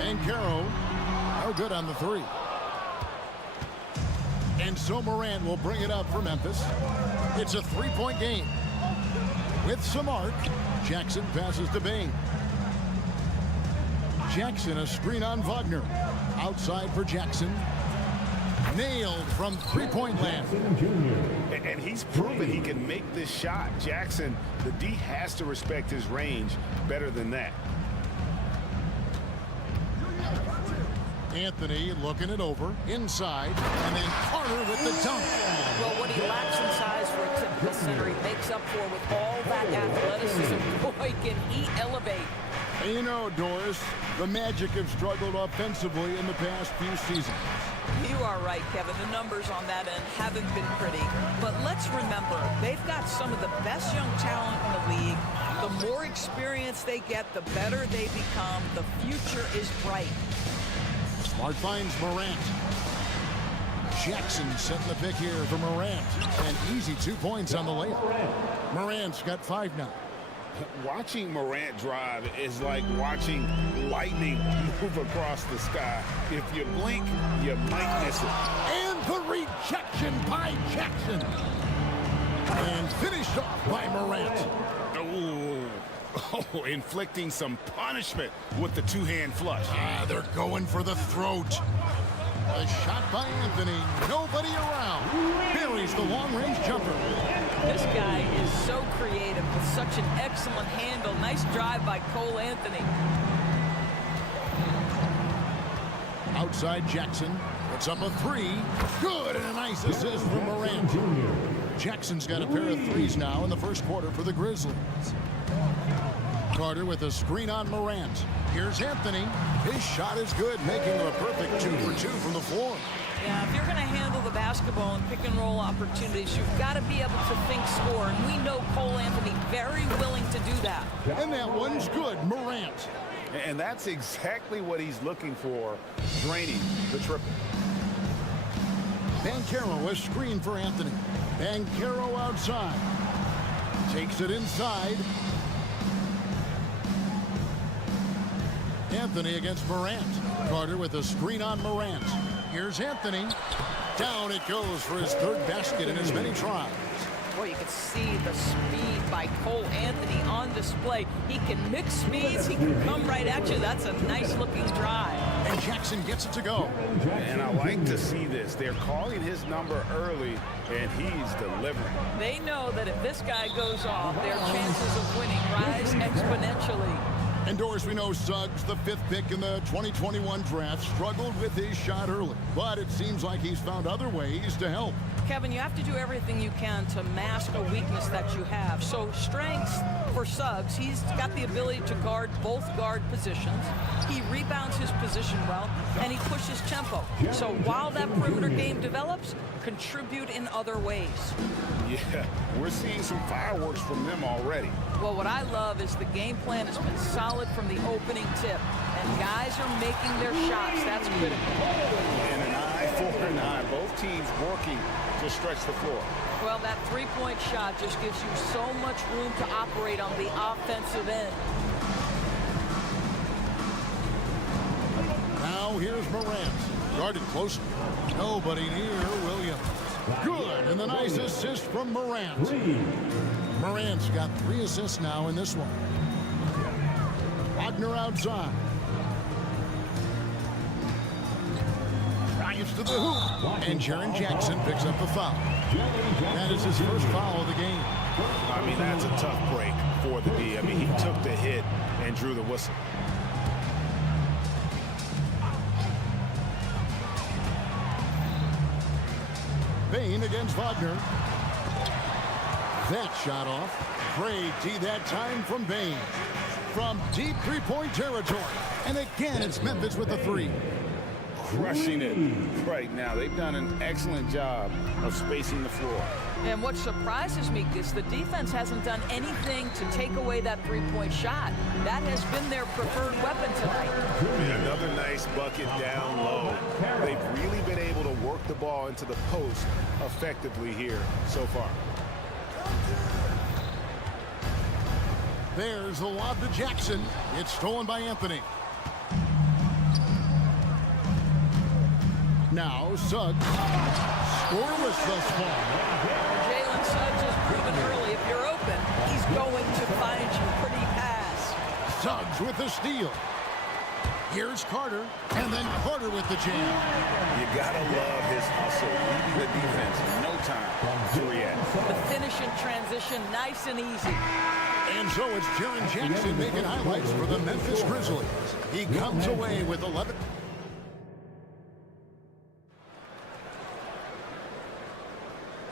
Banchero, no good on the three. And so Morant will bring it up for Memphis. It's a three-point game. With some arc, Jackson passes to Bain. Jackson, a screen on Wagner. Outside for Jackson. Nailed from three-point land. And he's proven he can make this shot. Jackson, the D has to respect his range better than that. Anthony looking it over inside, and then Carter with the dunk. Well, what he lacks in size for a typical center, he makes up for with all that athleticism. Boy, can he elevate. And you know, Doris, the Magic have struggled offensively in the past few seasons. You are right, Kevin. The numbers on that end haven't been pretty. But let's remember, they've got some of the best young talent in the league. The more experience they get, the better they become. The future is bright. Smart finds Morant. Jackson setting the pick here for Morant. An easy 2 points on the layup. Morant's got 5 now. Watching Morant drive is like watching lightning move across the sky. If you blink, you might miss it. And the rejection by Jackson. And finished off by Morant. Oh, inflicting some punishment with the two-hand flush. They're going for the throat. A shot by Anthony. Nobody around. Buries the long-range jumper. This guy is so creative with such an excellent handle. Nice drive by Cole Anthony. Outside Jackson. Puts up a three. Good, and a nice assist from Morant. Jackson's got a pair of threes now in the first quarter for the Grizzlies. Carter with a screen on Morant. Here's Anthony. His shot is good, making a perfect 2 for 2 from the floor. Yeah, if you're going to handle the basketball and pick and roll opportunities, you've got to be able to think score, and we know Cole Anthony very willing to do that. And that one's good, Morant. And that's exactly what he's looking for, draining the triple. Banchero, a screen for Anthony. Banchero outside. Takes it inside. Anthony against Morant. Carter with a screen on Morant. Here's Anthony. Down it goes for his third basket in as many tries. Boy, you can see the speed by Cole Anthony on display. He can mix speeds. He can come right at you. That's a nice-looking drive. And Jackson gets it to go. And I like to see this. They're calling his number early, and he's delivering. They know that if this guy goes off, their chances of winning rise exponentially. And Doris, we know Suggs, the 5th pick in the 2021 draft, struggled with his shot early. But it seems like he's found other ways to help. Kevin, you have to do everything you can to mask a weakness that you have. So strengths for Suggs, he's got the ability to guard both guard positions. He rebounds his position well, and he pushes tempo. So while that perimeter game develops, contribute in other ways. Yeah, we're seeing some fireworks from them already. Well, what I love is the game plan has been solid from the opening tip, and guys are making their shots. That's critical. And an eye for an eye. Both teams working to stretch the floor. Well, that three-point shot just gives you so much room to operate on the offensive end. Now here's Morant. Guarded closely. Nobody near Williams. Good, and the nice assist from Morant. Morant's got 3 assists now in this one. Wagner outside. Drives to the hoop. And Jaren Jackson picks up the foul. That is his first foul of the game. I mean, that's a tough break for the D. I mean, he took the hit and drew the whistle. Bain against Wagner. That shot off. Great D that time from Bain. From deep three-point territory. And again, it's Memphis with the 3. Crushing it right now. They've done an excellent job of spacing the floor. And what surprises me is the defense hasn't done anything to take away that three-point shot. That has been their preferred weapon tonight. And another nice bucket down low. They've really been able to work the ball into the post effectively here so far. There's the lob to Jackson. It's stolen by Anthony. Now Suggs. Scoreless thus far. Jalen Suggs has proven early, if you're open, he's going to find you pretty pass. Suggs with the steal. Here's Carter, and then Carter with the jam. You gotta love his hustle, leaving the defense no time to react. The finish in transition, nice and easy. And so it's Jaren Jackson making highlights for the Memphis Grizzlies. He comes away with 11.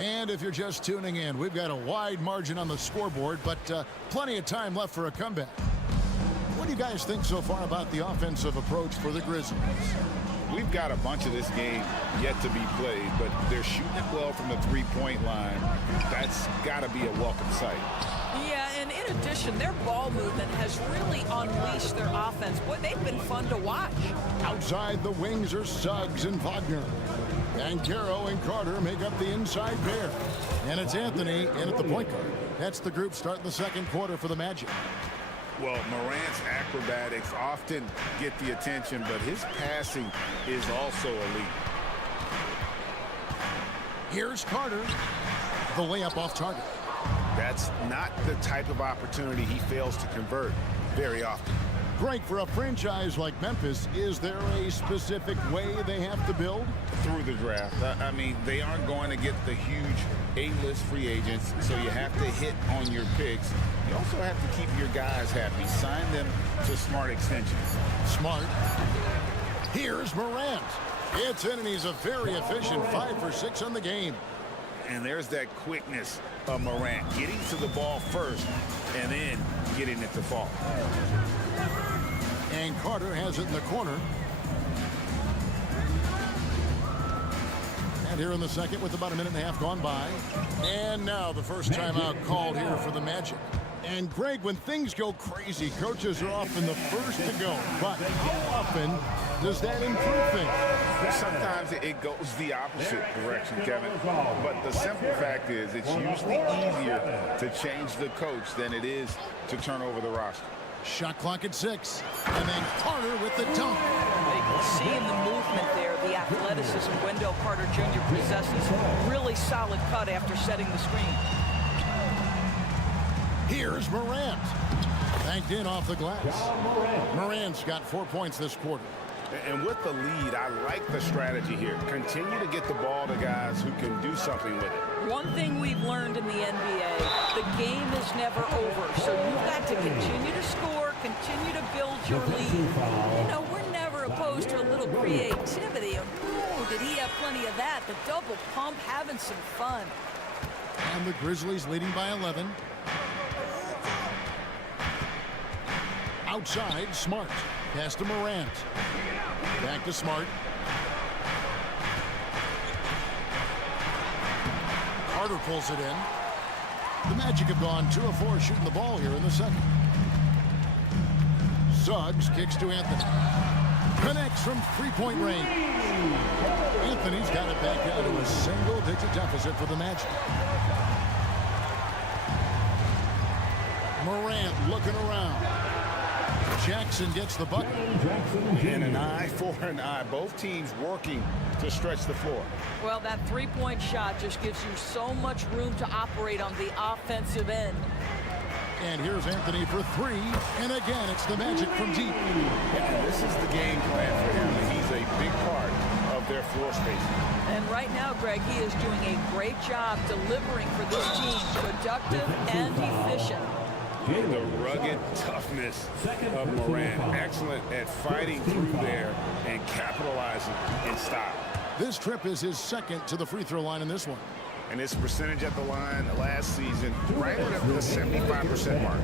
And if you're just tuning in, we've got a wide margin on the scoreboard, but plenty of time left for a comeback. What do you guys think so far about the offensive approach for the Grizzlies? We've got a bunch of this game yet to be played, but they're shooting it well from the three-point line. That's got to be a welcome sight. Yeah, and in addition, their ball movement has really unleashed their offense. Boy, they've been fun to watch. Outside the wings are Suggs and Wagner. And Caro and Carter make up the inside pair. And it's Anthony in at the point guard. That's the group starting the second quarter for the Magic. Well, Morant's acrobatics often get the attention, but his passing is also elite. Here's Carter. The layup off target. That's not the type of opportunity he fails to convert very often. Greg, for a franchise like Memphis, is there a specific way they have to build? Through the draft. I mean, they aren't going to get the huge A-list free agents, so you have to hit on your picks. You also have to keep your guys happy. Sign them to smart extensions. Smart. Here's Morant. It's in, and he's a very efficient 5 for 6 on the game. And there's that quickness of Morant, getting to the ball first and then getting it to fall. And Carter has it in the corner. And here in the second with about a minute and a half gone by. And now the first timeout called here for the Magic. And Greg, when things go crazy, coaches are often the first to go. But how often does that improve things? Sometimes it goes the opposite direction, Kevin. But the simple fact is it's usually easier to change the coach than it is to turn over the roster. Shot clock at 6. And then Carter with the dunk. They can see in the movement there, the athleticism Wendell Carter Jr. possesses. Really solid cut after setting the screen. Here's Morant. Banked in off the glass. Morant's got 4 points this quarter. And with the lead, I like the strategy here. Continue to get the ball to guys who can do something with it. One thing we've learned in the NBA, the game is never over. So you've got to continue to score, continue to build your lead. You know, we're never opposed to a little creativity. Ooh, did he have plenty of that? The double pump, having some fun. And the Grizzlies leading by 11. Outside, Smart. Pass to Morant. Back to Smart. Carter pulls it in. The Magic have gone 2 of 4 shooting the ball here in the second. Suggs kicks to Anthony. Connects from three-point range. Anthony's got it back down to a single-digit deficit for the Magic. Morant looking around. Jackson gets the bucket. And an eye for an eye. Both teams working to stretch the floor. Well, that three-point shot just gives you so much room to operate on the offensive end. And here's Anthony for 3. And again, it's the Magic from deep. And this is the game plan for him. He's a big part of their floor spacing. And right now, Greg, he is doing a great job delivering for this team. Productive and efficient. The rugged toughness of Morant. Excellent at fighting through there and capitalizing in style. This trip is his second to the free throw line in this one. And his percentage at the line last season, right at the 75% mark.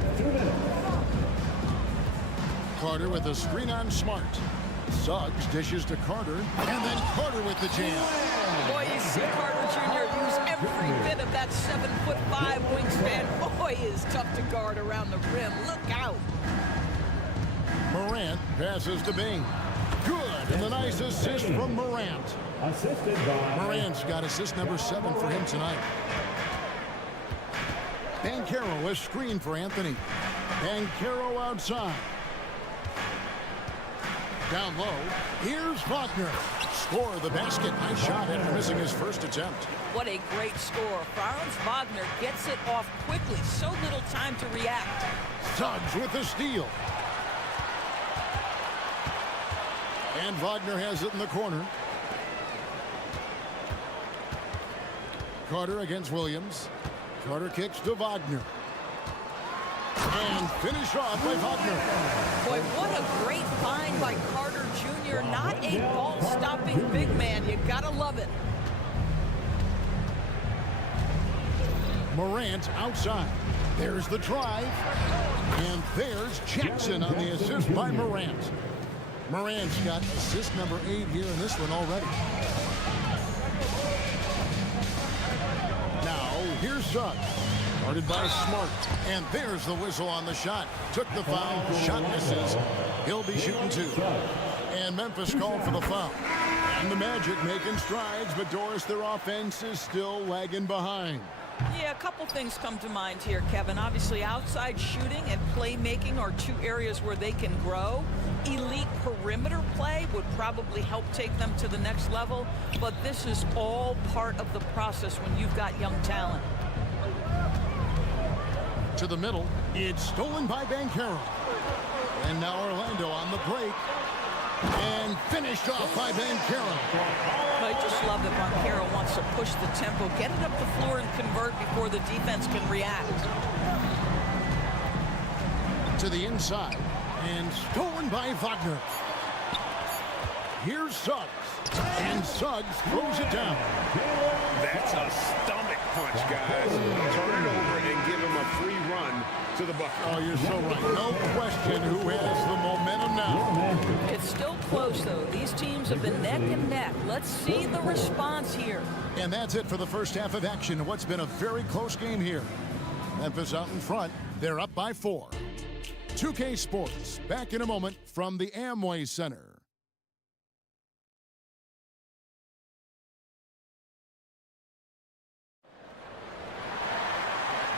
Carter with a screen on Smart. Suggs dishes to Carter, and then Carter with the jam. Boy, you see Carter Jr. use every bit of that 7'5" wingspan. Boy, he is tough to guard around the rim. Look out. Morant passes to Bing. Good, and the nice assist from Morant. Assisted by Morant's got assist number 7 for him tonight. And Caro a screen for Anthony. And Caro outside. Down low. Here's Wagner. Score the basket. Nice shot after missing his first attempt. What a great score. Franz Wagner gets it off quickly. So little time to react. Suggs with the steal. And Wagner has it in the corner. Carter against Williams. Carter kicks to Wagner. And finish off by Wagner. Boy, what a great find by Carter Jr. Not a ball-stopping big man. You gotta love it. Morant outside. There's the drive. And there's Jackson on the assist by Morant. Morant's got assist number 8 here in this one already. Now, here's Suggs. Guarded by Smart. And there's the whistle on the shot. Took the foul. Shot misses. He'll be shooting 2. And Memphis called for the foul. And the Magic making strides, but Doris, their offense is still lagging behind. Yeah, a couple things come to mind here, Kevin. Obviously, outside shooting and playmaking are 2 areas where they can grow. Elite perimeter play would probably help take them to the next level, but this is all part of the process when you've got young talent. To the middle. It's stolen by Banchero. And now Orlando on the break. And finished off by Banchero. I just love that Banchero wants to push the tempo, get it up the floor, and convert before the defense can react. To the inside. And stolen by Wagner. Here's Suggs. And Suggs throws it down. That's a stomach punch, guys. Turn it over and give him a free run to the bucket. Oh, you're so right. No question who has the momentum now. It's still close, though. These teams have been neck and neck. Let's see the response here. And that's it for the first half of action. What's been a very close game here. Memphis out in front. They're up by 4. 2K Sports, back in a moment from the Amway Center.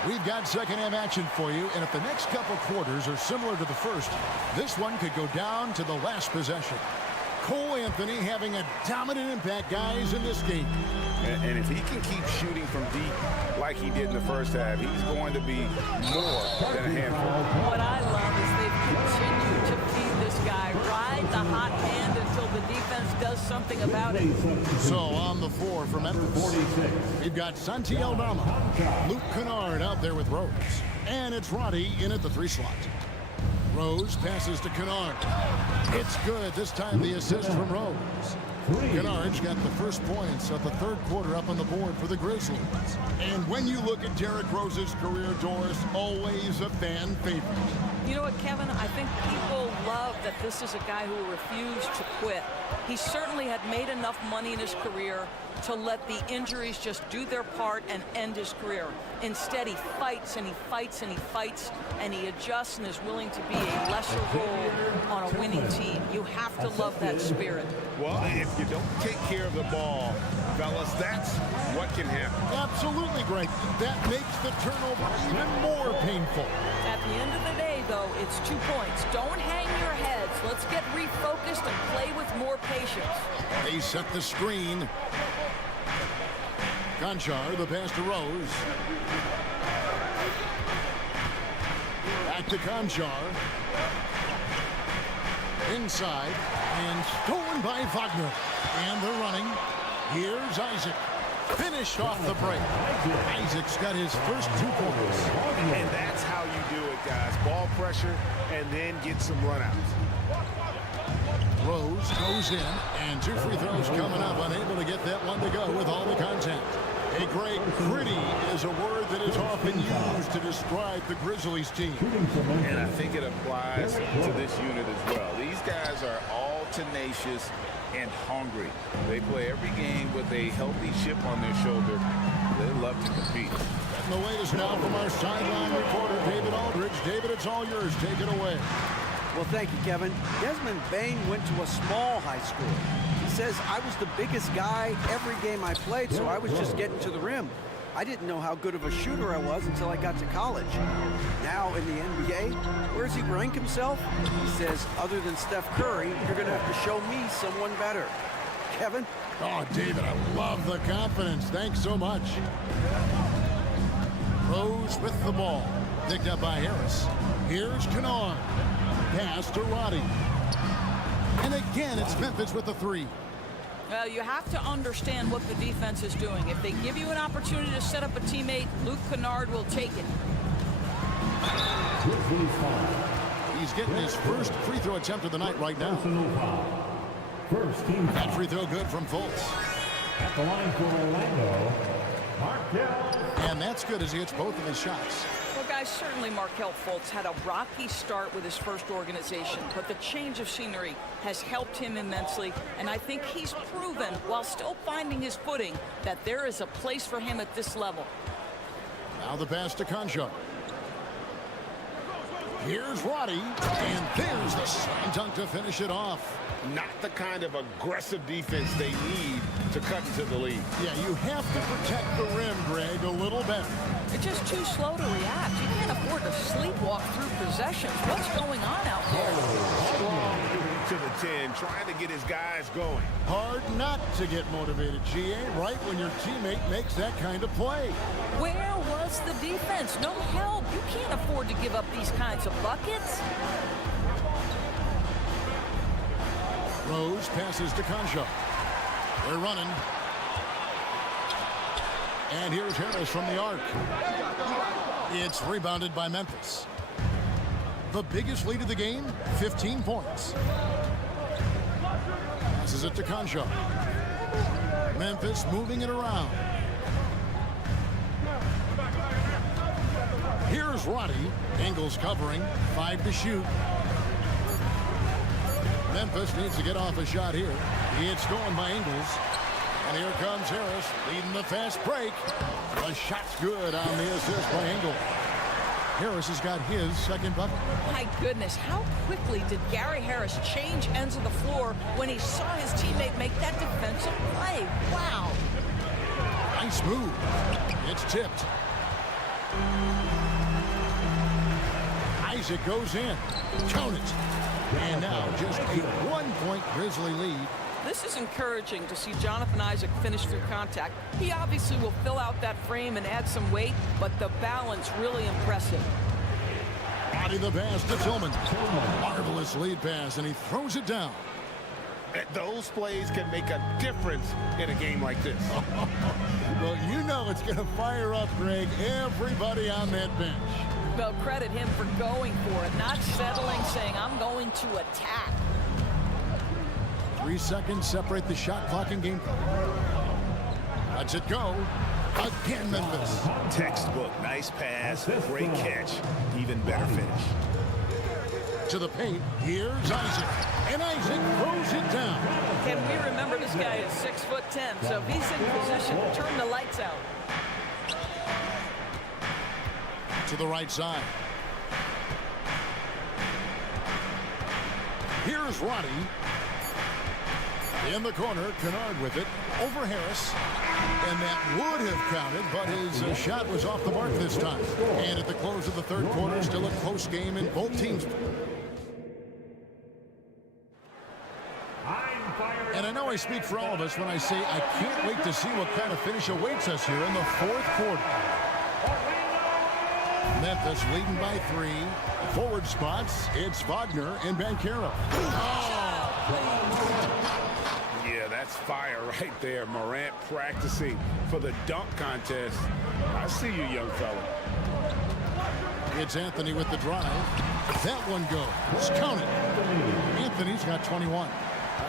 We've got second half action for you, and if the next couple quarters are similar to the first, this one could go down to the last possession. Cole Anthony having a dominant impact, guys, in this game. And if he can keep shooting from deep like he did in the first half, he's going to be more than a handful. What I love is they've continued to feed this guy, ride the hot hand until the defense does something about it. So on the floor for Memphis, we've got Santi Aldama, Luke Kennard out there with Rose, and it's Roddy in at the 3 slot. Rose passes to Kennard. It's good. This time the assist from Rose. Kennard's got the first points of the third quarter up on the board for the Grizzlies. And when you look at Derrick Rose's career, Doris, always a fan favorite. You know what, Kevin? I think people love that this is a guy who refused to quit. He certainly had made enough money in his career to let the injuries just do their part and end his career. Instead, he fights and he fights and he fights, and he adjusts and is willing to be a lesser role on a winning team. You have to love that spirit. Well, if you don't take care of the ball, fellas, that's what can happen. Absolutely, Greg. That makes the turnover even more painful. At the end of the day, though, it's 2 points. Don't hang your heads. Let's get refocused and play with more patience. They set the screen. Conchar, the pass to Rose. Back to Conchar. Inside. And stolen by Wagner. And they're running. Here's Isaac. Finished off the break. Isaac's got his first 2 points. And that's how you do it, guys. Ball pressure and then get some runouts. Rose goes in, and 2 free throws coming up, unable to get that one to go with all the contact. Hey, Greg, gritty is a word that is often used to describe the Grizzlies team. And I think it applies to this unit as well. These guys are all tenacious and hungry. They play every game with a healthy chip on their shoulder. They love to compete. And the latest now from our sideline reporter, David Aldridge. David, it's all yours. Take it away. Well, thank you, Kevin. Desmond Bain went to a small high school. He says, I was the biggest guy every game I played, so I was just getting to the rim. I didn't know how good of a shooter I was until I got to college. Now in the NBA, where does he rank himself? He says, other than Steph Curry, you're going to have to show me someone better. Kevin? Oh, David, I love the confidence. Thanks so much. Rose with the ball. Picked up by Harris. Here's Kennard. Pass to Roddy. And again, it's Memphis with the three. Well, you have to understand what the defense is doing. If they give you an opportunity to set up a teammate, Luke Kennard will take it. He's getting his first free throw attempt of the night right now. That free throw good from Fultz. At the line for Orlando, Markelle. And that's good as he hits both of his shots. Well, guys, certainly Markelle Fultz had a rocky start with his first organization, but the change of scenery has helped him immensely, and I think he's proven, while still finding his footing, that there is a place for him at this level. Now the pass to Concho. Here's Roddy, and there's the slam dunk to finish it off. Not the kind of aggressive defense they need to cut into the lead. Yeah, you have to protect the rim, Greg, a little better. They're just too slow to react. You can't afford to sleepwalk through possessions. What's going on out there? Strong to the 10, trying to get his guys going. Hard not to get motivated, GA, right when your teammate makes that kind of play. Where was the defense? No help. You can't afford to give up these kinds of buckets. Rose passes to Concho. They're running. And here's Harris from the arc. It's rebounded by Memphis. The biggest lead of the game, 15 points. Passes it to Concho. Memphis moving it around. Here's Roddy. Ingles covering. 5 to shoot. Memphis needs to get off a shot here. It's going by Ingles. And here comes Harris leading the fast break. The shot's good on the assist by Ingles. Harris has got his second bucket. My goodness, how quickly did Gary Harris change ends of the floor when he saw his teammate make that defensive play? Wow. Nice move. It's tipped. Isaac goes in. Count it. And now just a 1-point Grizzly lead. This is encouraging to see Jonathan Isaac finish through contact. He obviously will fill out that frame and add some weight, but the balance really impressive. Body the pass to Tillman. Marvelous lead pass, and he throws it down. Those plays can make a difference in a game like this. Well, you know it's going to fire up, Greg, everybody on that bench. Well, credit him for going for it, not settling, saying, I'm going to attack. 3 seconds separate the shot clock and game clock. Lets it go. Again, Memphis. Textbook. Nice pass. Great catch. Even better finish. To the paint. Here's Isaac. And Isaac throws it down. Can we remember this guy is 6'10", so if he's in position to turn the lights out. To the right side. Here's Roddy. In the corner, Kennard with it. Over Harris. And that would have counted, but his shot was off the mark this time. And at the close of the third quarter, still a close game in both teams. And I know I speak for all of us when I say I can't wait to see what kind of finish awaits us here in the fourth quarter. Memphis leading by 3. Forward spots, it's Wagner and Banchero. Yeah, that's fire right there. Morant practicing for the dunk contest. I see you, young fella. It's Anthony with the drive. That one goes. Count it. Anthony's got 21.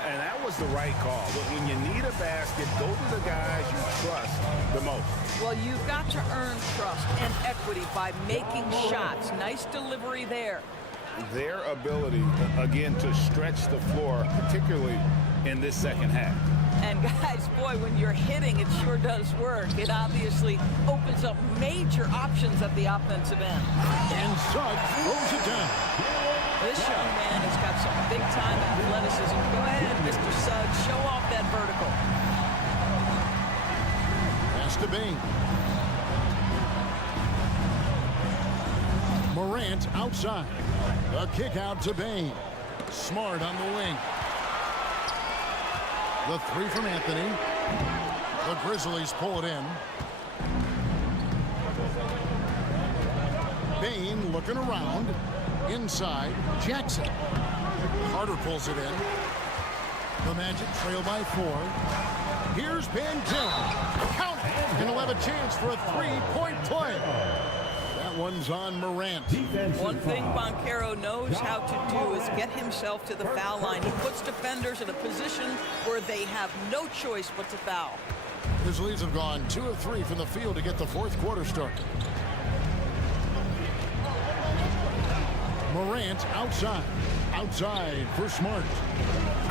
And that was the right call. But when you need a basket, go to the guys you trust the most. Well, you've got to earn trust and equity by making shots. Nice delivery there. Their ability, again, to stretch the floor, particularly in this second half. And guys, boy, when you're hitting, it sure does work. It obviously opens up major options at the offensive end. And Suggs throws it down. This young man has got some big-time athleticism. Go ahead, Mr. Suggs, show off that vertical. Pass to Bain. Morant outside. A kick out to Bain. Smart on the wing. The three from Anthony. The Grizzlies pull it in. Bain looking around. Inside. Jackson. Carter pulls it in. The Magic trail by 4. Here's Banchero. Count it. And he'll have a chance for a three-point play. That one's on Morant. One thing Banchero knows how to do is get himself to the foul line. He puts defenders in a position where they have no choice but to foul. Grizzlies have gone 2 of 3 from the field to get the fourth quarter started. Morant outside. Outside for Smart.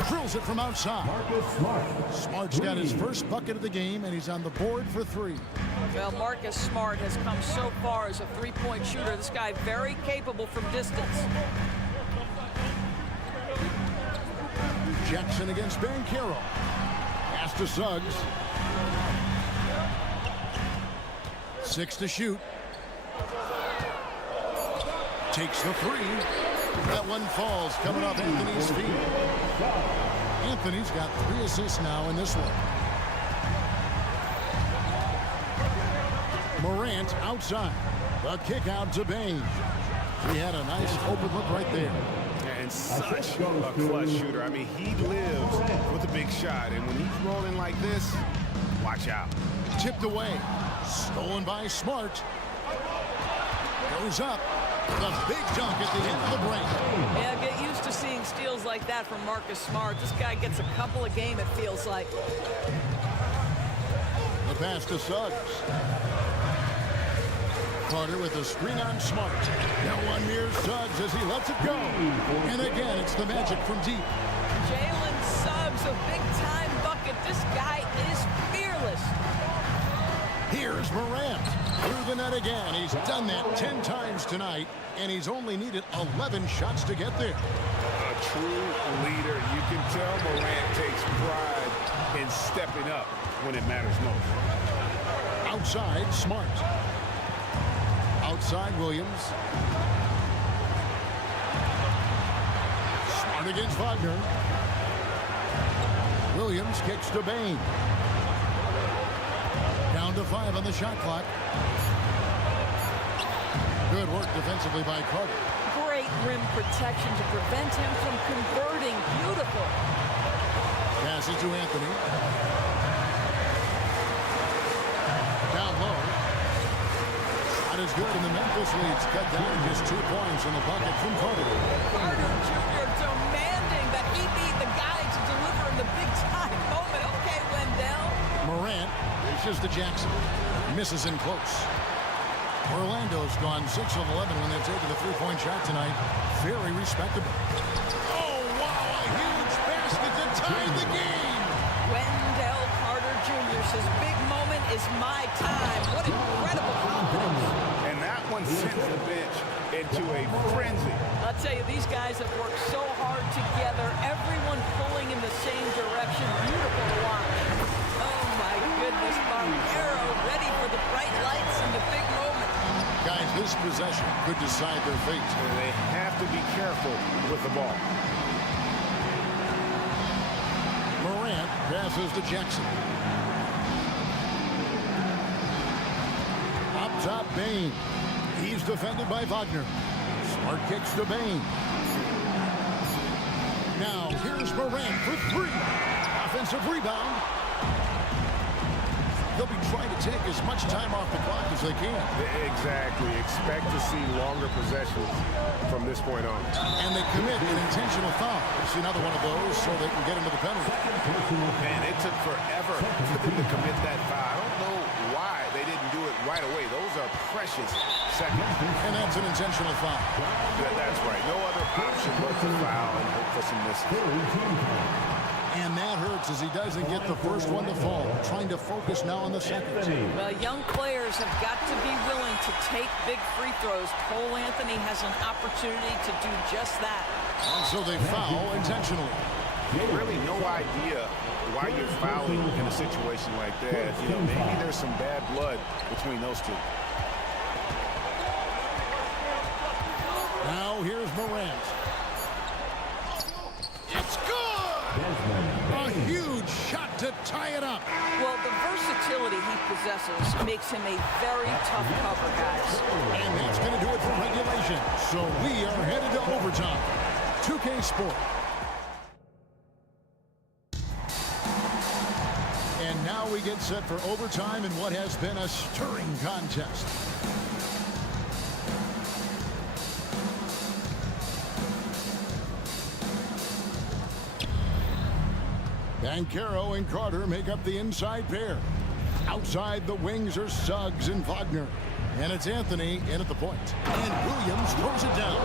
Drills it from outside. Marcus Smart. Smart's got his first bucket of the game, and he's on the board for 3. Well, Marcus Smart has come so far as a three-point shooter. This guy very capable from distance. Jackson against Banchero. Pass to Suggs. 6 to shoot. Takes the 3. That one falls coming off Anthony's feet. Anthony's got 3 assists now in this one. Morant outside. The kick out to Bain. He had a nice open look right there. And such a clutch shooter. I mean, he lives with a big shot. And when he's rolling like this, watch out. Tipped away. Stolen by Smart. Goes up. The big dunk at the end of the break. Yeah, get used to seeing steals like that from Marcus Smart. This guy gets a couple a game, it feels like. The pass to Suggs. Carter with a screen on Smart. That one near Suggs as he lets it go. And again, it's the Magic from deep. Jalen Suggs, a big-time bucket. This guy is fearless. Here's Morant. Through the net again. He's done that 10 times tonight, and he's only needed 11 shots to get there. A true leader. You can tell Morant takes pride in stepping up when it matters most. Outside, Smart. Outside, Williams. Smart against Wagner. Williams kicks to Bain. Down to 5 on the shot clock. Good work defensively by Carter. Great rim protection to prevent him from converting. Beautiful. Passes to Anthony. Down low. Shot is good, and the Memphis lead's cut down to just 2 points in the bucket from Carter. Carter Jr. demanding that he be the guy to deliver in the big-time moment. Okay, Wendell. Morant dishes to Jackson. Misses in close. Orlando's gone 6 of 11 when they've taken the 3-point shot tonight. Very respectable. Oh, wow, a huge basket to tie the game. Wendell Carter Jr. says, big moment is my time. What incredible confidence. And that one sends the bench into a frenzy. I'll tell you, these guys have worked so hard together. Everyone pulling in the same direction. Beautiful to watch. Oh, my goodness. Banchero ready for the bright lights and the big moment. Guys, this possession could decide their fate. They have to be careful with the ball. Morant passes to Jackson. Up top, Bain. He's defended by Wagner. Smart kicks to Bain. Now, here's Morant for 3. Offensive rebound. They'll be trying to take as much time off the clock as they can. Exactly. Expect to see longer possessions from this point on. And they commit an intentional foul. See another one of those so they can get into the penalty. Man, it took forever for them to commit that foul. I don't know why they didn't do it right away. Those are precious seconds. And that's an intentional foul. That's right. No other option but to foul and hope for some misses. And that hurts as he doesn't get the first one to fall. Trying to focus now on the second. Well, young players have got to be willing to take big free throws. Cole Anthony has an opportunity to do just that. And so they foul intentionally. Really no idea why you're fouling in a situation like that. You know, maybe there's some bad blood between those two. Morant. It's good! A huge shot to tie it up. Well, the versatility he possesses makes him a very tough cover, guys. And that's going to do it for regulation. So we are headed to overtime. 2K Sport. And now we get set for overtime in what has been a stirring contest. Banchero and Carter make up the inside pair. Outside the wings are Suggs and Wagner. And it's Anthony in at the point. And Williams throws it down.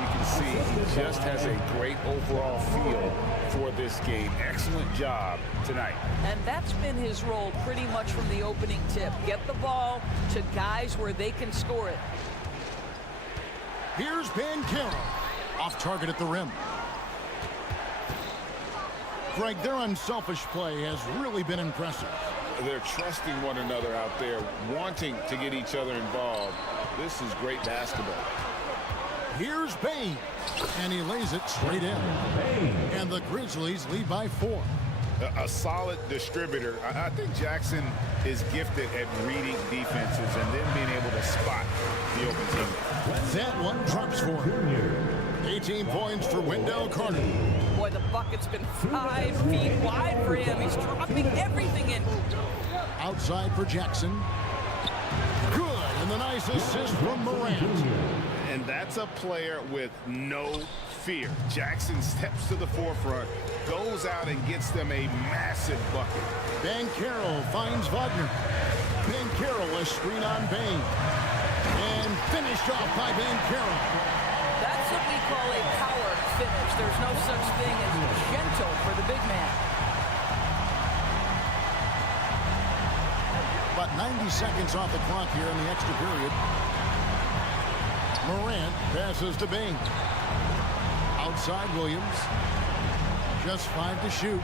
You can see he just has a great overall feel for this game. Excellent job tonight. And that's been his role pretty much from the opening tip. Get the ball to guys where they can score it. Here's Banchero. Off target at the rim. Greg, their unselfish play has really been impressive. They're trusting one another out there, wanting to get each other involved. This is great basketball. Here's Bain, and he lays it straight in. And the Grizzlies lead by 4. A solid distributor. I think Jackson is gifted at reading defenses and then being able to spot the open team. That one drops for him. 18 points for Wendell Carter. Boy, the bucket's been 5 feet wide for him. He's dropping everything in. Outside for Jackson. Good, and the nice assist from Morant. And that's a player with no fear. Jackson steps to the forefront, goes out and gets them a massive bucket. Banchero finds Wagner. Banchero a screen on Bain. And finished off by Banchero. That's what we call a power finish. There's no such thing as gentle for the big man. About 90 seconds off the clock here in the extra period. Morant passes to Bain. Outside Williams. Just 5 to shoot.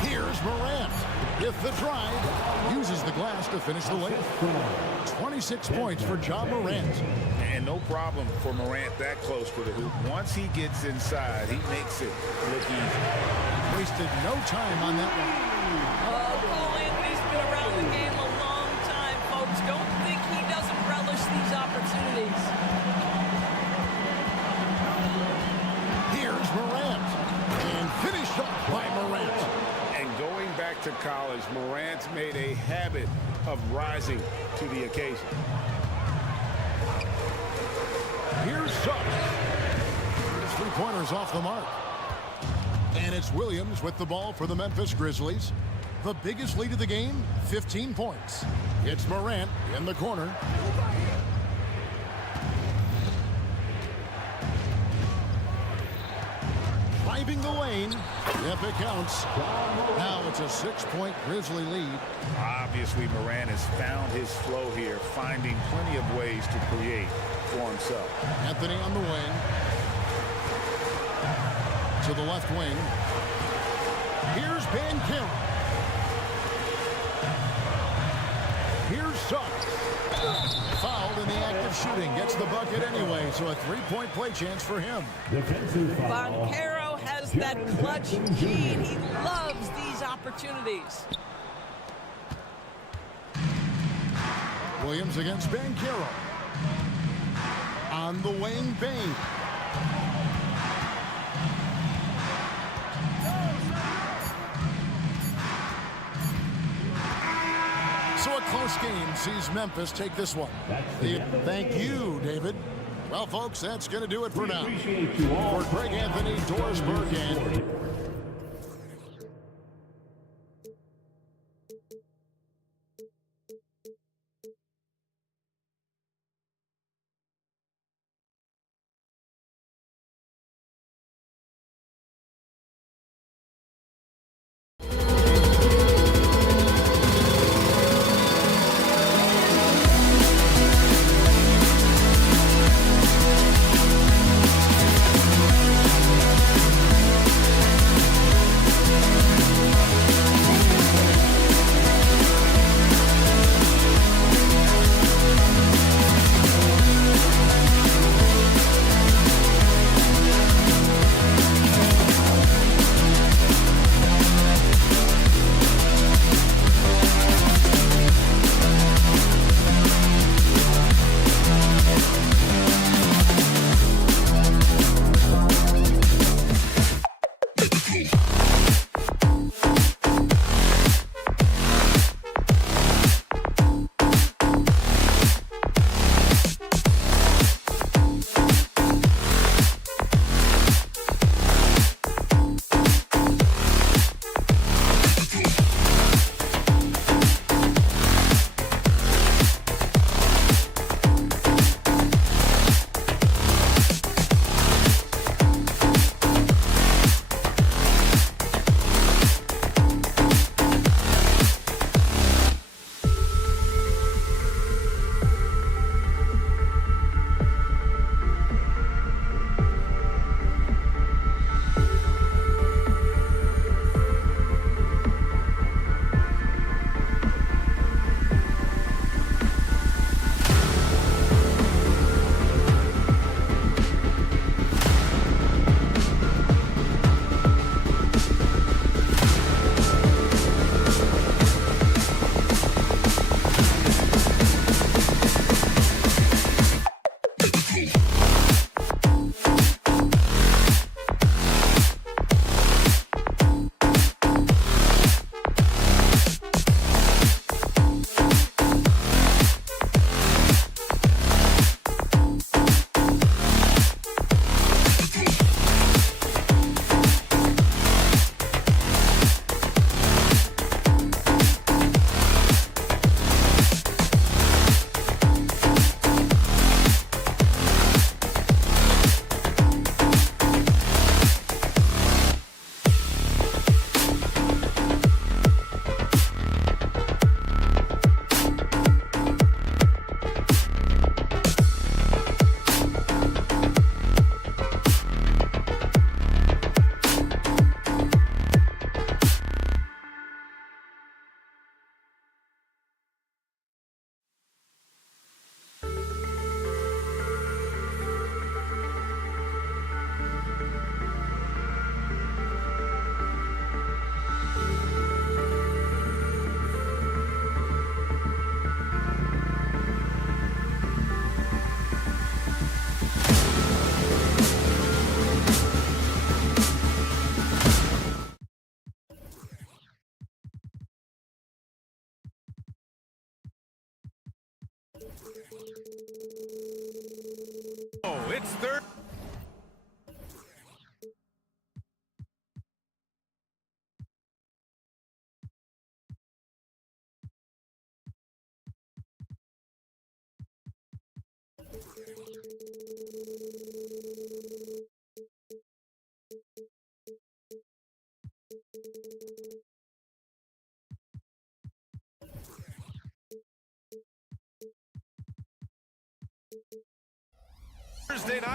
Here's Morant with the drive. Uses the glass to finish the layup. 26 points for Ja Morant. And no problem for Morant that close to the hoop. Once he gets inside, he makes it look easy. Wasted no time on that one. Cole Anthony's been around the game a long time, folks. Don't think he doesn't relish these opportunities. Here's Morant. And finished up by Morant. And going back to college, Morant's made a habit of rising to the occasion. Here's Suggs. His 3-pointers off the mark. And it's Williams with the ball for the Memphis Grizzlies. The biggest lead of the game, 15 points. It's Morant in the corner. Driving the lane. If it counts. Now it's a 6-point Grizzly lead. Obviously, Morant has found his flow here, finding plenty of ways to create for himself. Anthony on the wing. To the left wing. Here's Banchero. Here's Suggs. Fouled in the act of shooting. Gets the bucket anyway, so a 3-point play chance for him. Banchero has that clutch gene. He loves these opportunities. Williams against Banchero. On the wing, Bain. So a close game sees Memphis take this one. Thank you, David. Well, folks, that's going to do it for now. For Greg Anthony, Dorisberg, and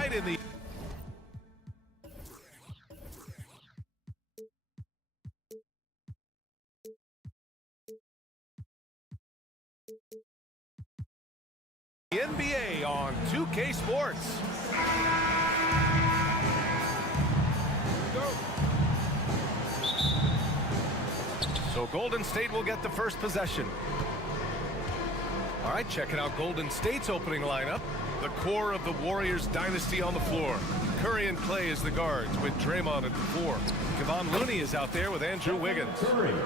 right in the... NBA on 2K Sports. So Golden State will get the first possession. All right, checking out Golden State's opening lineup. The core of the Warriors dynasty on the floor. Curry and Clay as the guards with Draymond at the 4. Kevon Looney is out there with Andrew Wiggins.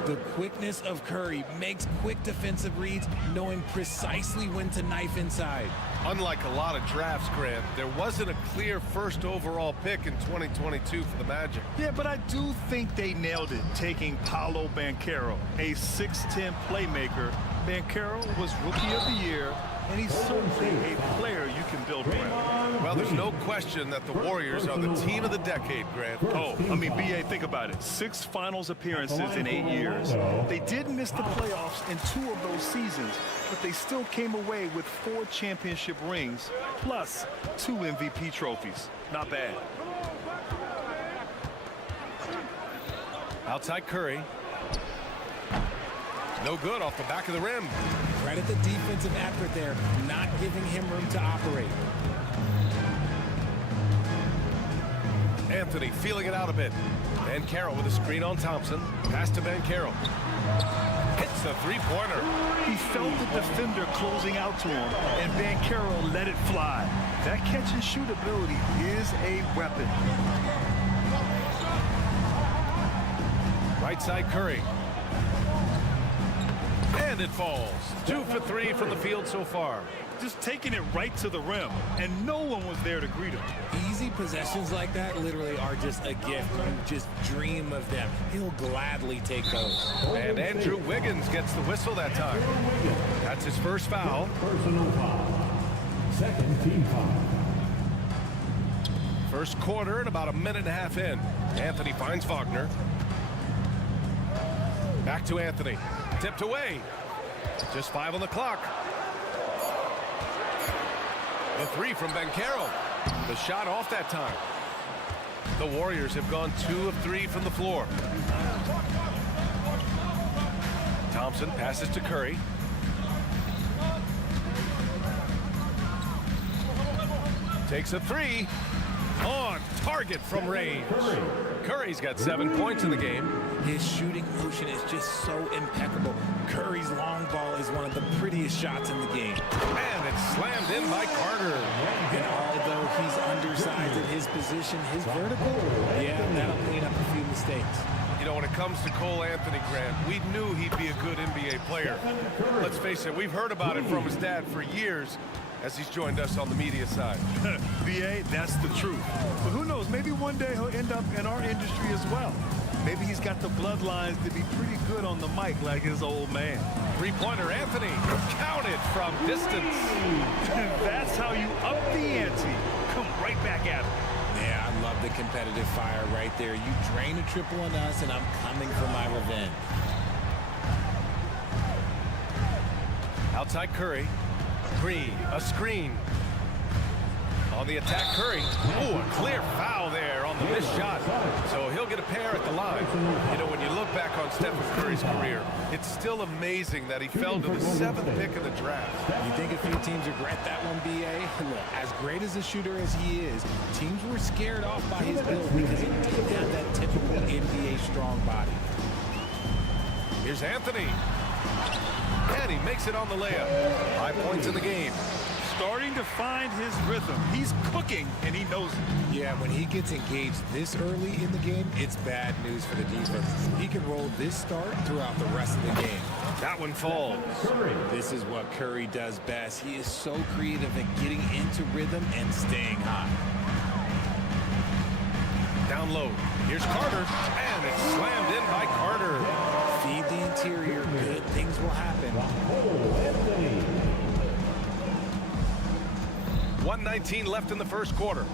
The quickness of Curry makes quick defensive reads, knowing precisely when to knife inside. Unlike a lot of drafts, Grant, there wasn't a clear first overall pick in 2022 for the Magic. Yeah, but I do think they nailed it, taking Paolo Banchero, a 6'10 playmaker. Banchero was Rookie of the Year, and he's certainly a player you can build around. Well, there's no question that the Warriors are the team of the decade, Grant. Oh, I mean, B.A., think about it. 6 finals appearances in 8 years. They did miss the playoffs in 2 of those seasons, but they still came away with 4 championship rings, plus 2 MVP trophies. Not bad. Outside Curry. No good off the back of the rim. Credit the defensive effort there, not giving him room to operate. Anthony feeling it out a bit. Banchero with a screen on Thompson. Pass to Banchero. Hits the three-pointer. He felt the defender closing out to him, and Banchero let it fly. That catch-and-shoot ability is a weapon. Right side Curry. And it falls. 2 for 3 from the field so far. Just taking it right to the rim, and no one was there to greet him. Easy possessions like that literally are just a gift. You just dream of them. He'll gladly take those. And Andrew Wiggins gets the whistle that time. That's his first foul. Personal foul. Second team foul. First quarter and about a minute and a half in. Anthony finds Wagner. Back to Anthony. Tipped away. Just 5 on the clock. The 3 from Banchero. The shot off that time. The Warriors have gone 2 of 3 from the floor. Thompson passes to Curry. Takes a 3. On target from range. Curry's got 7 points in the game. His shooting motion is just so impeccable. Curry's long ball is one of the prettiest shots in the game. And it's slammed in by Carter. And although he's undersized at his position, his vertical, yeah, that'll clean up a few mistakes. You know, when it comes to Cole Anthony, Grant, we knew he'd be a good NBA player. Let's face it, we've heard about it from his dad for years as he's joined us on the media side. B.A., that's the truth. But who knows, maybe one day he'll end up in our industry as well. Maybe he's got the bloodlines to be pretty good on the mic like his old man. Three-pointer Anthony, counted from distance. That's how you up the ante. Come right back at him. Yeah, I love the competitive fire right there. You drain a triple on us, and I'm coming for my revenge. Outside Curry. Green, a screen. On the attack, Curry. Oh, a clear foul there on the missed shot. So he'll get a pair at the line. You know, when you look back on Stephen Curry's career, it's still amazing that he fell to the 7th pick of the draft. You think a few teams regret that one, B.A.? Look, as great as a shooter as he is, teams were scared off by his build because he didn't have that typical NBA strong body. Here's Anthony. And he makes it on the layup. 5 points in the game. Starting to find his rhythm. He's cooking, and he knows it. Yeah, when he gets engaged this early in the game, it's bad news for the defense. He can roll this start throughout the rest of the game. That one falls. This is what Curry does best. He is so creative at getting into rhythm and staying hot. Down low. Here's Carter. And it's slammed in by Carter. Feed the interior. Good things will happen. 1:19 left in the first quarter.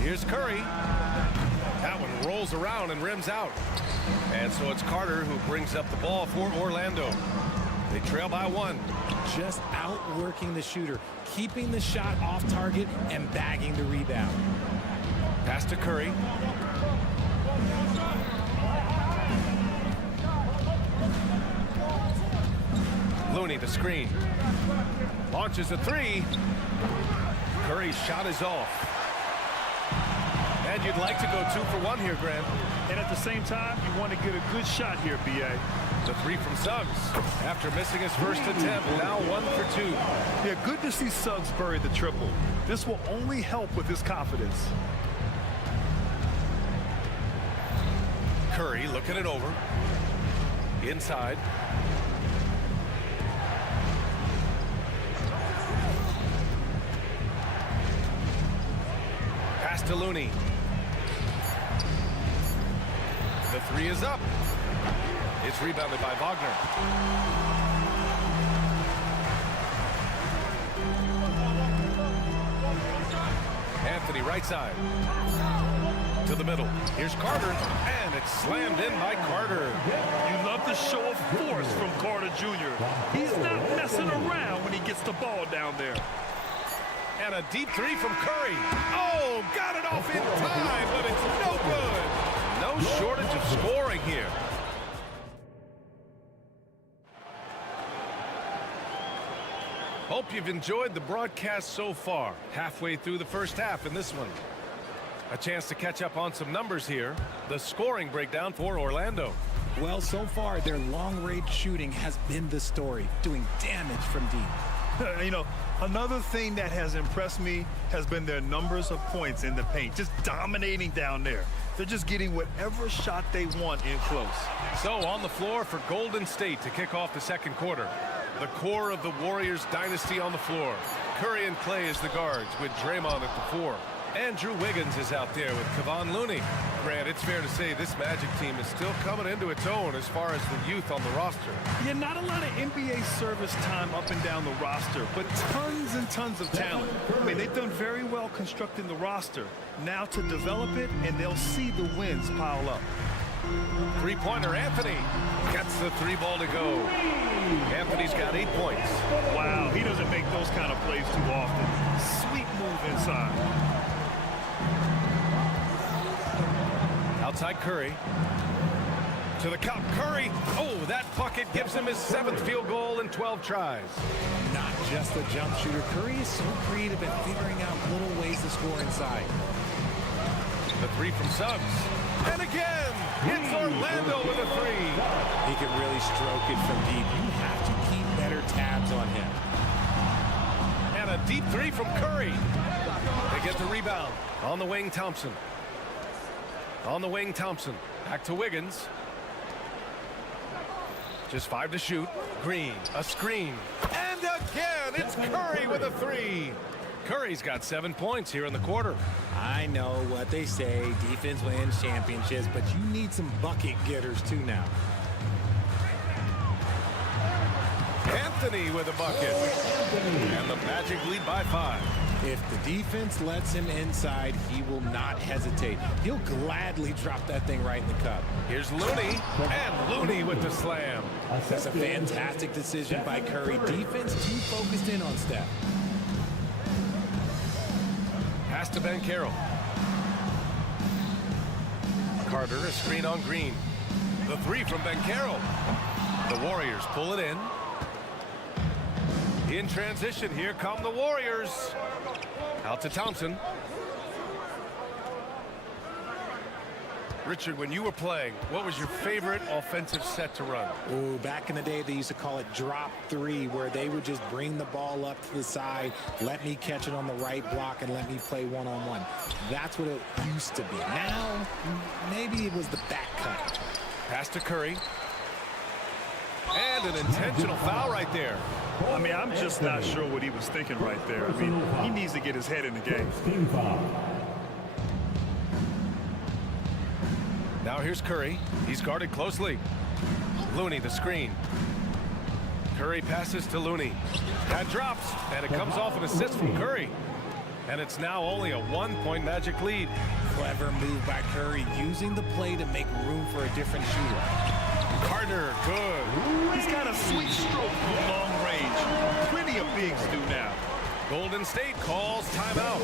Here's Curry. That one rolls around and rims out. And so it's Carter who brings up the ball for Orlando. They trail by 1. Just outworking the shooter, keeping the shot off target and bagging the rebound. Pass to Curry. Looney, the screen. Launches a 3. Curry's shot is off. And you'd like to go 2 for 1 here, Grant. And at the same time, you want to get a good shot here, B.A. The 3 from Suggs. After missing his first attempt, now 1 for 2. Yeah, good to see Suggs bury the triple. This will only help with his confidence. Curry looking it over. Inside. Pass to Looney. The 3 is up. It's rebounded by Wagner. Anthony right side. To the middle. Here's Carter. And it's slammed in by Carter. You love the show of force from Carter Jr. He's not messing around when he gets the ball down there. And a deep 3 from Curry. Oh, got it off in time, but it's no good. No shortage of scoring here. Hope you've enjoyed the broadcast so far. Halfway through the first half in this one. A chance to catch up on some numbers here. The scoring breakdown for Orlando. Well, so far, their long-range shooting has been the story, doing damage from deep. You know, another thing that has impressed me has been their numbers of points in the paint, just dominating down there. They're just getting whatever shot they want in close. So on the floor for Golden State to kick off the second quarter. The core of the Warriors dynasty on the floor. Curry and Clay as the guards with Draymond at the 4. Andrew Wiggins is out there with Kevon Looney. Grant, it's fair to say this Magic team is still coming into its own as far as the youth on the roster. Yeah, not a lot of NBA service time up and down the roster, but tons and tons of talent. I mean, they've done very well constructing the roster. Now to develop it, and they'll see the wins pile up. Three-pointer, Anthony gets the 3 ball to go. Anthony's got 8 points. Wow, he doesn't make those kind of plays too often. Sweet move inside. Outside Curry. To the cup, Curry. Oh, that bucket gives him his 7th field goal in 12 tries. Not just a jump shooter. Curry is so creative at figuring out little ways to score inside. The 3 from Suggs. And again, it's Orlando with a 3. He can really stroke it from deep. You have to keep better tabs on him. And a deep 3 from Curry. They get the rebound. On the wing, Thompson. On the wing, Thompson. Back to Wiggins. Just 5 to shoot. Green, a screen. And again, it's Curry with a 3. Curry's got 7 points here in the quarter. I know what they say, defense wins championships, but you need some bucket getters too now. Anthony with a bucket. And the Magic lead by 5. If the defense lets him inside, he will not hesitate. He'll gladly drop that thing right in the cup. Here's Looney, and Looney with the slam. That's a fantastic decision by Curry. Defense too focused in on Steph. Pass to Ben Carroll. Carter, a screen on Green. The 3 from Ben Carroll. The Warriors pull it in. In transition, here come the Warriors. Out to Thompson. Richard, when you were playing, what was your favorite offensive set to run? Oh, back in the day, they used to call it drop 3, where they would just bring the ball up to the side, let me catch it on the right block, and let me play one-on-one. That's what it used to be. Now, maybe it was the back cut. Pass to Curry. And an intentional foul right there. I mean, I'm just not sure what he was thinking right there. I mean, he needs to get his head in the game. Now here's Curry. He's guarded closely. Looney, the screen. Curry passes to Looney. That drops, and it comes off an assist from Curry. And it's now only a 1-point Magic lead. Clever move by Curry, using the play to make room for a different shooter. Carter, good. He's got a sweet stroke from long range. Plenty of bigs do now. Golden State calls timeout.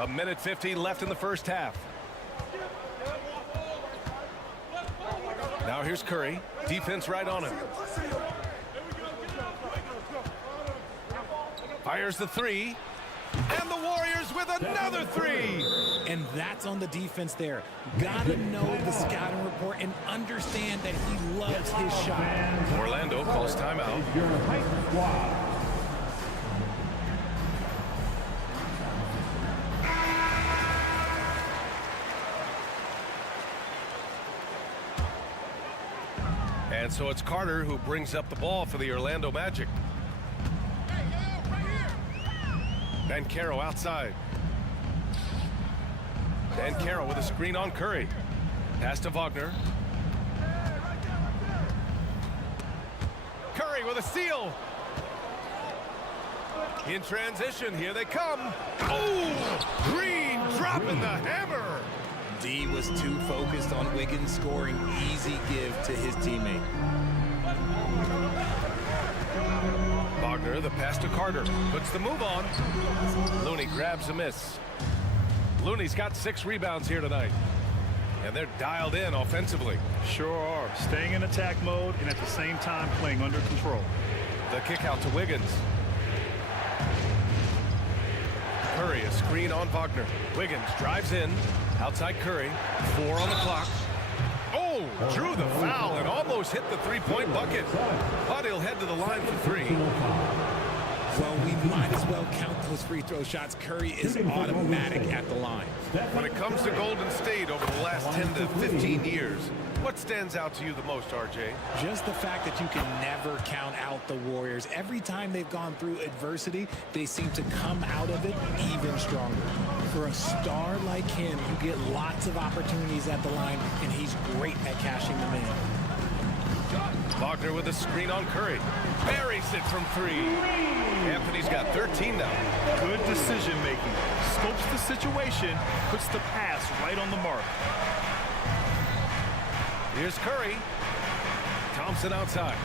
A minute 50 left in the first half. Now here's Curry. Defense right on him. Fires the three. And the Warriors with another three. And that's on the defense there. Gotta know the scouting report and understand that he loves his shot. Orlando calls timeout. And so it's Carter who brings up the ball for the Orlando Magic. Banchero outside. Banchero with a screen on Curry. Pass to Wagner. Curry with a steal. In transition, here they come. Oh, Green dropping the hammer. D was too focused on Wiggins scoring. Easy give to his teammate. Wagner, the pass to Carter. Puts the move on. Looney grabs a miss. Looney's got 6 rebounds here tonight. And they're dialed in offensively. Sure are. Staying in attack mode and at the same time playing under control. The kick out to Wiggins. Curry, a screen on Wagner. Wiggins drives in. Outside Curry. 4 on the clock. Oh, drew the foul and almost hit the three-point bucket. But he'll head to the line for 3. Well, we might as well count those free throw shots. Curry is automatic at the line. When it comes to Golden State over the last 10 to 15 years, what stands out to you the most, RJ? Just the fact that you can never count out the Warriors. Every time they've gone through adversity, they seem to come out of it even stronger. For a star like him, you get lots of opportunities at the line, and he's great at cashing them in. Wagner with a screen on Curry. Buries it from 3. Anthony's got 13 now. Good decision making. Scopes the situation, puts the pass right on the mark. Here's Curry. Thompson outside.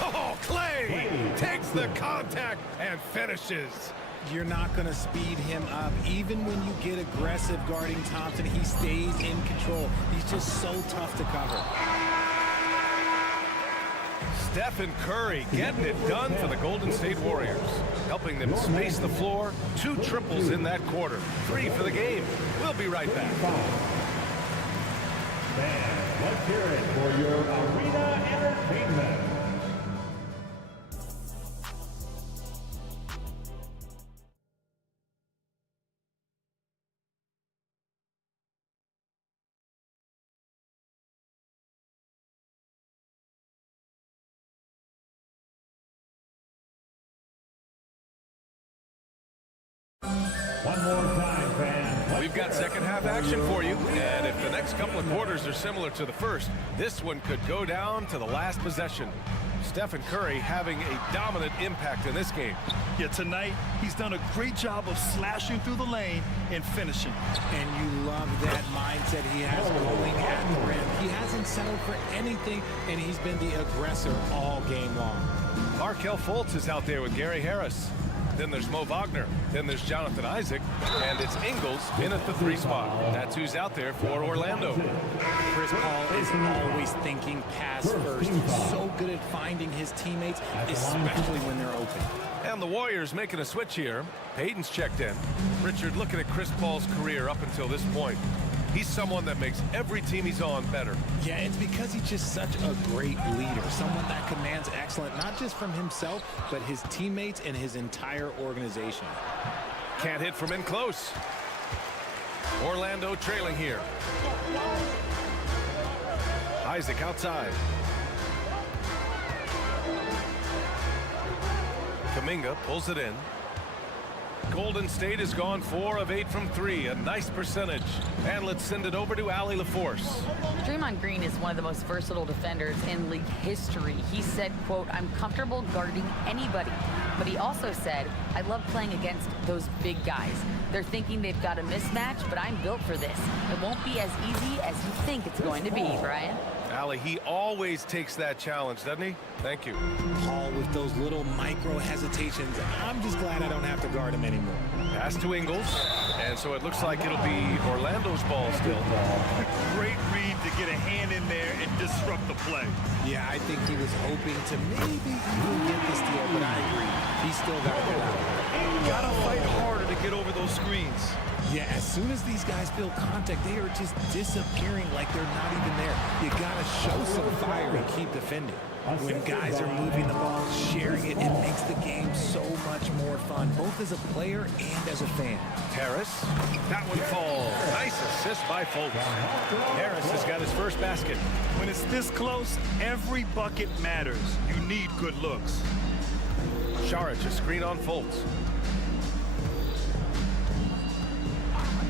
Oh, Clay takes the contact and finishes. You're not going to speed him up. Even when you get aggressive guarding Thompson, he stays in control. He's just so tough to cover. Stephen Curry getting it done for the Golden State Warriors, helping them space the floor. 2 triples in that quarter. 3 for the game. We'll be right back. Fans, let's hear it for your arena entertainment. One more time, fans. We've got second half action for you, and if the next couple of quarters are similar to the first, this one could go down to the last possession. Stephen Curry having a dominant impact in this game. Yeah, tonight he's done a great job of slashing through the lane and finishing. And you love that mindset he has going at the rim. He hasn't settled for anything, and he's been the aggressor all game long. Markelle Fultz is out there with Gary Harris. Then there's Mo Wagner. Then there's Jonathan Isaac. And it's Ingles in at the 3 spot. That's who's out there for Orlando. Chris Paul is always thinking pass first. He's so good at finding his teammates, especially when they're open. And the Warriors making a switch here. Payton's checked in. Richard, looking at Chris Paul's career up until this point, he's someone that makes every team he's on better. Yeah, it's because he's just such a great leader. Someone that commands excellence, not just from himself, but his teammates and his entire organization. Can't hit from in close. Orlando trailing here. Isaac outside. Kuminga pulls it in. Golden State has gone 4 of 8 from 3, a nice percentage. And let's send it over to Allie LaForce. Draymond Green is one of the most versatile defenders in league history. He said, quote, "I'm comfortable guarding anybody." But he also said, "I love playing against those big guys. They're thinking they've got a mismatch, but I'm built for this. It won't be as easy as you think it's going to be," Brian. Allie, he always takes that challenge, doesn't he? Thank you. Paul with those little micro hesitations. I'm just glad I don't have to guard him anymore. Pass to Ingles. And so it looks like it'll be Orlando's ball still. Great read to get a hand in there and disrupt the play. Yeah, I think he was hoping to maybe even get the steal, but I agree. He's still got to get out. Gotta fight harder to get over those screens. Yeah, as soon as these guys feel contact, they are just disappearing like they're not even there. You gotta show some fire and keep defending. When guys are moving the ball, sharing it, it makes the game so much more fun, both as a player and as a fan. Harris, that one falls. Nice assist by Fultz. Harris has got his first basket. When it's this close, every bucket matters. You need good looks. Saric, a screen on Fultz.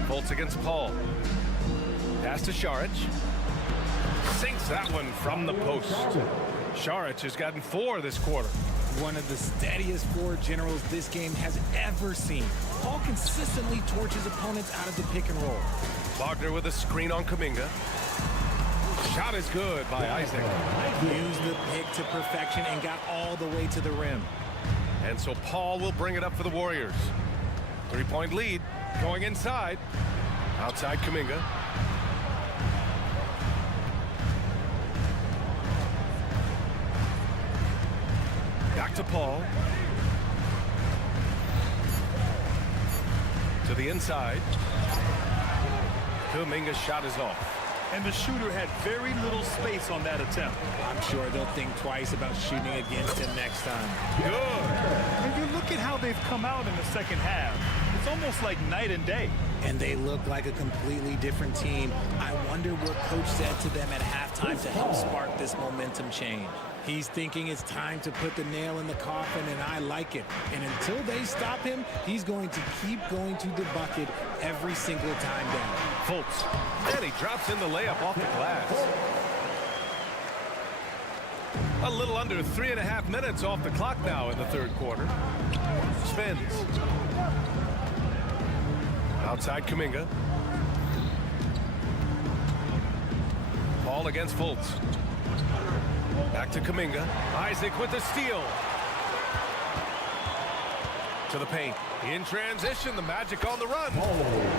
Fultz against Paul. Pass to Saric. Sinks that one from the post. Saric has gotten 4 this quarter. One of the steadiest floor generals this game has ever seen. Paul consistently torches opponents out of the pick and roll. Wagner with a screen on Kuminga. Shot is good by Isaac. Used the pick to perfection and got all the way to the rim. And so Paul will bring it up for the Warriors. 3-point lead. Going inside. Outside Kuminga. Back to Paul. To the inside. Kuminga's shot is off. And the shooter had very little space on that attempt. I'm sure they'll think twice about shooting against him next time. Good. And you look at how they've come out in the second half. It's almost like night and day. And they look like a completely different team. I wonder what coach said to them at halftime to help spark this momentum change. He's thinking it's time to put the nail in the coffin, and I like it. And until they stop him, he's going to keep going to the bucket every single time down. Fultz. And he drops in the layup off the glass. A little under 3.5 minutes off the clock now in the third quarter. Spins. Outside Kuminga. Paul against Fultz. Back to Kuminga. Isaac with the steal. To the paint. In transition, the Magic on the run.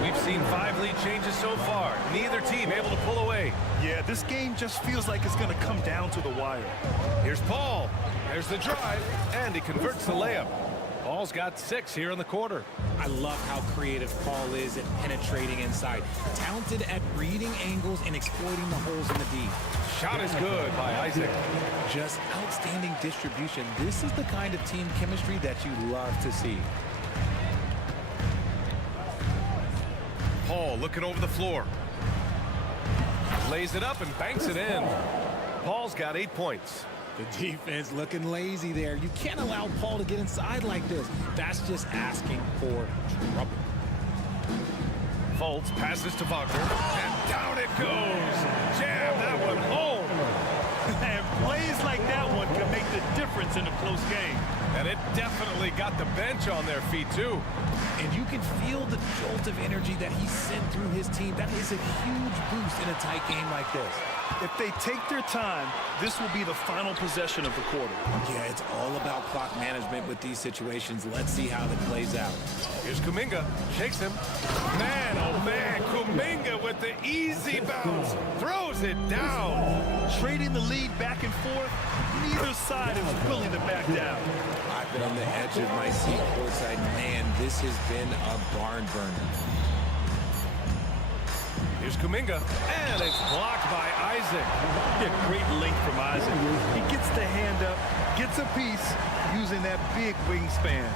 We've seen 5 lead changes so far. Neither team able to pull away. Yeah, this game just feels like it's going to come down to the wire. Here's Paul. There's the drive. And he converts the layup. Paul's got 6 here in the quarter. I love how creative Paul is at penetrating inside. Talented at reading angles and exploiting the holes in the D. Shot is good by Isaac. Just outstanding distribution. This is the kind of team chemistry that you love to see. Paul looking over the floor. Lays it up and banks it in. Paul's got 8 points. The defense looking lazy there. You can't allow Paul to get inside like this. That's just asking for trouble. Fultz passes to Wagner. And down it goes. Jam that one home. And plays like that one can make the difference in a close game. And it definitely got the bench on their feet, too. And you can feel the jolt of energy that he sent through his team. That is a huge boost in a tight game like this. If they take their time, this will be the final possession of the quarter. Yeah, it's all about clock management with these situations. Let's see how that plays out. Here's Kuminga. Shakes him. Man, oh man, Kuminga with the easy bounce. Throws it down. Trading the lead back and forth, neither side is willing to back down. I've been on the edge of my seat courtside. Man, this has been a barn burner. Here's Kuminga, and it's blocked by Isaac. Yeah, great length from Isaac. He gets the hand up, gets a piece, using that big wingspan.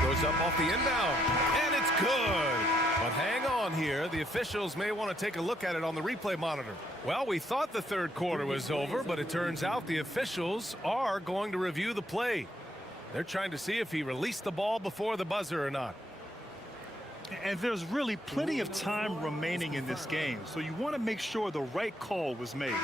Goes up off the inbound, and it's good. But hang on on here. The officials may want to take a look at it on the replay monitor. Well, we thought the third quarter was over, but it turns out the officials are going to review the play. They're trying to see if he released the ball before the buzzer or not. And there's really plenty of time remaining in this game, so you want to make sure the right call was made.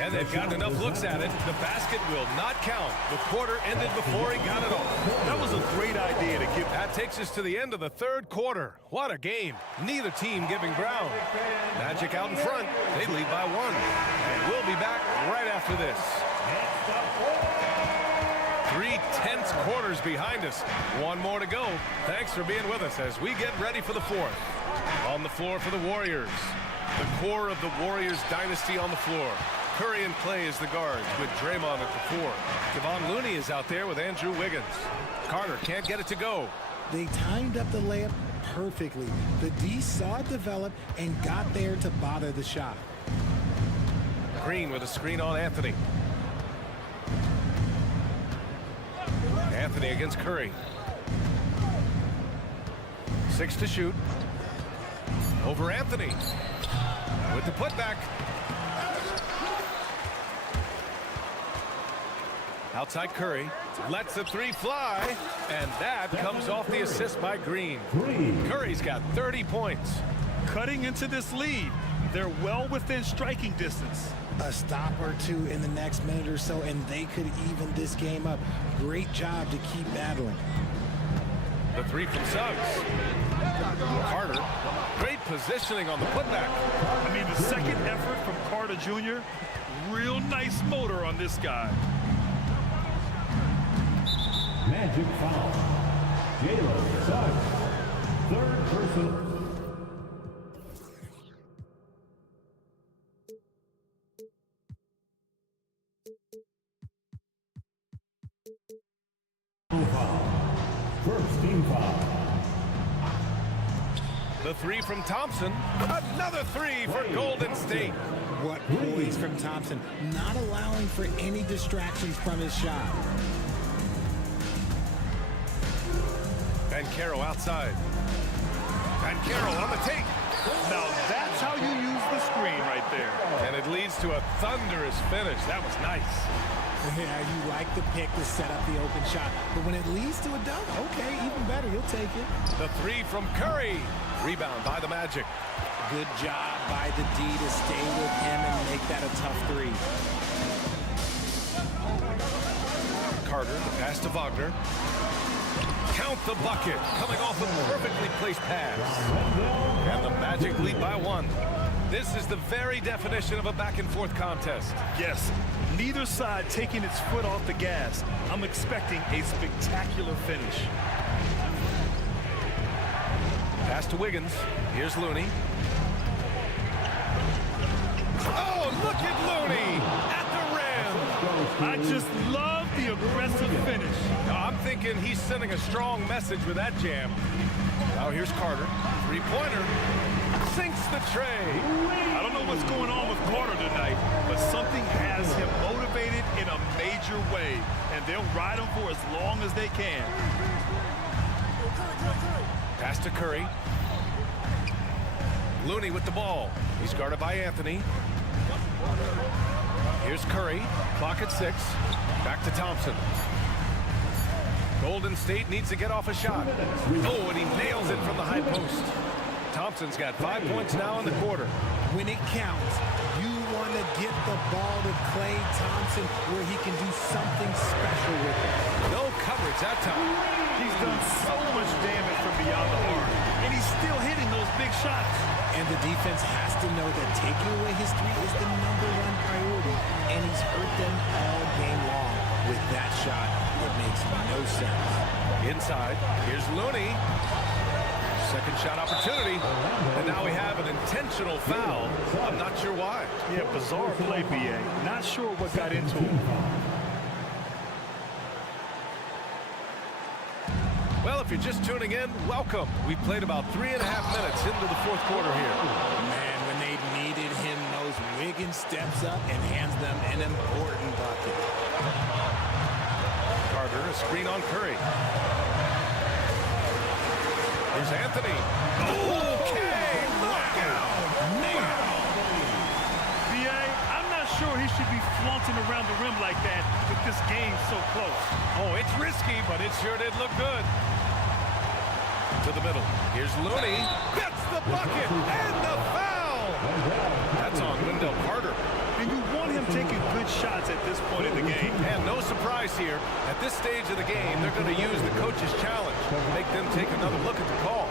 And they've gotten enough looks at it. The basket will not count. The quarter ended before he got it off. That was a great idea to give. That takes us to the end of the third quarter. What a game. Neither team giving ground. Magic out in front. They lead by 1. And we'll be back right after this. 3 tense quarters behind us. 1 more to go. Thanks for being with us as we get ready for the 4th. On the floor for the Warriors. The core of the Warriors dynasty on the floor. Curry and Clay as the guards with Draymond at the 4. Kevon Looney is out there with Andrew Wiggins. Carter can't get it to go. They timed up the layup perfectly. The D saw it develop and got there to bother the shot. Green with a screen on Anthony. Anthony against Curry. 6 to shoot. Over Anthony. With the putback. Outside Curry. Lets the 3 fly. And that comes off the assist by Green. Curry's got 30 points. Cutting into this lead. They're well within striking distance. A stop or 2 in the next minute or so, and they could even this game up. Great job to keep battling. The 3 from Suggs. Carter. Great positioning on the putback. I mean, the second effort from Carter Jr., real nice motor on this guy. Magic foul. Jalen Suggs. 3rd personal. First team foul. The 3 from Thompson. Another 3 for Golden State. What poise from Thompson, not allowing for any distractions from his shot. And Carroll outside. And Carroll on the take. Now that's how you use the screen right there. And it leads to a thunderous finish. That was nice. Yeah, you like the pick to set up the open shot, but when it leads to a dunk, okay, even better, you'll take it. The 3 from Curry. Rebound by the Magic. Good job by the D to stay with him and make that a tough 3. Carter, the pass to Wagner. Count the bucket, coming off a perfectly placed pass. And the Magic lead by 1. This is the very definition of a back-and-forth contest. Yes, neither side taking its foot off the gas. I'm expecting a spectacular finish. Pass to Wiggins. Here's Looney. Oh, look at Looney at the rim. I just love the aggressive finish. I'm thinking he's sending a strong message with that jam. Now here's Carter. 3-pointer. Sinks the tray. I don't know what's going on with Carter tonight, but something has him motivated in a major way, and they'll ride him for as long as they can. Pass to Curry. Looney with the ball. He's guarded by Anthony. Here's Curry. Clock at 6. Back to Thompson. Golden State needs to get off a shot. Oh, and he nails it from the high post. Thompson's got 5 points now in the quarter. When it counts, you want to get the ball to Klay Thompson where he can do something special with it. No coverage that time. He's done so much damage from beyond the arc, and he's still hitting those big shots. And the defense has to know that taking away his 3 is the #1 priority, and he's hurt them all game long. With that shot, it makes no sense. Inside, here's Looney. Second shot opportunity, and now we have an intentional foul. I'm not sure why. Yeah, bizarre play, BA. Not sure what got into him. Well, if you're just tuning in, welcome. We've played about 3.5 minutes into the fourth quarter here. Man, when they needed him most, Wiggins steps up and hands them an important bucket. Carter, a screen on Curry. Here's Anthony. Okay, look out. B.A., I'm not sure he should be flaunting around the rim like that with this game so close. Oh, it's risky, but it sure did look good. To the middle. Here's Looney. Gets the bucket and the foul. That's on Wendell Carter. And you want him taking good shots at this point in the game. And no surprise here. At this stage of the game, they're going to use the coach's challenge to make them take another look at the call.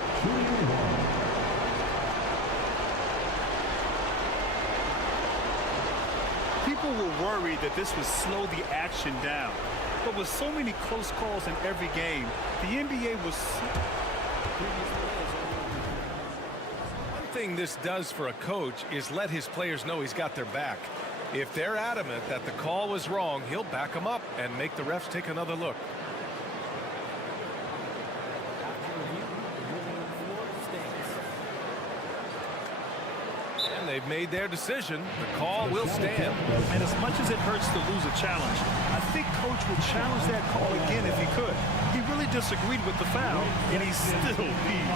People were worried that this would slow the action down. But with so many close calls in every game, the NBA was... One thing this does for a coach is let his players know he's got their back. If they're adamant that the call was wrong, he'll back them up and make the refs take another look. And they've made their decision. The call will stand. And as much as it hurts to lose a challenge, I think Coach would challenge that call again if he could. He really disagreed with the foul, and he's still peeved.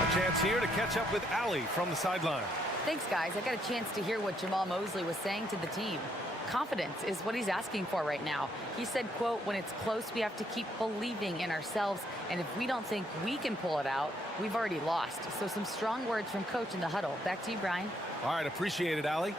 A chance here to catch up with Allie from the sideline. Thanks, guys. I got a chance to hear what Jamal Mosley was saying to the team. Confidence is what he's asking for right now. He said, quote, when it's close, we have to keep believing in ourselves. And if we don't think we can pull it out, we've already lost. So some strong words from Coach in the huddle. Back to you, Brian. All right, appreciate it, Allie.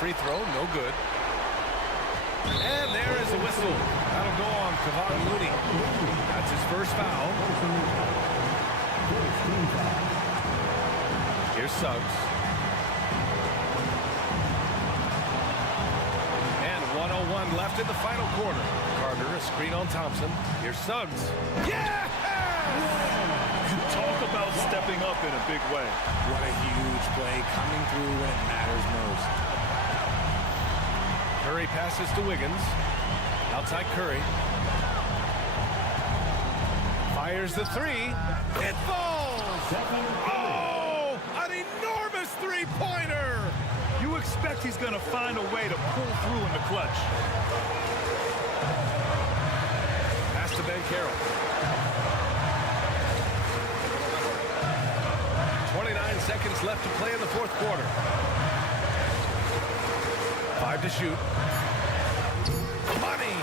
Free throw, no good. And there is a whistle. That'll go on Kevon Looney. That's his first foul. Here's Suggs. And 1:01 left in the final quarter. Carter, a screen on Thompson. Here's Suggs. Yeah! Talk about stepping up in a big way. What a huge play, coming through when it matters most. Curry passes to Wiggins. Outside Curry. Fires the three. It falls! Oh! An enormous three-pointer! You expect he's going to find a way to pull through in the clutch. Pass to Ben Carroll. 29 seconds left to play in the fourth quarter. 5 to shoot. Money!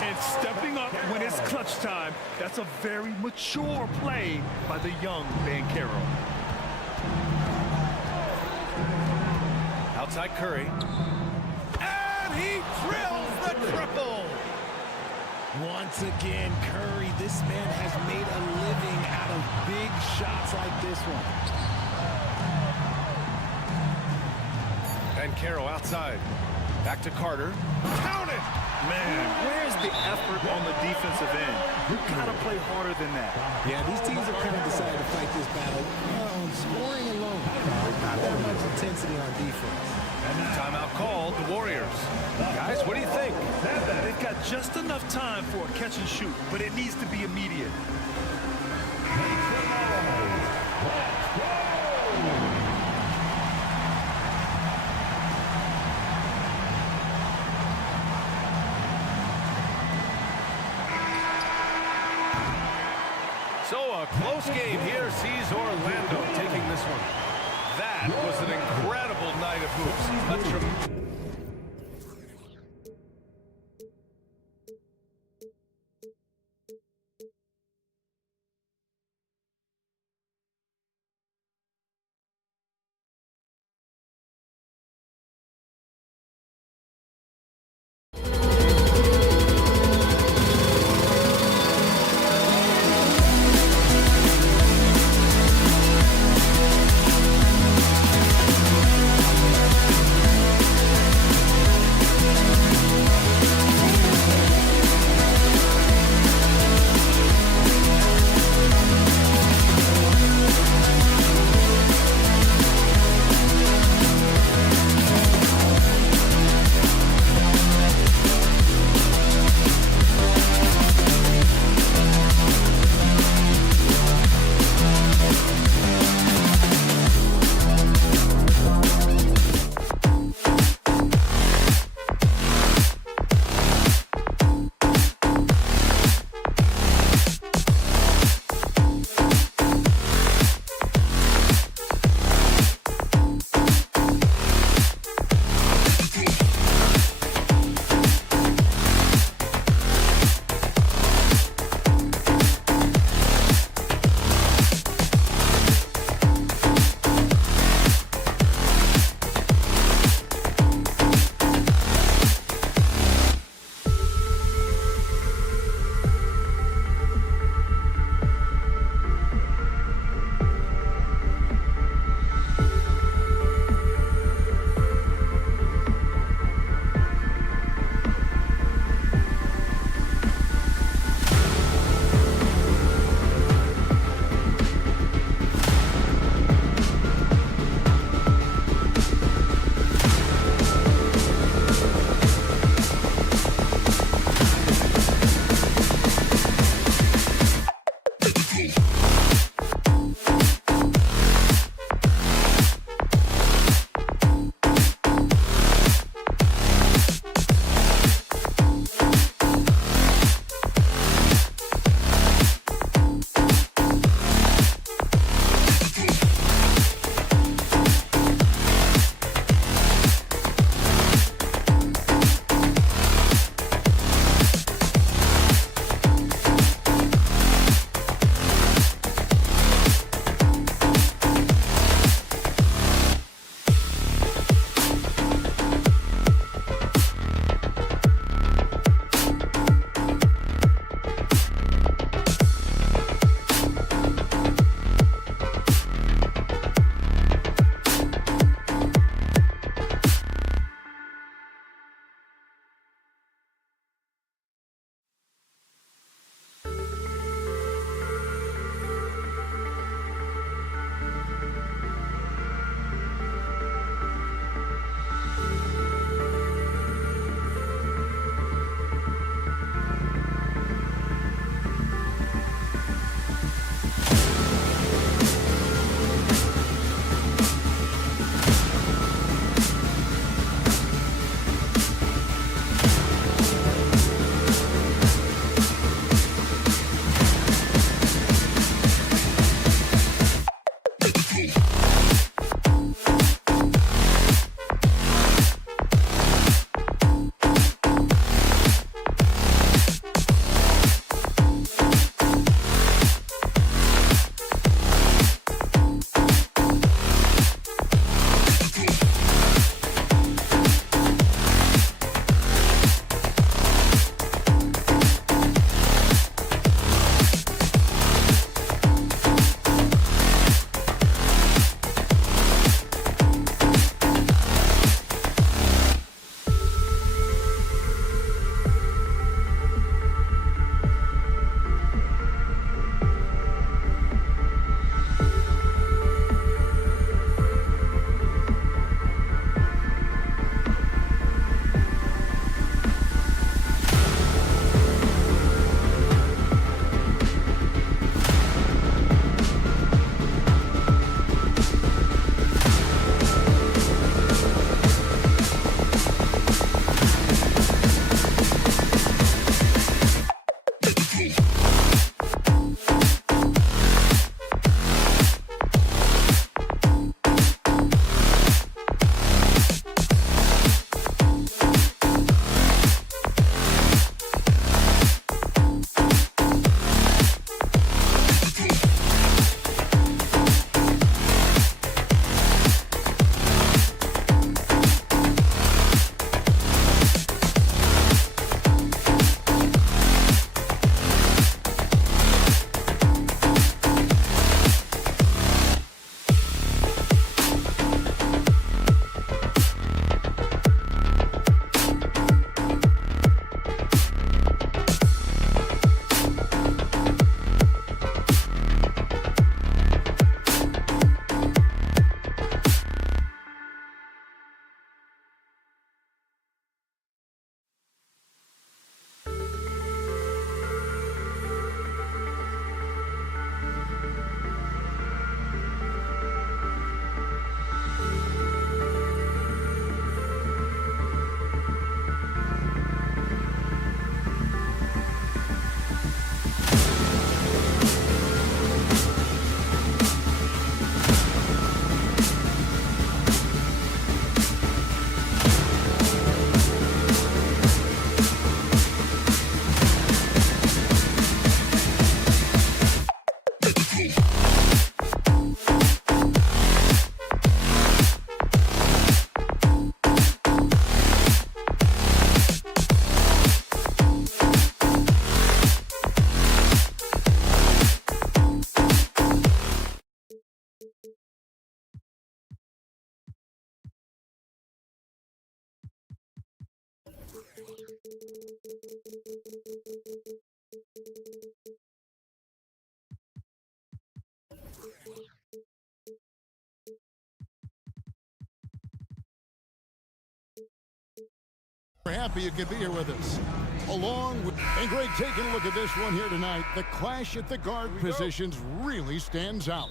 And stepping up when it's clutch time, that's a very mature play by the young Ben Carroll. Outside Curry. And he drills the triple! Once again, Curry, this man has made a living out of big shots like this one. Ben Carroll outside. Back to Carter. Count it! Man, where's the effort on the defensive end? You gotta play harder than that. Yeah, these teams have kind of decided to fight this battle on scoring alone. Not that much intensity on defense. Timeout called, the Warriors. Guys, what do you think? They've got just enough time for a catch and shoot, but it needs to be immediate. So a close game here sees Orlando taking this one. That was an incredible night of hoops. We're happy you could be here with us. Along with, and Greg, taking a look at this one here tonight, the clash at the guard positions really stands out.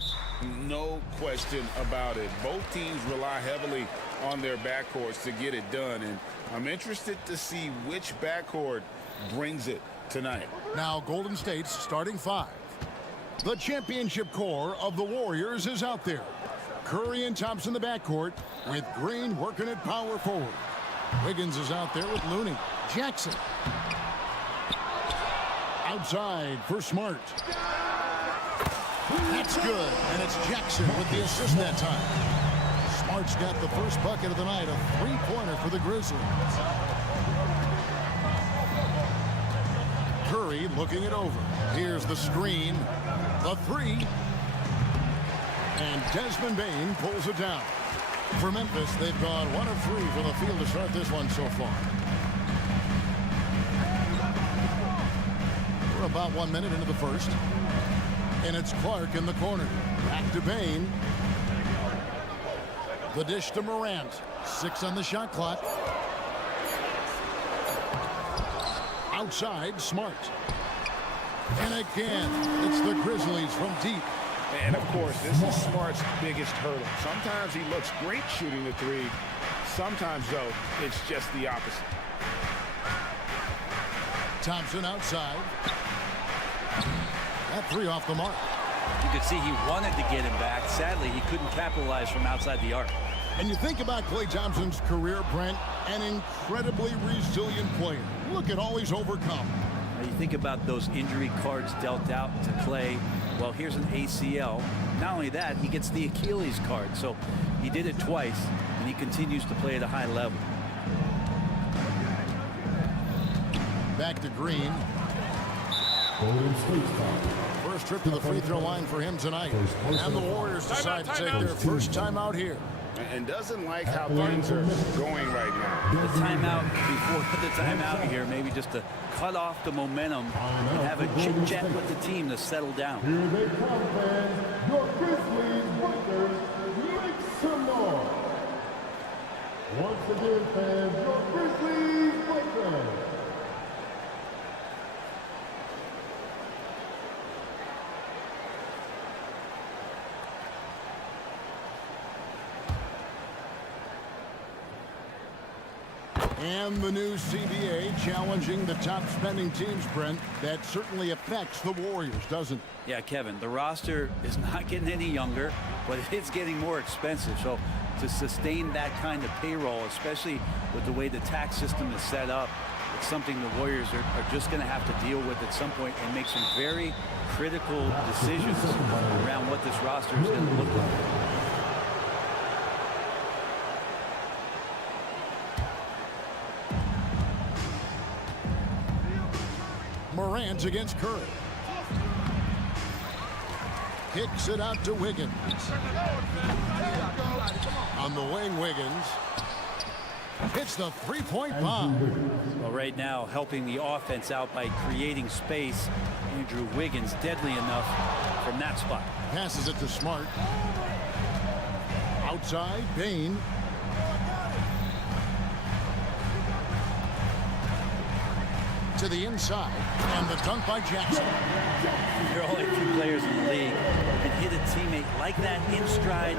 No question about it. Both teams rely heavily on their backcourts to get it done, and I'm interested to see which backcourt brings it tonight. Now Golden State's starting five. The championship core of the Warriors is out there. Curry and Thompson the backcourt, with Green working at power forward. Wiggins is out there with Looney. Jackson. Outside for Smart. That's good, and it's Jackson with the assist that time. Smart's got the first bucket of the night, a three-pointer for the Grizzlies. Curry looking it over. Here's the screen. The three. And Desmond Bane pulls it down. For Memphis, they've gone 1 of 3 from the field to start this one so far. We're about 1 minute into the first. And it's Clark in the corner. Back to Bane. The dish to Morant. 6 on the shot clock. Outside, Smart. And again, it's the Grizzlies from deep. And, of course, this is Smart's biggest hurdle. Sometimes he looks great shooting the three. Sometimes, though, it's just the opposite. Thompson outside. That three off the mark. You could see he wanted to get him back. Sadly, he couldn't capitalize from outside the arc. And you think about Klay Thompson's career, Brent, an incredibly resilient player. Look at all he's overcome. Now you think about those injury cards dealt out to Klay. Well, here's an ACL. Not only that, he gets the Achilles card. So he did it twice, and he continues to play at a high level. Back to Green. First trip to the free throw line for him tonight. And the Warriors decide to take their first time out here. And doesn't like how things are going right now. The timeout before the timeout here, maybe just to cut off the momentum and have a chit-chat with the team to settle down. Here they come, fans. Your Grizzlies workers, make some noise. Once again, fans, your Grizzlies workers. And the new CBA challenging the top spending teams, Brent. That certainly affects the Warriors, doesn't it? Yeah, Kevin, the roster is not getting any younger, but it's getting more expensive. So to sustain that kind of payroll, especially with the way the tax system is set up, it's something the Warriors are just going to have to deal with at some point and make some very critical decisions around what this roster is going to look like. Morant against Curry. Kicks it out to Wiggins. On the wing, Wiggins hits the three-point bomb. Well, right now, helping the offense out by creating space. Andrew Wiggins, deadly enough from that spot. Passes it to Smart. Outside, Bane. To the inside, and the dunk by Jackson. There are only a few players in the league who can hit a teammate like that in stride.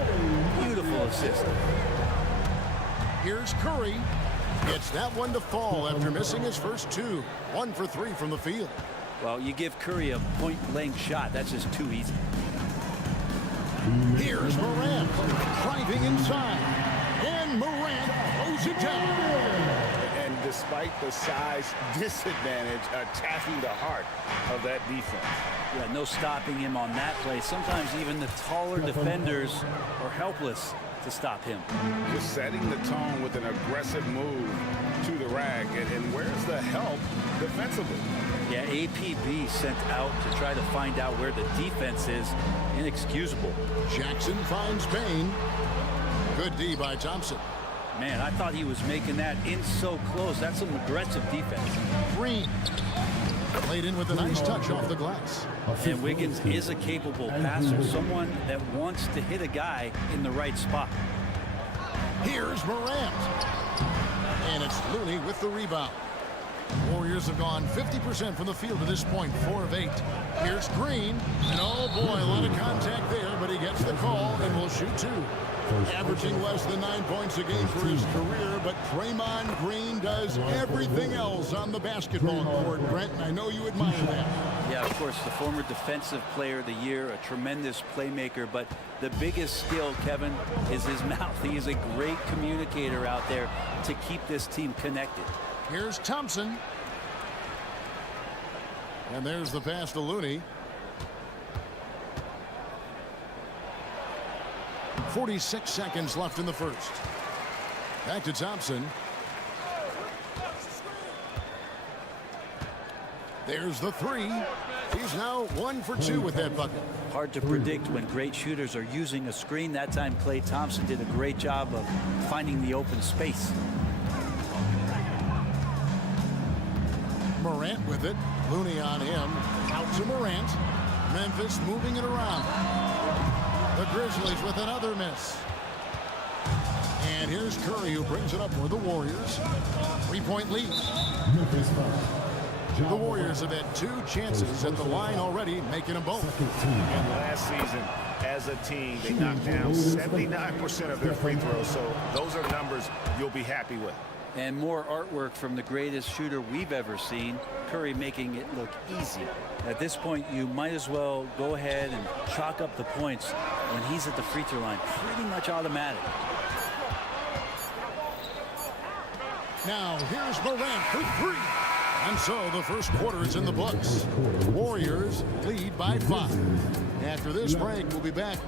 Beautiful assist. Here's Curry. Gets that one to fall after missing his first two. 1 for 3 from the field. Well, you give Curry a point-blank shot. That's just too easy. Here's Morant driving inside. And Morant throws it down. And despite the size disadvantage, attacking the heart of that defense. Yeah, no stopping him on that play. Sometimes even the taller defenders are helpless to stop him. Just setting the tone with an aggressive move to the rack. And where's the help defensively? Yeah, APB sent out to try to find out where the defense is. Inexcusable. Jackson finds Bane. Good D by Thompson. Man, I thought he was making that in so close. That's some aggressive defense. Green laid in with a nice touch off the glass. And Wiggins is a capable passer, someone that wants to hit a guy in the right spot. Here's Morant. And it's Looney with the rebound. Warriors have gone 50% from the field to this point, 4 of 8. Here's Green. And oh boy, a lot of contact there, but he gets the call and will shoot 2. Averaging less than 9 points a game for his career, but Draymond Green does everything else on the basketball court, Brent, and I know you admire that. Yeah, of course, the former defensive player of the year, a tremendous playmaker, but the biggest skill, Kevin, is his mouth. He is a great communicator out there to keep this team connected. Here's Thompson. And there's the pass to Looney. 46 seconds left in the first. Back to Thompson. There's the 3. He's now 1 for 2 with that bucket. Hard to predict when great shooters are using a screen. That time, Klay Thompson did a great job of finding the open space. Morant with it. Looney on him. Out to Morant. Memphis moving it around. The Grizzlies with another miss. And here's Curry, who brings it up for the Warriors. 3-point lead. The Warriors have had 2 chances at the line already, making them both. And last season, as a team, they knocked down 79% of their free throws. So those are numbers you'll be happy with. And more artwork from the greatest shooter we've ever seen, Curry making it look easy. At this point, you might as well go ahead and chalk up the points when he's at the free throw line. Pretty much automatic. Now, here's Morant for 3. And so the first quarter is in the books. Warriors lead by 5. After this break, we'll be back.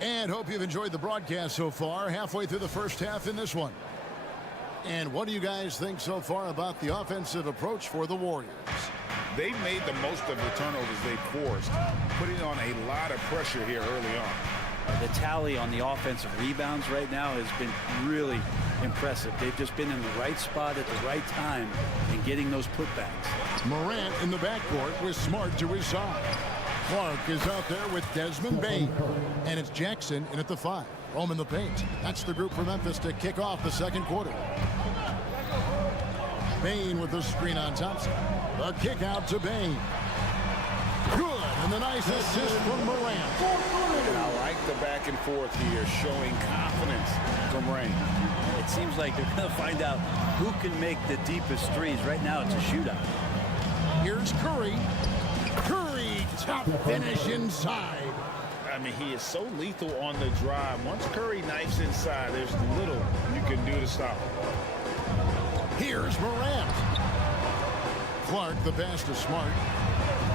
And hope you've enjoyed the broadcast so far. Halfway through the first half in this one. And what do you guys think so far about the offensive approach for the Warriors? They've made the most of the turnovers they've forced, putting on a lot of pressure here early on. The tally on the offensive rebounds right now has been really impressive. They've just been in the right spot at the right time and getting those putbacks. Morant in the backcourt with Smart to his side. Clark is out there with Desmond Bain. And it's Jackson in at the 5. Home in the paint. That's the group for Memphis to kick off the second quarter. Bain with the screen on Thompson. The kick out to Bain. Good. And the nice assist from Morant. I like the back and forth here, showing confidence from Rain. It seems like they're going to find out who can make the deepest threes. Right now, it's a shootout. Here's Curry. Curry, top finish inside. I mean, he is so lethal on the drive. Once Curry knifes inside, there's little you can do to stop him. Here's Morant. Clark, the pass to Smart.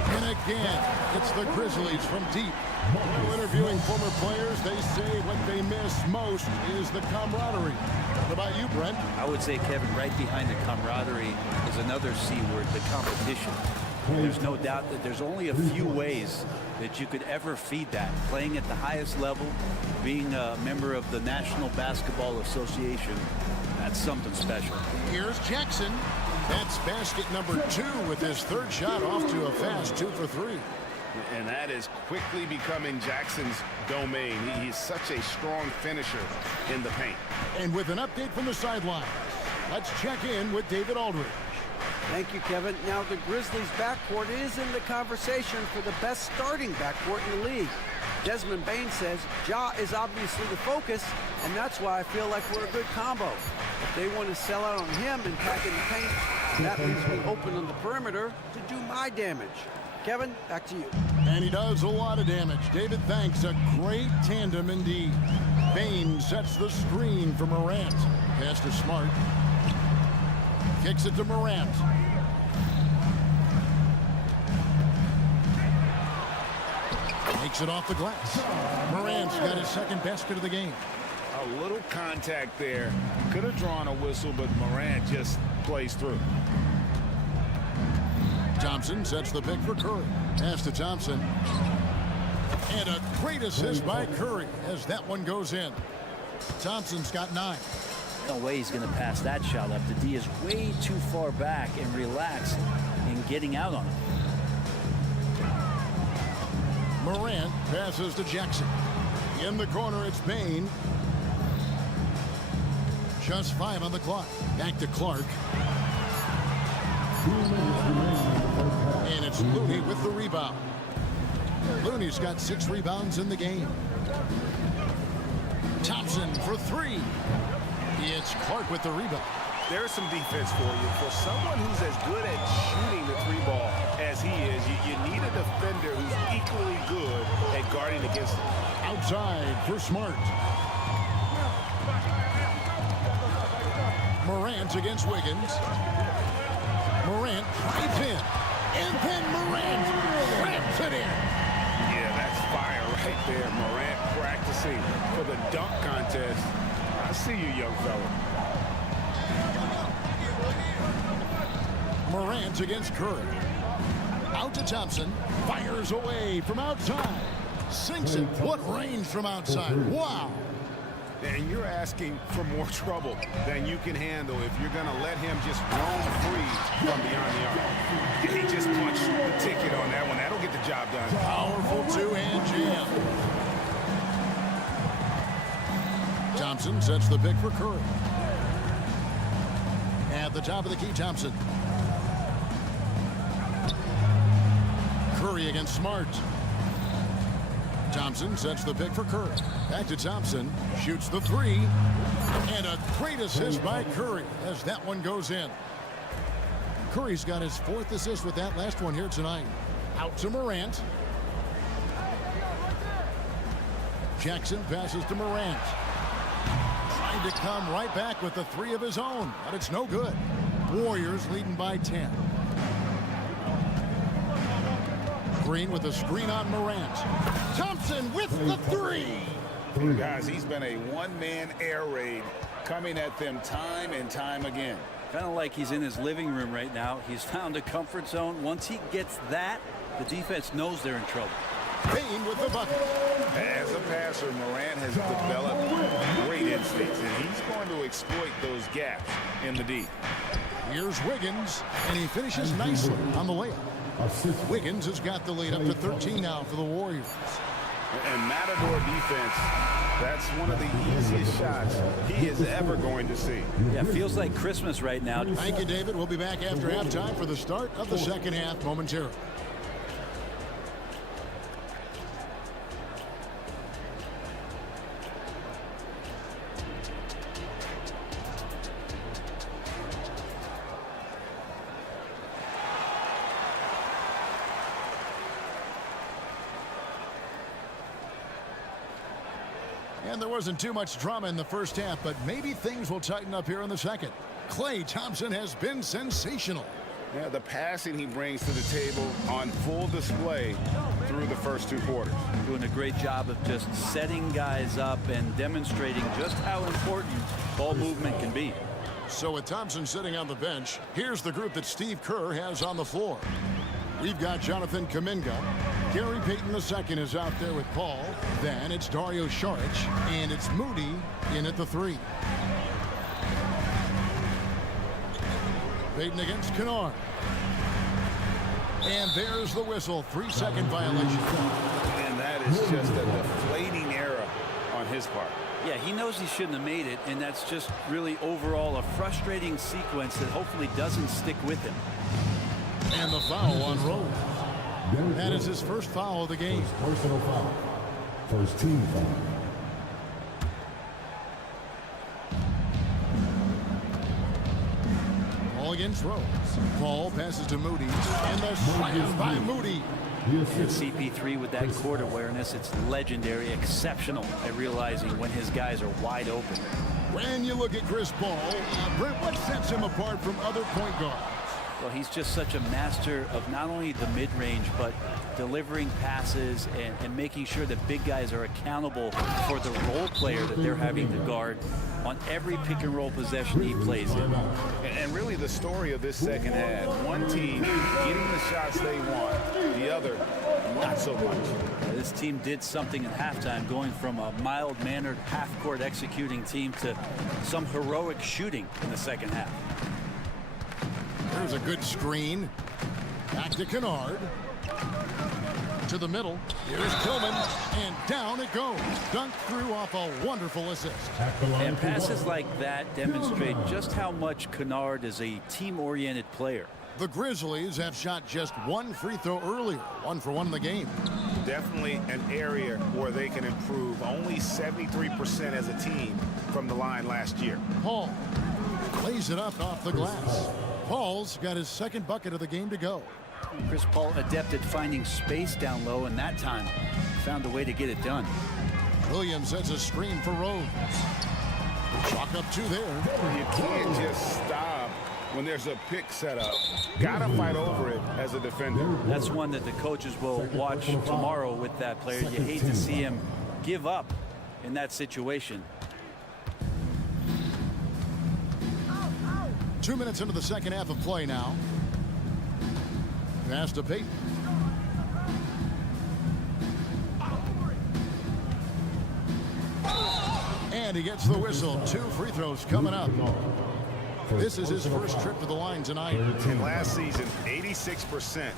And again, it's the Grizzlies from deep. While interviewing former players, they say what they miss most is the camaraderie. What about you, Brent? I would say, Kevin, right behind the camaraderie is another C word, the competition. There's no doubt that there's only a few ways that you could ever feed that. Playing at the highest level, being a member of the National Basketball Association, that's something special. Here's Jackson. That's basket number 2 with his 3rd shot off to a fast 2 for 3. And that is quickly becoming Jackson's domain. He's such a strong finisher in the paint. And with an update from the sideline, let's check in with David Aldridge. Thank you, Kevin. Now, the Grizzlies' backcourt is in the conversation for the best starting backcourt in the league. Desmond Bain says Ja is obviously the focus, and that's why I feel like we're a good combo. If they want to sell out on him and pack in the paint, that leaves me open on the perimeter to do my damage. Kevin, back to you. And he does a lot of damage. David, thanks. A great tandem indeed. Bain sets the screen for Morant. Pass to Smart. Kicks it to Morant. Takes it off the glass. Morant's got his 2nd basket of the game. A little contact there. Could have drawn a whistle, but Morant just plays through. Thompson sets the pick for Curry. Pass to Thompson. And a great assist by Curry as that one goes in. Thompson's got 9. No way he's going to pass that shot up. The D is way too far back and relaxed in getting out on him. Morant passes to Jackson. In the corner, it's Bain. Just 5 on the clock. Back to Clark. And it's Looney with the rebound. Looney's got 6 rebounds in the game. Thompson for 3. It's Clark with the rebound. There's some defense for you. For someone who's as good at shooting the 3-ball as he is, you need a defender who's equally good at guarding against him. Outside for Smart. Morant against Wiggins. Morant drives in. And then Morant ramps it in. Yeah, that's fire right there. Morant practicing for the dunk contest. I see you, young fella. Morant against Curry. Out to Thompson. Fires away from outside. Sinks it. What range from outside. Wow. And you're asking for more trouble than you can handle if you're going to let him just roam free from beyond the arc. He just punched the ticket on that one. That'll get the job done. Powerful 2-hand jam. Thompson sets the pick for Curry. At the top of the key, Thompson. Curry against Smart. Thompson sets the pick for Curry. Back to Thompson. Shoots the 3. And a great assist by Curry as that one goes in. Curry's got his 4th assist with that last one here tonight. Out to Morant. Jackson passes to Morant. Trying to come right back with the 3 of his own, but it's no good. Warriors leading by 10. Green with a screen on Morant. Thompson with the 3. Guys, he's been a one-man air raid coming at them time and time again. Kind of like he's in his living room right now. He's found a comfort zone. Once he gets that, the defense knows they're in trouble. Payne with the bucket. As a passer, Morant has developed great instincts, and he's going to exploit those gaps in the D. Here's Wiggins, and he finishes nicely on the layup. Wiggins has got the lead up to 13 now for the Warriors. And Matador defense, that's one of the easiest shots he is ever going to see. Yeah, feels like Christmas right now. Thank you, David. We'll be back after halftime for the start of the second half momentarily. And there wasn't too much drama in the first half, but maybe things will tighten up here in the second. Klay Thompson has been sensational. Yeah, the passing he brings to the table on full display through the first 2 quarters. Doing a great job of just setting guys up and demonstrating just how important ball movement can be. So with Thompson sitting on the bench, here's the group that Steve Kerr has on the floor. We've got Jonathan Kuminga. Gary Payton II is out there with Paul. Then it's Dario Saric, and it's Moody in at the 3. Payton against Kennard. And there's the whistle. 3-second violation. And that is just a deflating error on his part. Yeah, he knows he shouldn't have made it, and that's just really overall a frustrating sequence that hopefully doesn't stick with him. And the foul on Rose. That is his first foul of the game. Personal foul. First team foul. Ball against Rose. Paul passes to Moody. And the slam by Moody. And CP3 with that court awareness, it's legendary, exceptional at realizing when his guys are wide open. When you look at Chris Paul, Brent, what sets him apart from other point guards? Well, he's just such a master of not only the mid-range, but delivering passes and making sure that big guys are accountable for the role player that they're having to guard on every pick and roll possession he plays in. And really the story of this second half, one team getting the shots they want, the other not so much. This team did something at halftime, going from a mild-mannered half-court executing team to some heroic shooting in the second half. There's a good screen. Back to Kennard. To the middle. Here's Tillman. And down it goes. Dunked through off a wonderful assist. And passes like that demonstrate just how much Kennard is a team-oriented player. The Grizzlies have shot just one free throw earlier. 1 for 1 in the game. Definitely an area where they can improve. Only 73% as a team from the line last year. Paul lays it up off the glass. Paul's got his second bucket of the game to go. Chris Paul adept at finding space down low, and that time found a way to get it done. Williams sets a screen for Rose. Chalk up 2 there. You can't just stop when there's a pick set up. Gotta fight over it as a defender. That's one that the coaches will watch tomorrow with that player. You hate to see him give up in that situation. 2 minutes into the second half of play now. Pass to Peyton. And he gets the whistle. 2 free throws coming up. This is his first trip to the line tonight. And last season, 86%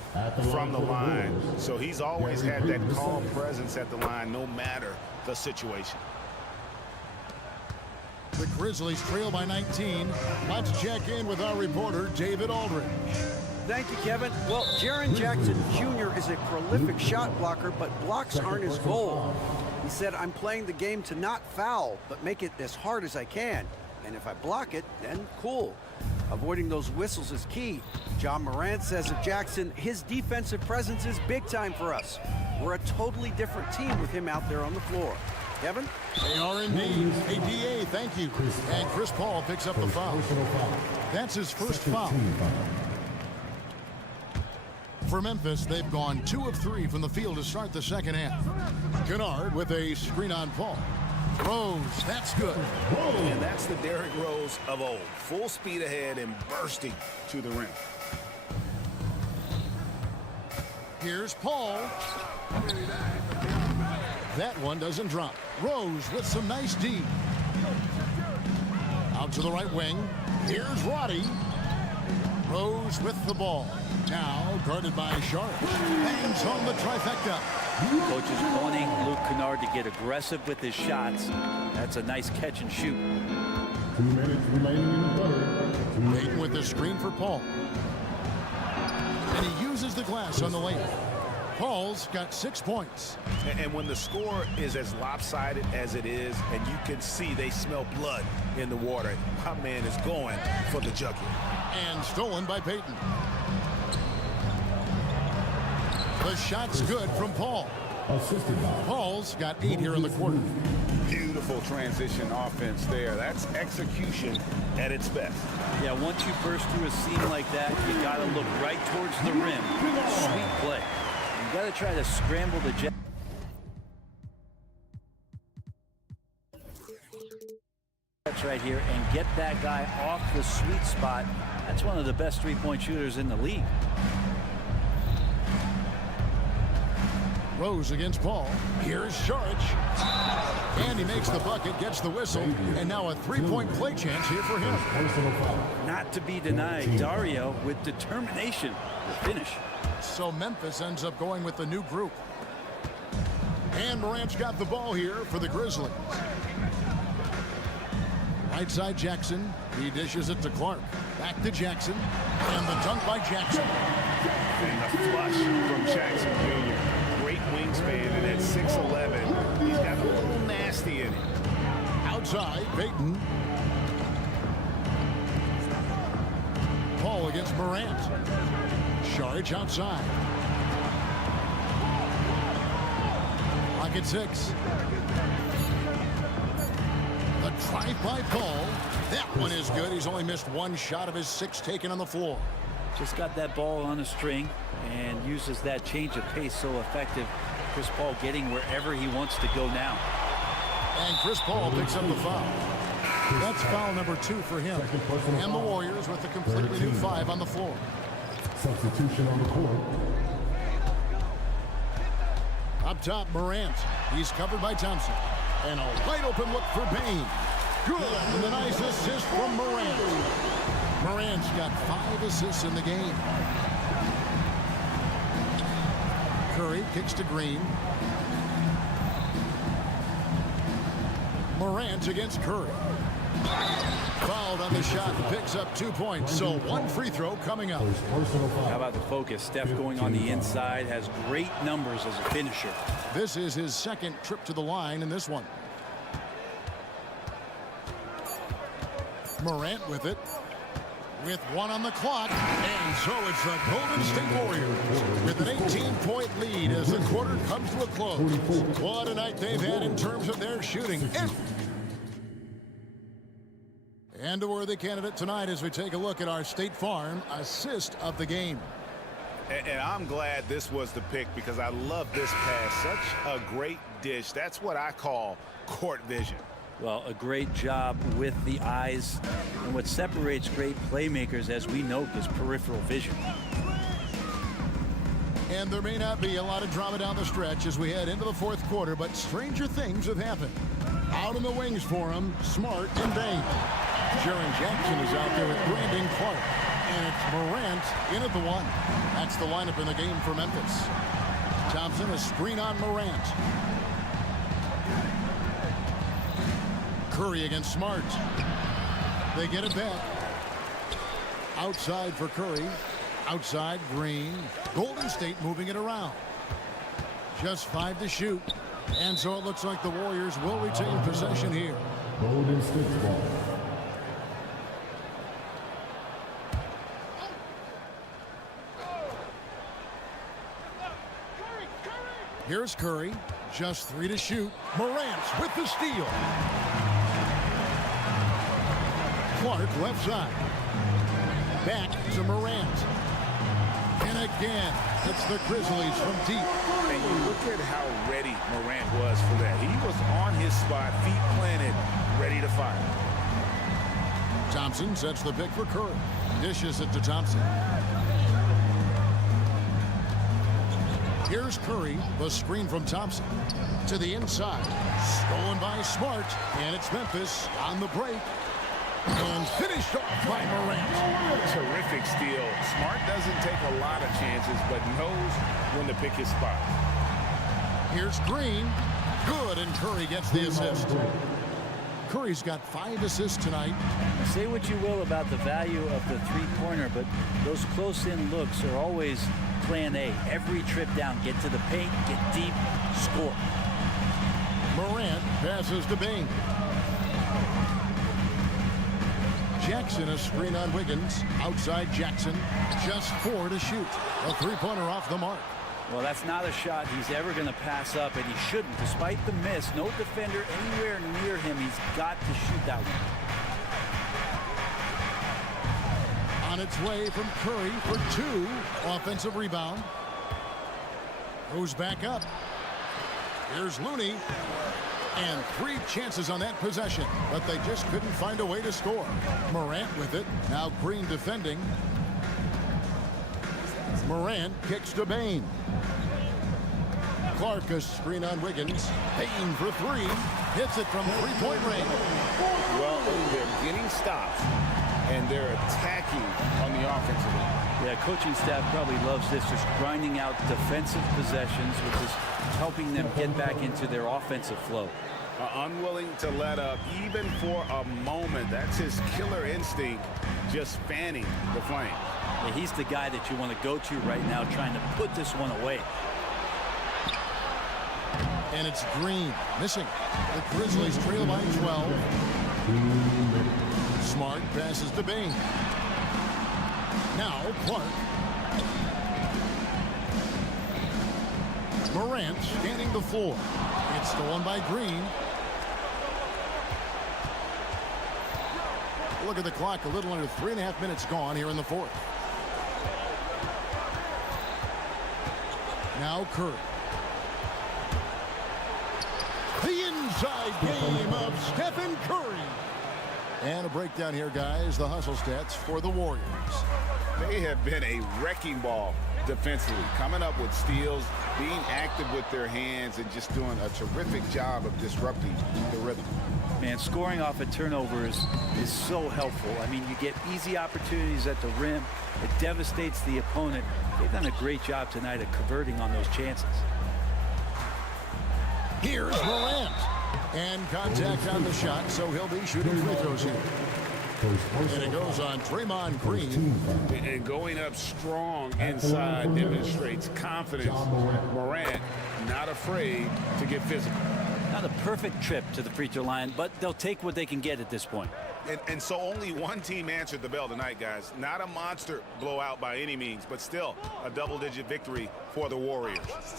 from the line. So he's always had that calm presence at the line, no matter the situation. The Grizzlies trail by 19. Let's check in with our reporter, David Aldridge. Thank you, Kevin. Well, Jaren Jackson Jr. is a prolific shot blocker, but blocks aren't his goal. He said, I'm playing the game to not foul, but make it as hard as I can. And if I block it, then cool. Avoiding those whistles is key. John Morant says of Jackson, his defensive presence is big time for us. We're a totally different team with him out there on the floor. Kevin? They are indeed. A DA, thank you. And Chris Paul picks up the foul. That's his first foul. For Memphis, they've gone 2 of 3 from the field to start the second half. Kennard with a screen on Paul. Rose, that's good. And that's the Derrick Rose of old. Full speed ahead and bursting to the rim. Here's Paul. That one doesn't drop. Rose with some nice D. Out to the right wing. Here's Roddy. Rose with the ball. Now guarded by Sharp. Bangs on the trifecta. Coach is wanting Luke Kennard to get aggressive with his shots. That's a nice catch and shoot. 2 minutes remaining in the third. Peyton with the screen for Paul. And he uses the glass on the lane. Paul's got 6 points. And when the score is as lopsided as it is, and you can see they smell blood in the water, my man is going for the jugular. And stolen by Peyton. The shot's good from Paul. Paul's got 8 here in the quarter. Beautiful transition offense there. That's execution at its best. Yeah, once you burst through a seam like that, you got to look right towards the rim. Sweet play. You got to try to scramble the jet. Right here and get that guy off the sweet spot. That's one of the best three-point shooters in the league. Rose against Paul. Here's Sharich. And he makes the bucket, gets the whistle, and now a 3-point play chance here for him. Not to be denied, Dario with determination to finish. So Memphis ends up going with the new group. And Morant's got the ball here for the Grizzlies. Right side Jackson. He dishes it to Clark. Back to Jackson. And the dunk by Jackson. And the flush from Jackson Jr. Great wingspan, and at 6'11", he's got a little nasty in him. Outside, Peyton. Paul against Morant. Sharich outside. Pocket 6. The drive by Paul. That one is good. He's only missed 1 shot of his 6 taken on the floor. just got that ball on a string and uses that change of pace so effective. Chris Paul getting wherever he wants to go now. And Chris Paul picks up the foul. That's foul number 2 for him. And the Warriors with a completely new 5 on the floor. Substitution on the court. Up top, Morant. He's covered by Thompson. And a wide open look for Bain. Good. And a nice assist from Morant. Morant's got 5 assists in the game. Curry kicks to Green. Morant against Curry. Fouled on the shot, picks up 2 points. So 1 free throw coming up. How about the focus? Steph going on the inside, has great numbers as a finisher. This is his 2nd trip to the line in this one. Morant with it. With 1 on the clock. And so it's the Golden State Warriors with an 18-point lead as the quarter comes to a close. What a night they've had in terms of their shooting. And a worthy candidate tonight as we take a look at our State Farm assist of the game. And I'm glad this was the pick because I love this pass. Such a great dish. That's what I call court vision. Well, a great job with the eyes. And what separates great playmakers, as we note, is peripheral vision. And there may not be a lot of drama down the stretch as we head into the 4th quarter, but stranger things have happened. Out in the wings for him, Smart and Bain. Jaren Jackson is out there with Brandon Clark. And it's Morant in at the 1. That's the lineup in the game for Memphis. Thompson, a screen on Morant. Curry against Smart. They get it back. Outside for Curry. Outside, Green. Golden State moving it around. Just 5 to shoot. And so it looks like the Warriors will retain possession here. Golden State ball. Here's Curry. Just 3 to shoot. Morant with the steal. Clark left side. Back to Morant. And again, it's the Grizzlies from deep. And you look at how ready Morant was for that. He was on his spot, feet planted, ready to fire. Thompson sets the pick for Curry. Dishes it to Thompson. Here's Curry, the screen from Thompson. To the inside. Stolen by Smart. And it's Memphis on the break. And finished off by Morant. Terrific steal. Smart doesn't take a lot of chances, but knows when to pick his spot. Here's Green. Good, and Curry gets the assist. Curry's got 5 assists tonight. Say what you will about the value of the three-pointer, but those close-in looks are always plan A. Every trip down, get to the paint, get deep, score. Morant passes to Bain. Jackson, a screen on Wiggins. Outside Jackson. Just 4 to shoot. A 3-pointer off the mark. Well, that's not a shot he's ever going to pass up, and he shouldn't. Despite the miss, no defender anywhere near him. He's got to shoot that one. On its way from Curry for 2. Offensive rebound. Goes back up. Here's Looney. And 3 chances on that possession, but they just couldn't find a way to score. Morant with it. Now Green defending. Morant kicks to Bain. Clark, a screen on Wiggins. Bain for 3. Hits it from 3-point range. Well, they're getting stops, and they're attacking on the offensive end. Yeah, coaching staff probably loves this, just grinding out defensive possessions, which is helping them get back into their offensive flow. Unwilling to let up even for a moment. That's his killer instinct, just fanning the flame. Yeah, he's the guy that you want to go to right now, trying to put this one away. And it's Green missing. The Grizzlies trail by 12. Smart passes to Bain. Now Clark. Morant scanning the floor. It's stolen by Green. Look at the clock. A little under 3.5 minutes gone here in the 4th. Now Curry. The inside game of Stephen Curry. And a breakdown here, guys. The hustle stats for the Warriors. They have been a wrecking ball defensively, coming up with steals, being active with their hands, and just doing a terrific job of disrupting the rhythm. Man, scoring off of turnovers is so helpful. I mean, you get easy opportunities at the rim. It devastates the opponent. They've done a great job tonight of converting on those chances. Here's Morant. And contact on the shot, so he'll be shooting free throws here. And it goes on Draymond Green. And going up strong inside demonstrates confidence. Morant not afraid to get physical. Not a perfect trip to the free throw line, but they'll take what they can get at this point. And so only one team answered the bell tonight, guys. Not a monster blowout by any means, but still a double-digit victory for the Warriors.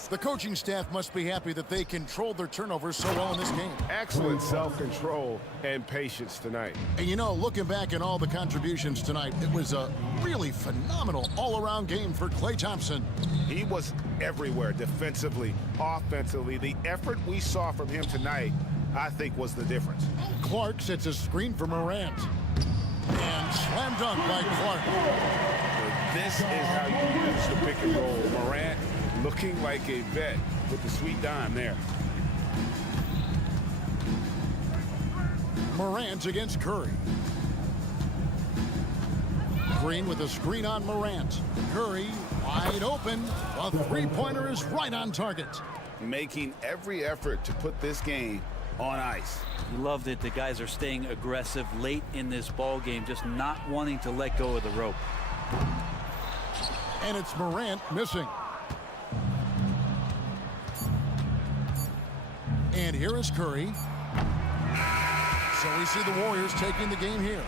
The coaching staff must be happy that they controlled their turnovers so well in this game. Excellent self-control and patience tonight. And you know, looking back at all the contributions tonight, it was a really phenomenal all-around game for Klay Thompson. He was everywhere, defensively, offensively. The effort we saw from him tonight, I think, was the difference. Clark sets a screen for Morant. And slam dunk by Clark. This is how you use the pick and roll. Morant looking like a vet with the sweet dime there. Morant against Curry. Green with a screen on Morant. Curry wide open. A three-pointer is right on target. Making every effort to put this game on ice. You love that the guys are staying aggressive late in this ball game, just not wanting to let go of the rope. And it's Morant missing. And here is Curry. So we see the Warriors taking the game here.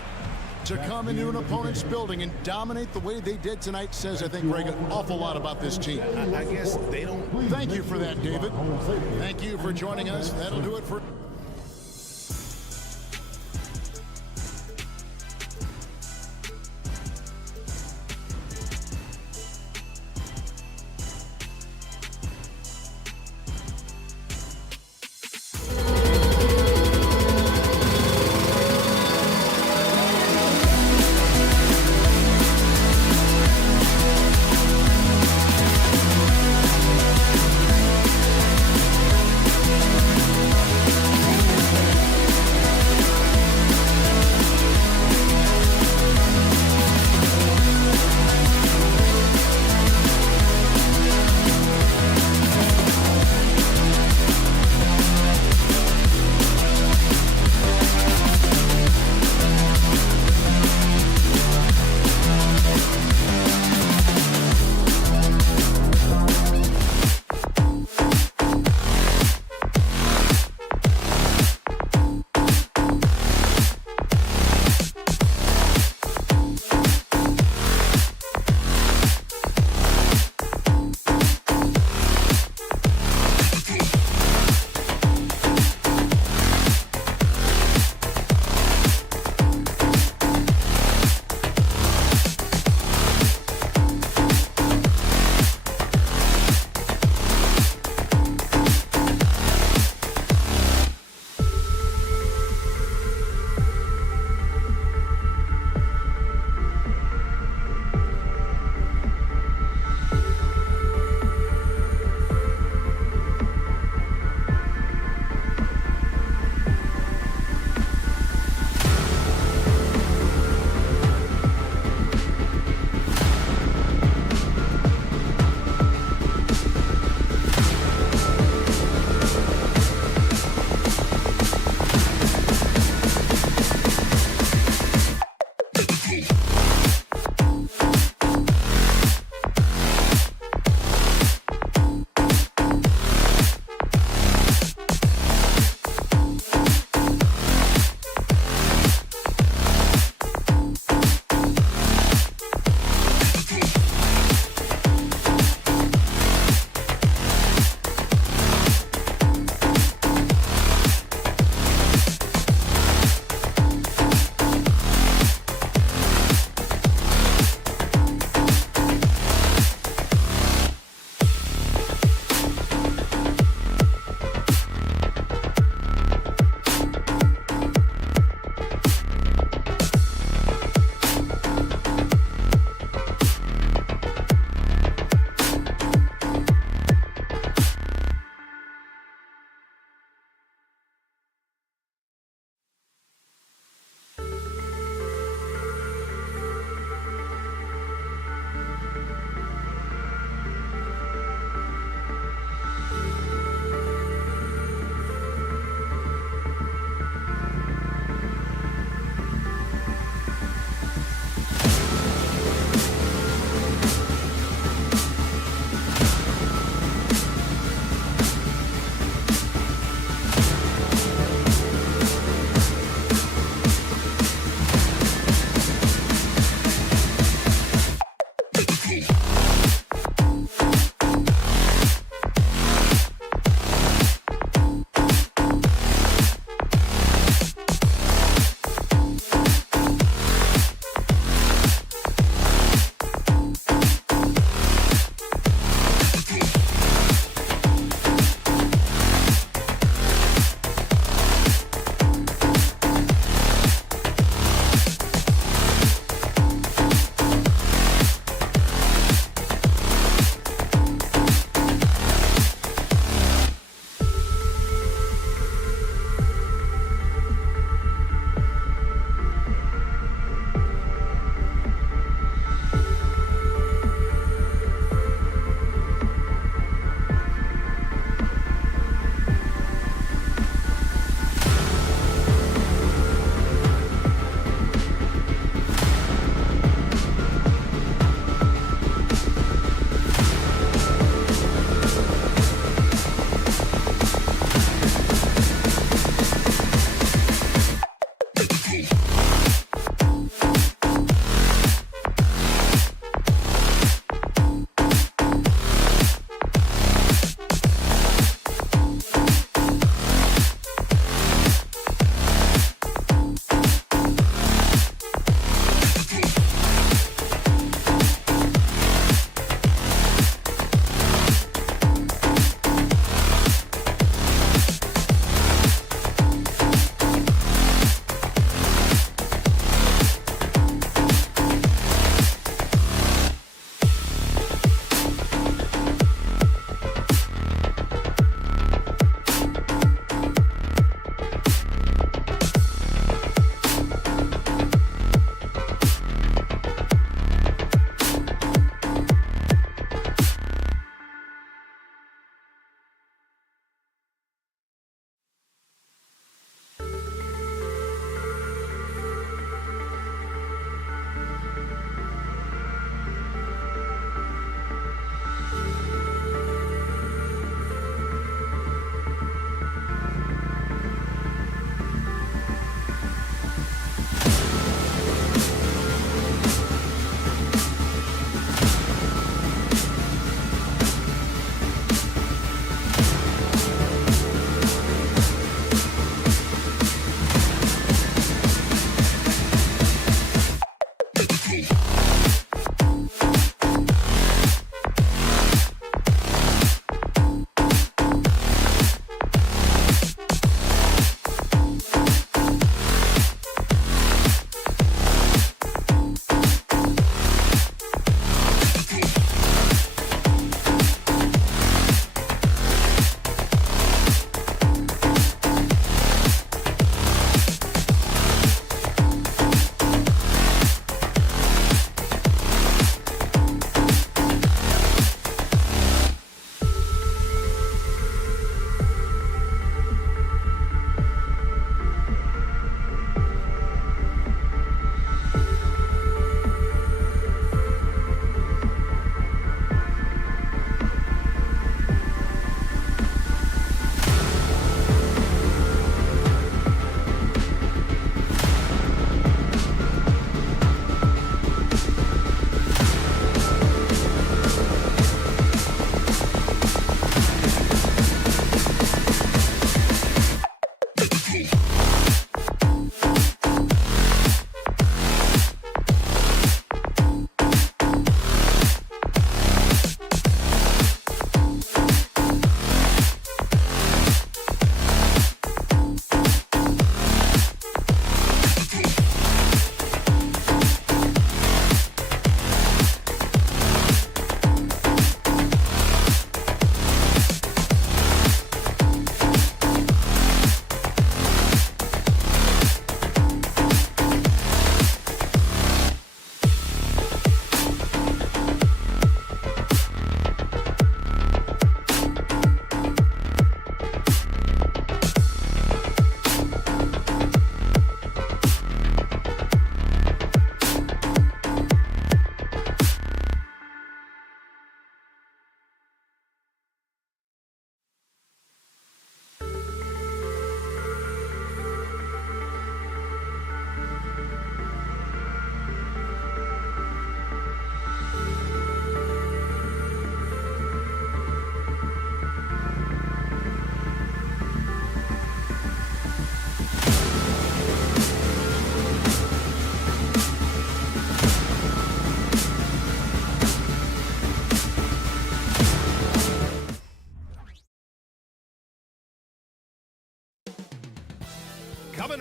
To come into an opponent's building and dominate the way they did tonight says, I think, Greg, an awful lot about this team. I guess they don't... Thank you for that, David. Thank you for joining us. That'll do it for...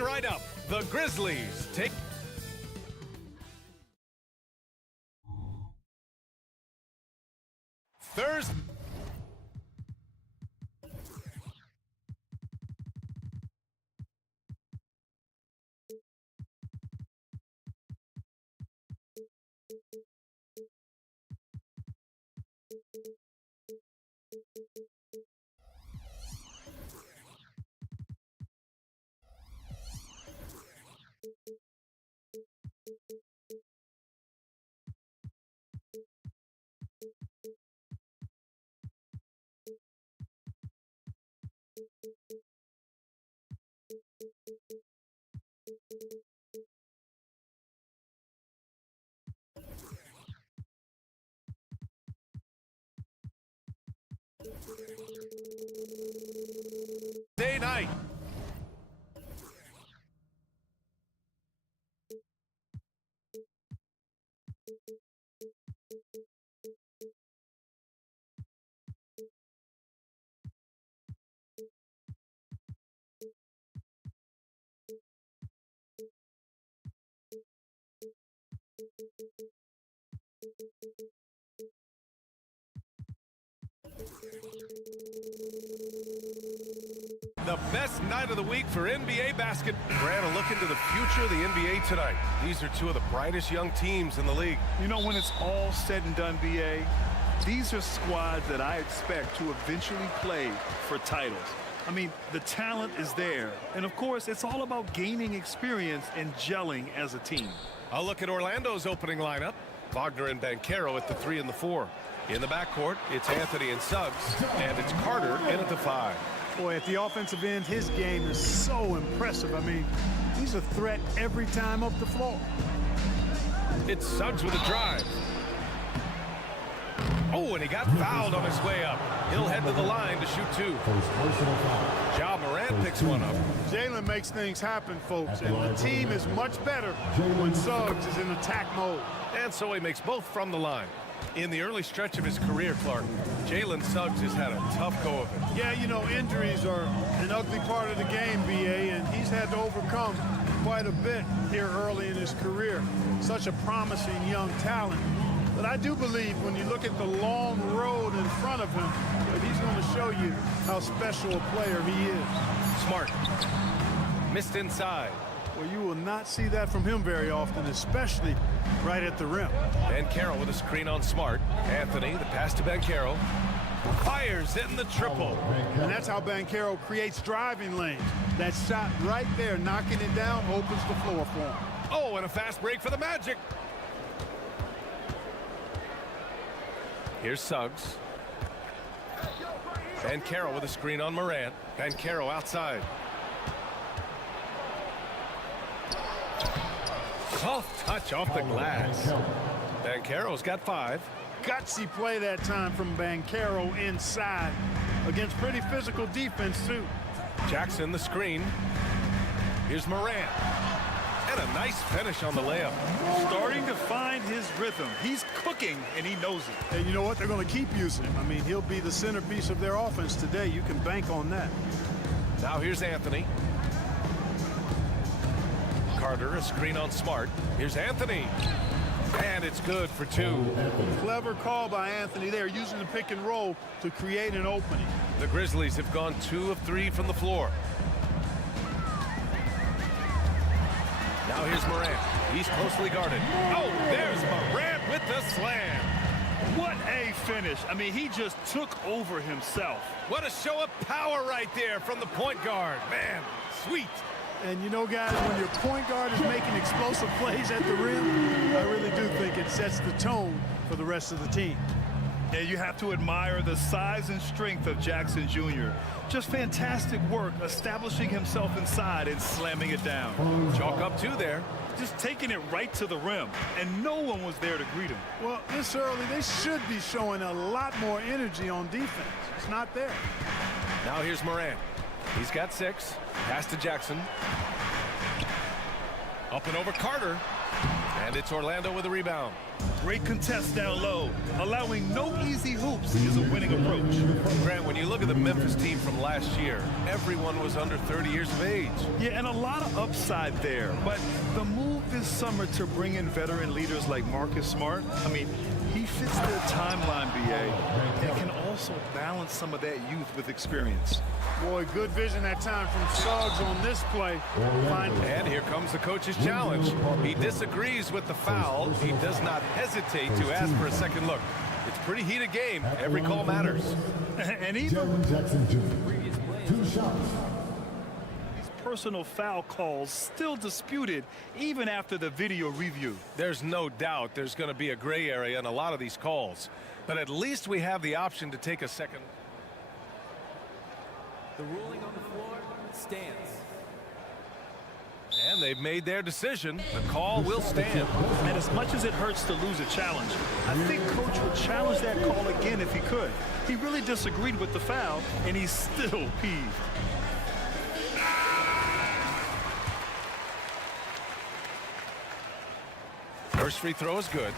Coming right up, the Grizzlies take... Thursday. Day night. The best night of the week for NBA basketball. Grant, a look into the future of the NBA tonight. These are two of the brightest young teams in the league. You know, when it's all said and done, BA, these are squads that I expect to eventually play for titles. I mean, the talent is there. And, of course, it's all about gaining experience and gelling as a team. I'll look at Orlando's opening lineup. Wagner and Banchero at the 3 and the 4. In the backcourt, it's Anthony and Suggs, and it's Carter in at the 5. Boy, at the offensive end, his game is so impressive. I mean, he's a threat every time up the floor. It's Suggs with a drive. Oh, and he got fouled on his way up. He'll head to the line to shoot 2. Ja Morant picks one up. Jalen makes things happen, folks, and the team is much better when Suggs is in attack mode. And so he makes both from the line. In the early stretch of his career, Clark, Jalen Suggs has had a tough go of it. Yeah, you know, injuries are an ugly part of the game, BA, and he's had to overcome quite a bit here early in his career. Such a promising young talent. But I do believe when you look at the long road in front of him, that he's going to show you how special a player he is. Smart. Missed inside. Well, you will not see that from him very often, especially right at the rim. Banchero with a screen on Smart. Anthony, the pass to Banchero. Fires in the triple. And that's how Banchero creates driving lanes. That shot right there, knocking it down, opens the floor for him. Oh, and a fast break for the Magic. Here's Suggs. Banchero with a screen on Morant. Banchero outside. Soft touch off the glass. Banchero's got 5. Gutsy play that time from Banchero inside against pretty physical defense, too. Jackson the screen. Here's Morant. And a nice finish on the layup. Starting to find his rhythm. He's cooking, and he knows it. And you know what? They're going to keep using him. I mean, he'll be the centerpiece of their offense today. You can bank on that. Now here's Anthony. Carter, a screen on Smart. Here's Anthony. And it's good for 2. Clever call by Anthony there, using the pick and roll to create an opening. The Grizzlies have gone 2 of 3 from the floor. Now here's Morant. He's closely guarded. Oh, there's Morant with the slam. What a finish. I mean, he just took over himself. What a show of power right there from the point guard. Man, sweet. And you know, guys, when your point guard is making explosive plays at the rim, I really do think it sets the tone for the rest of the team. And you have to admire the size and strength of Jackson Jr. Just fantastic work establishing himself inside and slamming it down. Chalk up 2 there. Just taking it right to the rim, and no one was there to greet him. Well, this early, they should be showing a lot more energy on defense. It's not there. Now here's Morant. He's got 6. Pass to Jackson. Up and over Carter. And it's Orlando with a rebound. Great contest down low. Allowing no easy hoops is a winning approach. Grant, when you look at the Memphis team from last year, everyone was under 30 years of age. Yeah, and a lot of upside there. But the move this summer to bring in veteran leaders like Marcus Smart, I mean, he fits their timeline, BA, and can also balance some of that youth with experience. Boy, good vision that time from Suggs on this play. And here comes the coach's challenge. He disagrees with the foul. He does not hesitate to ask for a second look. It's a pretty heated game. Every call matters. And even Jackson Jr. 2 shots. personal foul calls still disputed even after the video review. There's no doubt there's going to be a gray area in a lot of these calls, but at least we have the option to take a second. The ruling on the floor stands. And they've made their decision. The call will stand. And as much as it hurts to lose a challenge, I think Coach would challenge that call again if he could. He really disagreed with the foul, and he's still peeved. First free throw is good.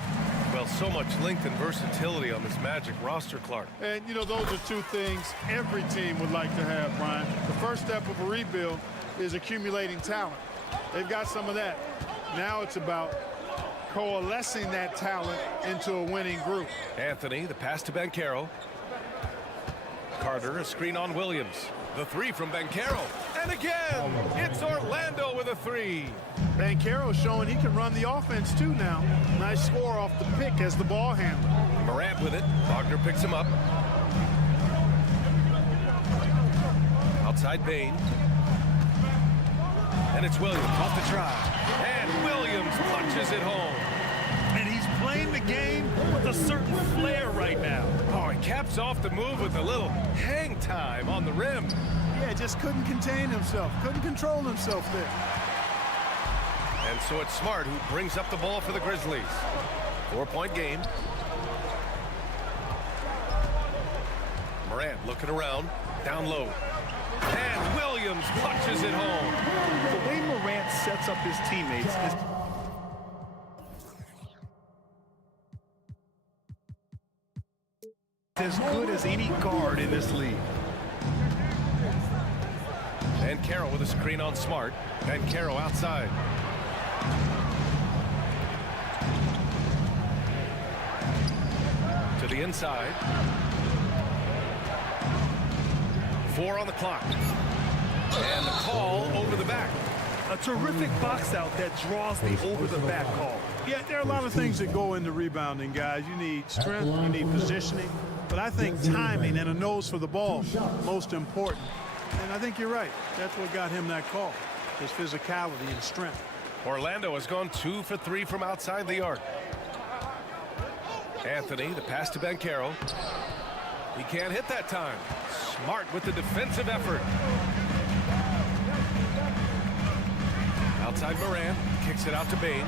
Well, so much length and versatility on this Magic roster, Clark. And, you know, those are two things every team would like to have, Brian. The first step of a rebuild is accumulating talent. They've got some of that. Now it's about coalescing that talent into a winning group. Anthony, the pass to Banchero. Carter, a screen on Williams. The three from Banchero. And again, it's Orlando with a three. Banchero showing he can run the offense too now. Nice score off the pick as the ball handler. Morant with it. Wagner picks him up. Outside Bain. And it's Williams off the try. And Williams punches it home. And he's playing the game with a certain flair right now. Oh, he caps off the move with a little hang time on the rim. Yeah, just couldn't contain himself. Couldn't control himself there. And so it's Smart who brings up the ball for the Grizzlies. 4-point game. Morant looking around. Down low. And Williams punches it home. The way Morant sets up his teammates is as good as any guard in this league. And Carroll with a screen on Smart. And Carroll outside. To the inside. 4 on the clock. And the call over the back. A terrific box out that draws the over-the-back call. Yeah, there are a lot of things that go into rebounding, guys. You need strength, you need positioning, but I think timing and a nose for the ball most important. And I think you're right. That's what got him that call, his physicality and strength. Orlando has gone 2 for 3 from outside the arc. Anthony, the pass to Banchero. He can't hit that time. Smart with the defensive effort. Outside Morant, kicks it out to Bain.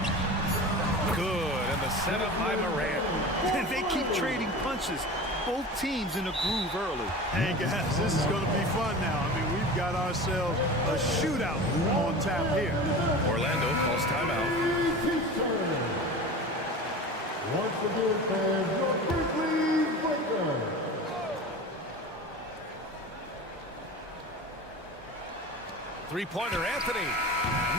Good, and the setup by Morant. They keep trading punches. Both teams in a groove early. Hey, guys, this is going to be fun now. I mean, we've got ourselves a shootout on tap here. Orlando calls timeout. Once again, fans, your Grizzlies breakers. Three-pointer, Anthony.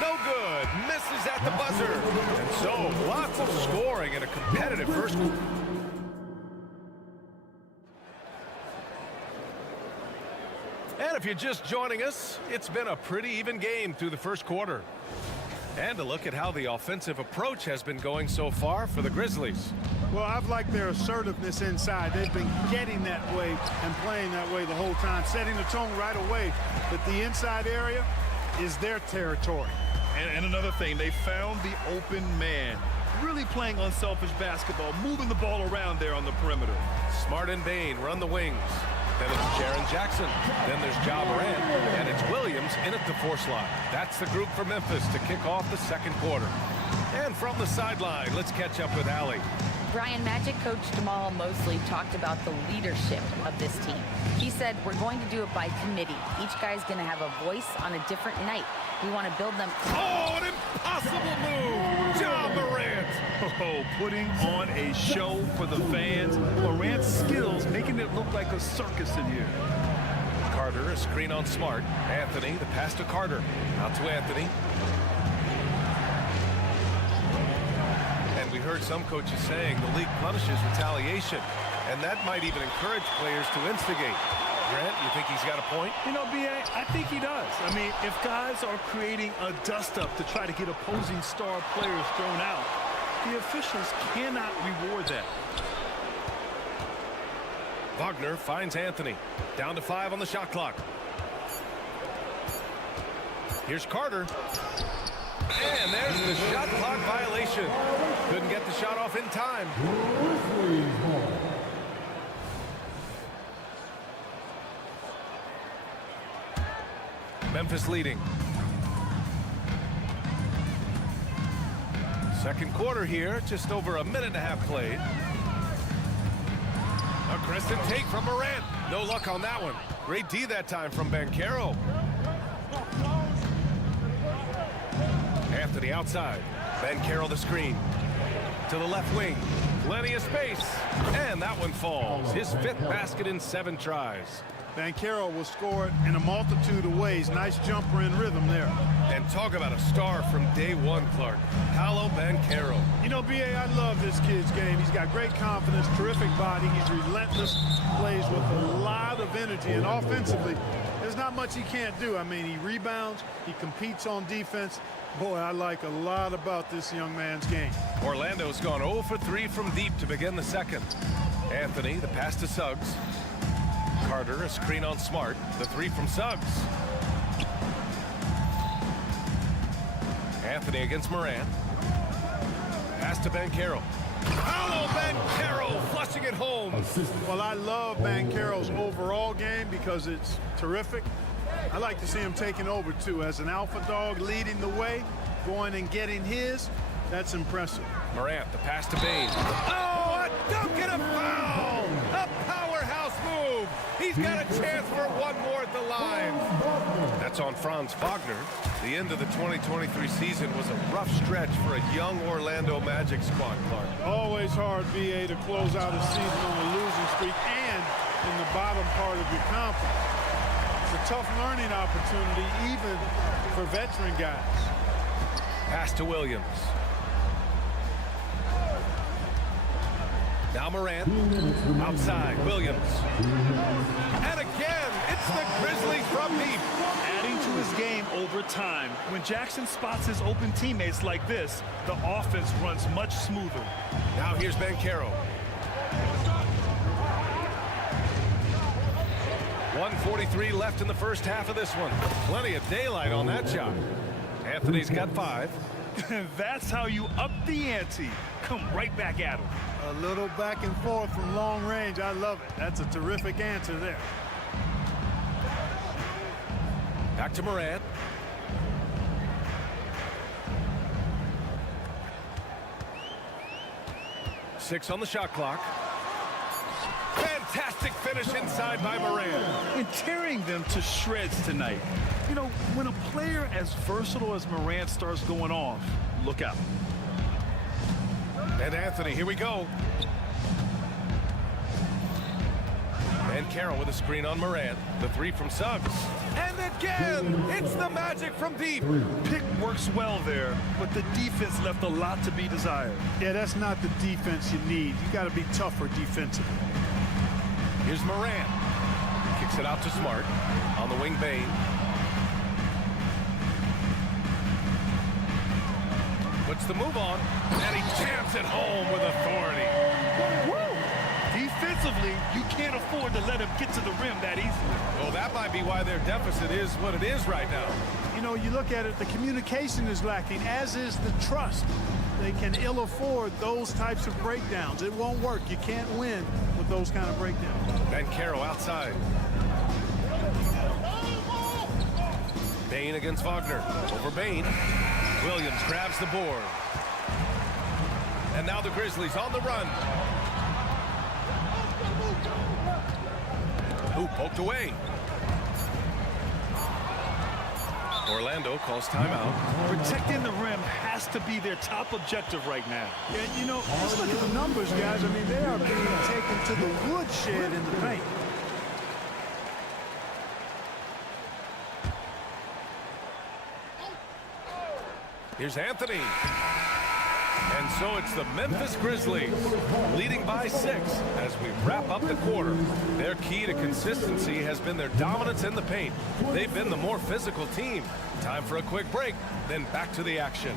No good. Misses at the buzzer. And so, lots of scoring in a competitive first quarter. And if you're just joining us, it's been a pretty even game through the first quarter. And a look at how the offensive approach has been going so far for the Grizzlies. Well, I've liked their assertiveness inside. They've been getting that way and playing that way the whole time, setting the tone right away. But the inside area is their territory. And another thing, they found the open man. Really playing unselfish basketball, moving the ball around there on the perimeter. Smart and Bain run the wings. Then it's Jaren Jackson. Then there's Ja Morant. And it's Williams in at the 4 slot. That's the group for Memphis to kick off the second quarter. And from the sideline, let's catch up with Allie. Brian, Magic coach Jamal Mosley talked about the leadership of this team. He said, we're going to do it by committee. Each guy's going to have a voice on a different night. We want to build them. Oh, an impossible move! Ja Morant Oh, putting on a show for the fans. Morant's skills making it look like a circus in here. Carter, a screen on Smart. Anthony, the pass to Carter. Out to Anthony. And we heard some coaches saying the league punishes retaliation, and that might even encourage players to instigate. Grant, you think he's got a point? You know, B.A., I think he does. I mean, if guys are creating a dust-up to try to get opposing star players thrown out, the officials cannot reward that. Wagner finds Anthony. Down to 5 on the shot clock. Here's Carter. And there's the shot clock violation. Couldn't get the shot off in time. Memphis leading. Second quarter here, just over a minute and a half played. A crescent take from Morant. No luck on that one. Great D that time from Banchero. Anthony outside. Banchero the screen. To the left wing. Plenty of space. And that one falls. His 5th basket in 7 tries. Banchero will score it in a multitude of ways. Nice jumper in rhythm there. And talk about a star from day one, Clark. Paolo Banchero. You know, B.A., I love this kid's game. He's got great confidence, terrific body. He's relentless, plays with a lot of energy. And offensively, there's not much he can't do. I mean, he rebounds, he competes on defense. Boy, I like a lot about this young man's game. Orlando's gone 0 for 3 from deep to begin the second. Anthony, the pass to Suggs. Carter, a screen on Smart. The 3 from Suggs. Anthony against Morant. Pass to Banchero. Paolo Banchero flushing it home. Well, I love Banchero's overall game because it's terrific. I like to see him taking over, too. As an alpha dog leading the way, going and getting his, that's impressive. Morant, the pass to Bain. Oh, a dunk and a foul! A powerhouse move! He's got a chance for one more at the line. That's on Franz Wagner. The end of the 2023 season was a rough stretch for a young Orlando Magic squad, Clark. Always hard, B.A., to close out a season on a losing streak and in the bottom part of your conference. It's a tough learning opportunity, even for veteran guys. Pass to Williams. Now Morant, outside, Williams. And again, it's the Grizzlies from deep. Adding to his game over time. When Jackson spots his open teammates like this, the offense runs much smoother. Now here's Banchero. 1:43 left in the first half of this one. Plenty of daylight on that shot. Anthony's got 5. That's how you up the ante. Come right back at him. A little back and forth from long range. I love it. That's a terrific answer there. Back to Morant. Six on the shot clock. Fantastic finish inside by Morant. And tearing them to shreds tonight. You know, when a player as versatile as Morant starts going off, look out. And Anthony, here we go. Banchero with a screen on Morant. The 3 from Suggs. And again, it's the Magic from deep. Pick works well there, but the defense left a lot to be desired. Yeah, that's not the defense you need. You got to be tougher defensively. Here's Morant. Kicks it out to Smart. On the wing, Bain. Puts the move on, and he jams it home with authority. Woo! Defensively, you can't afford to let him get to the rim that easily. Well, that might be why their deficit is what it is right now. You know, you look at it, the communication is lacking, as is the trust. They can ill afford those types of breakdowns. It won't work. You can't win with those kind of breakdowns. Banchero outside. Bain against Wagner. Over Bain. Williams grabs the board. And now the Grizzlies on the run. Ooh, poked away. Orlando calls timeout. Protecting the rim has to be their top objective right now. And, you know, let's look at the numbers, guys. I mean, they are being taken to the woodshed in the paint. Here's Anthony. And so it's the Memphis Grizzlies leading by 6 as we wrap up the quarter. Their key to consistency has been their dominance in the paint. They've been the more physical team. Time for a quick break, then back to the action.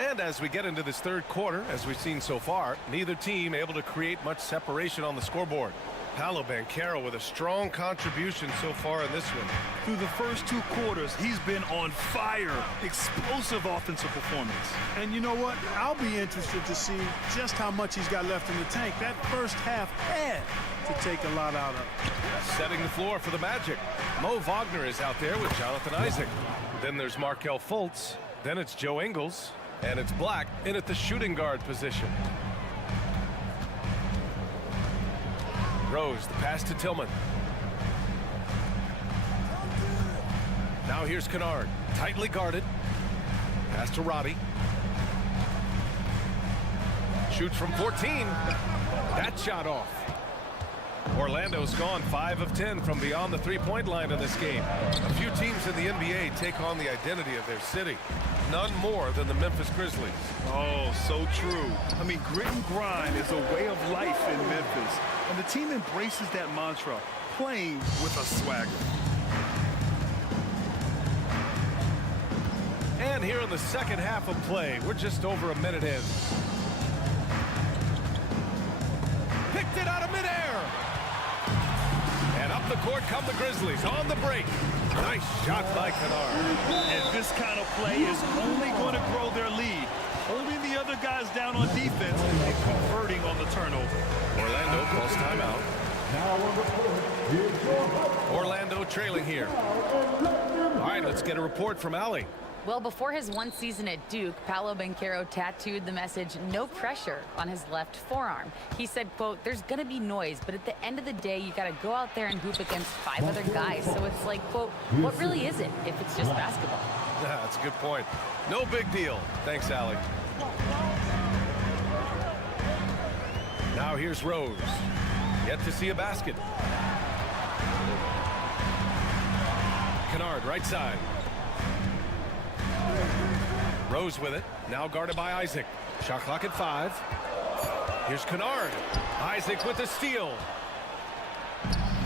And as we get into this third quarter, as we've seen so far, neither team able to create much separation on the scoreboard. Paolo Banchero with a strong contribution so far in this one. Through the first 2 quarters, he's been on fire. Explosive offensive performance. And you know what? I'll be interested to see just how much he's got left in the tank. That first half had to take a lot out of it. Setting the floor for the Magic. Mo Wagner is out there with Jonathan Isaac. Then there's Markelle Fultz. Then it's Joe Ingles. And it's Black in at the shooting guard position. Rose, the pass to Tillman. Now here's Kennard, tightly guarded. Pass to Robbie. Shoots from 14. That shot off. Orlando's gone 5 of 10 from beyond the three-point line in this game. A few teams in the NBA take on the identity of their city. None more than the Memphis Grizzlies. Oh, so true. I mean, grit and grind is a way of life in Memphis. And the team embraces that mantra, playing with a swagger. And here in the second half of play, we're just over a minute in. Picked it out of midair. And up the court come the Grizzlies on the break. Nice shot by Kennard. And this kind of play is only going to grow their lead. Holding the other guys down on defense and converting on the turnover. Orlando calls timeout. Orlando trailing here. All right, let's get a report from Allie. Well, before his one season at Duke, Paolo Banchero tattooed the message, "No pressure," on his left forearm. He said, quote, "There's going to be noise, but at the end of the day, you got to go out there and hoop against 5 other guys. So it's like, quote, what really is it if it's just basketball?" Yeah, that's a good point. No big deal. Thanks, Allie. Now here's Rose. Yet to see a basket. Kennard, right side. Rose with it. Now guarded by Isaac. Shot clock at 5. Here's Kennard. Isaac with the steal.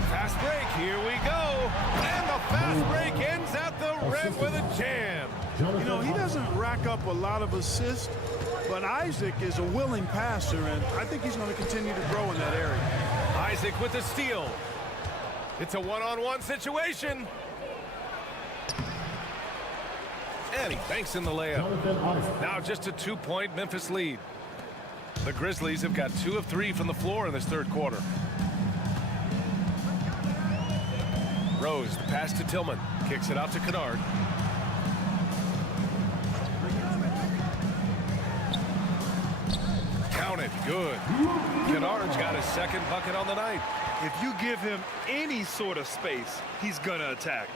Fast break. Here we go. And the fast break ends at the rim with a jam. You know, he doesn't rack up a lot of assists, but Isaac is a willing passer, and I think he's going to continue to grow in that area. Isaac with the steal. It's a one-on-one situation. And he banks in the layup. Now just a 2-point Memphis lead. The Grizzlies have got 2 of 3 from the floor in this third quarter. Rose, the pass to Tillman. Kicks it out to Kennard. Count it. Good. Kennard's got his second bucket on the night. If you give him any sort of space, he's going to attack.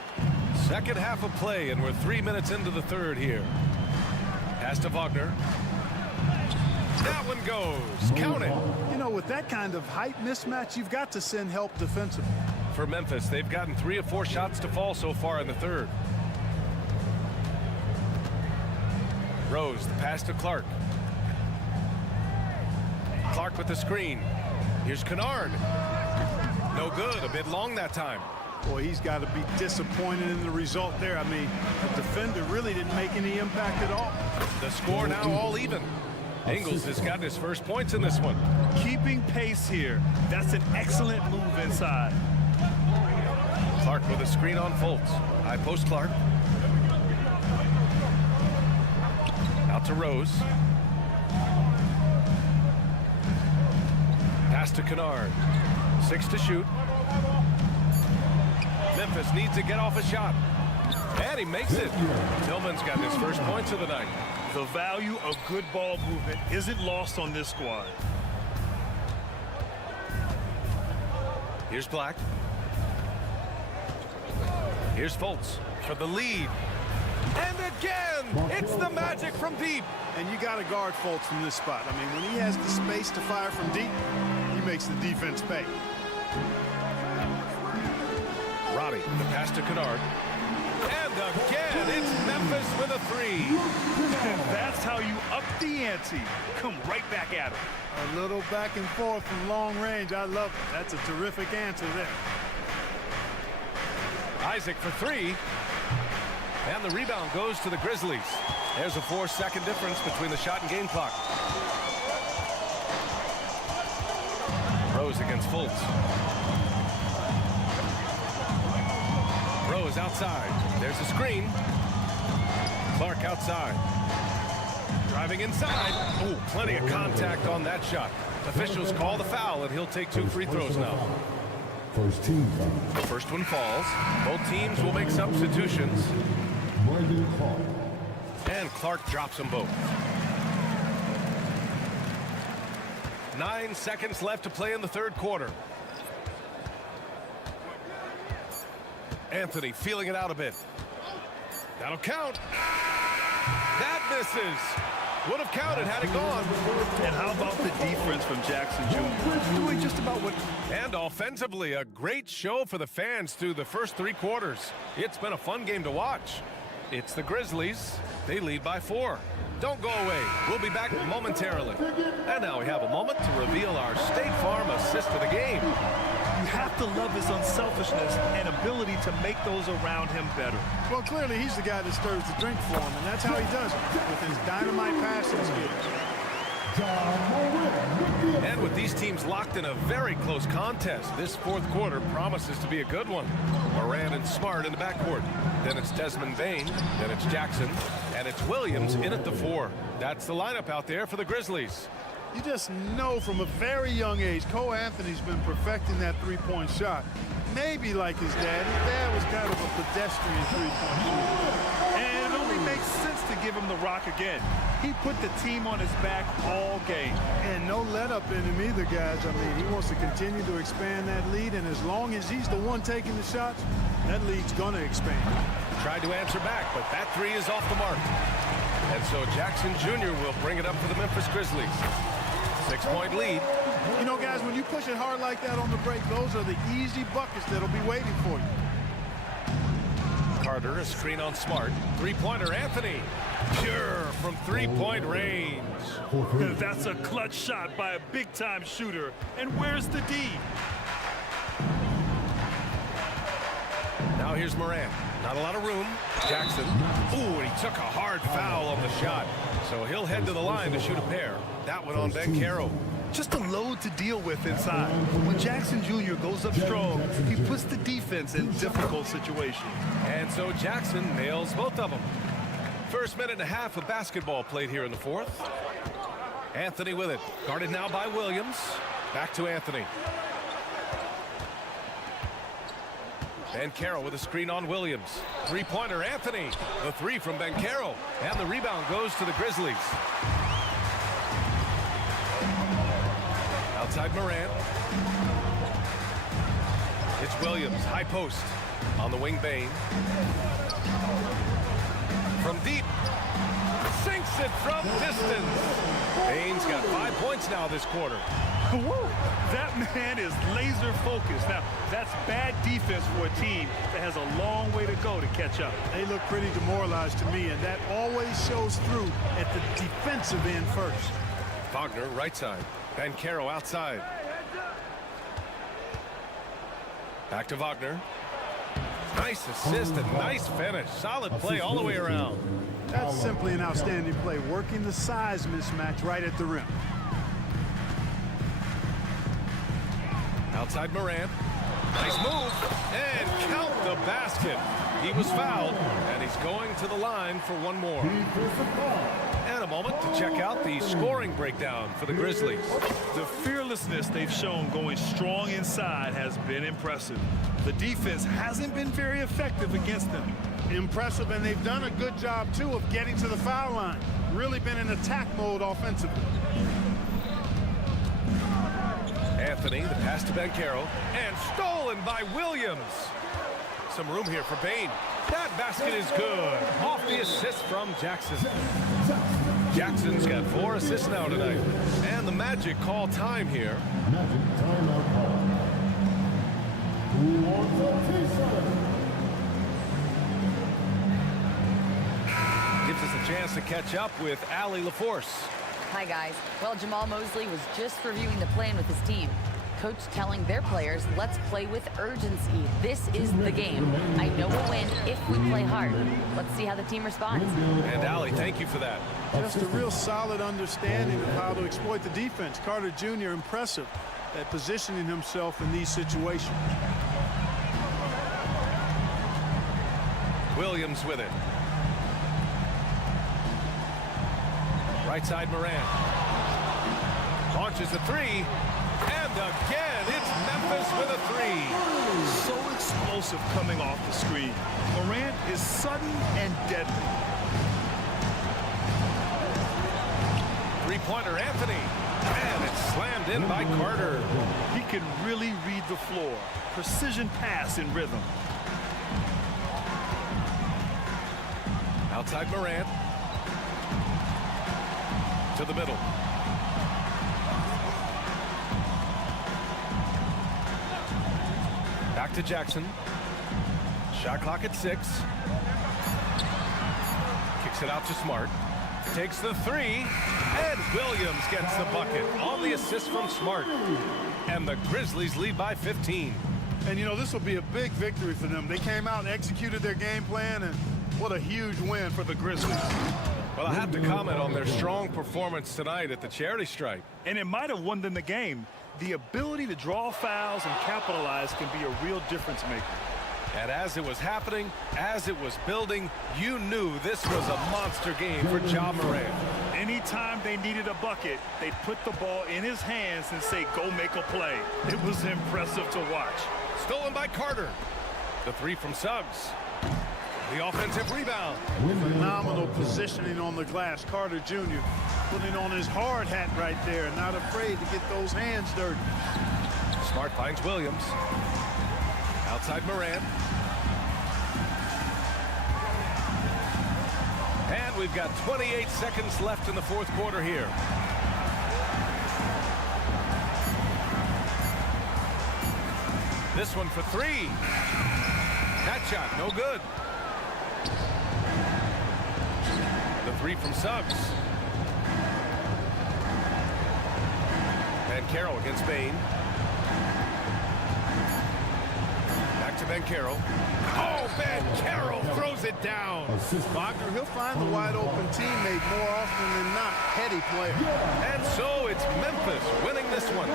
Second half of play, and we're 3 minutes into the third here. Pass to Wagner. That one goes. Count it. You know, with that kind of height mismatch, you've got to send help defensively. For Memphis, they've gotten 3 of 4 shots to fall so far in the third. Rose, the pass to Clark. Clark with the screen. Here's Kennard. No good. A bit long that time. Boy, he's got to be disappointed in the result there. I mean, the defender really didn't make any impact at all. The score now all even. Ingles has gotten his first points in this one. Keeping pace here. That's an excellent move inside. Clark with a screen on Fultz. High post Clark. Out to Rose. Pass to Kennard. 6 to shoot. Memphis needs to get off a shot. And he makes it. Tillman's got his first points of the night. The value of good ball movement isn't lost on this squad. Here's Black. Here's Fultz for the lead. And again, it's the Magic from deep. And you got to guard Fultz from this spot. I mean, when he has the space to fire from deep, he makes the defense pay. Roddy, the pass to Kennard. And again, it's Memphis with a three. And that's how you up the ante. Come right back at him. A little back and forth from long range. I love it. That's a terrific answer there. Isaac for three. And the rebound goes to the Grizzlies. There's a 4-second difference between the shot and game clock. Rose against Fultz. Rose outside. There's a screen. Clark outside. Driving inside. Oh, plenty of contact on that shot. Officials call the foul, and he'll take 2 free throws now. First team foul. The first one falls. Both teams will make substitutions. And Clark drops them both. 9 seconds left to play in the third quarter. Anthony feeling it out a bit. That'll count. That misses. Would have counted had it gone. And how about the defense from Jackson Jr.? Doing just about what... And offensively, a great show for the fans through the first 3 quarters. It's been a fun game to watch. It's the Grizzlies. They lead by 4. Don't go away. We'll be back momentarily. And now we have a moment to reveal our State Farm assist of the game. You have to love his unselfishness and ability to make those around him better. Well, clearly he's the guy that stirs the drink for him, and that's how he does it, with his dynamite passing skills. And with these teams locked in a very close contest, this fourth quarter promises to be a good one. Moran and Smart in the backcourt. Then it's Desmond Bain. Then it's Jackson. And it's Williams in at the 4. That's the lineup out there for the Grizzlies. You just know from a very young age, Cole Anthony's been perfecting that three-point shot. Maybe like his dad. His dad was kind of a pedestrian three-point shooter. And it only makes sense to give him the rock again. He put the team on his back all game. And no let-up in him either, guys. I mean, he wants to continue to expand that lead, and as long as he's the one taking the shots, that lead's going to expand. Tried to answer back, but that 3 is off the mark. And so Jackson Jr. will bring it up for the Memphis Grizzlies. 6-point lead. You know, guys, when you push it hard like that on the break, those are the easy buckets that'll be waiting for you. Carter, a screen on Smart. Three-pointer, Anthony. Pure from three-point range. That's a clutch shot by a big-time shooter. And where's the D? Now here's Moran. Not a lot of room. Jackson. Ooh, and he took a hard foul on the shot. So he'll head to the line to shoot a pair. That one on Ben Caro. Just a load to deal with inside. When Jackson Jr. goes up strong, he puts the defense in difficult situations. And so Jackson nails both of them. First minute and a half of basketball played here in the fourth. Anthony with it. Guarded now by Williams. Back to Anthony. Ben Caro with a screen on Williams. Three-pointer, Anthony. The 3 from Ben Caro. And the rebound goes to the Grizzlies. Outside Moran. It's Williams, high post. On the wing, Bain. From deep. Sinks it from distance. Bain's got 5 points now this quarter. Woo! That man is laser focused. Now, that's bad defense for a team that has a long way to go to catch up. They look pretty demoralized to me, and that always shows through at the defensive end first. Wagner, right side. Ben Caro outside. Back to Wagner. Nice assist and nice finish. Solid play all the way around. That's simply an outstanding play, working the size mismatch right at the rim. Outside Moran. Nice move. And count the basket. He was fouled, and he's going to the line for one more. And a moment to check out the scoring breakdown for the Grizzlies. The fearlessness they've shown going strong inside has been impressive. The defense hasn't been very effective against them. Impressive, and they've done a good job, too, of getting to the foul line. Really been in attack mode offensively. Anthony, the pass to Banchero, and stolen by Williams. Some room here for Bane. That basket is good. Off the assist from Jackson. Jackson's got 4 assists now tonight. And the Magic call time here. Magic timeout call. Who wants a t-shirt? Gives us a chance to catch up with Allie LaForce. Hi, guys. Well, Jamal Mosley was just reviewing the plan with his team. Coach telling their players, let's play with urgency. This is the game. I know we'll win if we play hard. Let's see how the team responds. And Allie, thank you for that. Just a real solid understanding of how to exploit the defense. Carter Jr. impressive at positioning himself in these situations. Williams with it. Right side Moran. Launches a 3. And again, it's Memphis with a 3. So explosive coming off the screen. Morant is sudden and deadly. Three-pointer Anthony. And it's slammed in by Carter. He can really read the floor. Precision pass in rhythm. Outside Morant. To the middle. Back to Jackson. Shot clock at 6. Kicks it out to Smart. Takes the 3. And Williams gets the bucket. On the assist from Smart. And the Grizzlies lead by 15. And, you know, this will be a big victory for them. They came out and executed their game plan, and what a huge win for the Grizzlies. Well, I have to comment on their strong performance tonight at the charity stripe. And it might have won them the game. The ability to draw fouls and capitalize can be a real difference maker. And as it was happening, as it was building, you knew this was a monster game for Ja Morant. Anytime they needed a bucket, they'd put the ball in his hands and say, go make a play. It was impressive to watch. Stolen by Carter. The 3 from Suggs. The offensive rebound. Phenomenal positioning on the glass. Carter Jr. putting on his hard hat right there, not afraid to get those hands dirty. Smart finds Williams. Outside Moran. And we've got 28 seconds left in the 4th quarter here. This one for 3. That shot, no good. The 3 from Suggs. Banchero against Bane. Back to Banchero. Oh, Banchero throws it down. Wagner, he'll find the wide open teammate more often than not. Heady player. And so it's Memphis winning this one.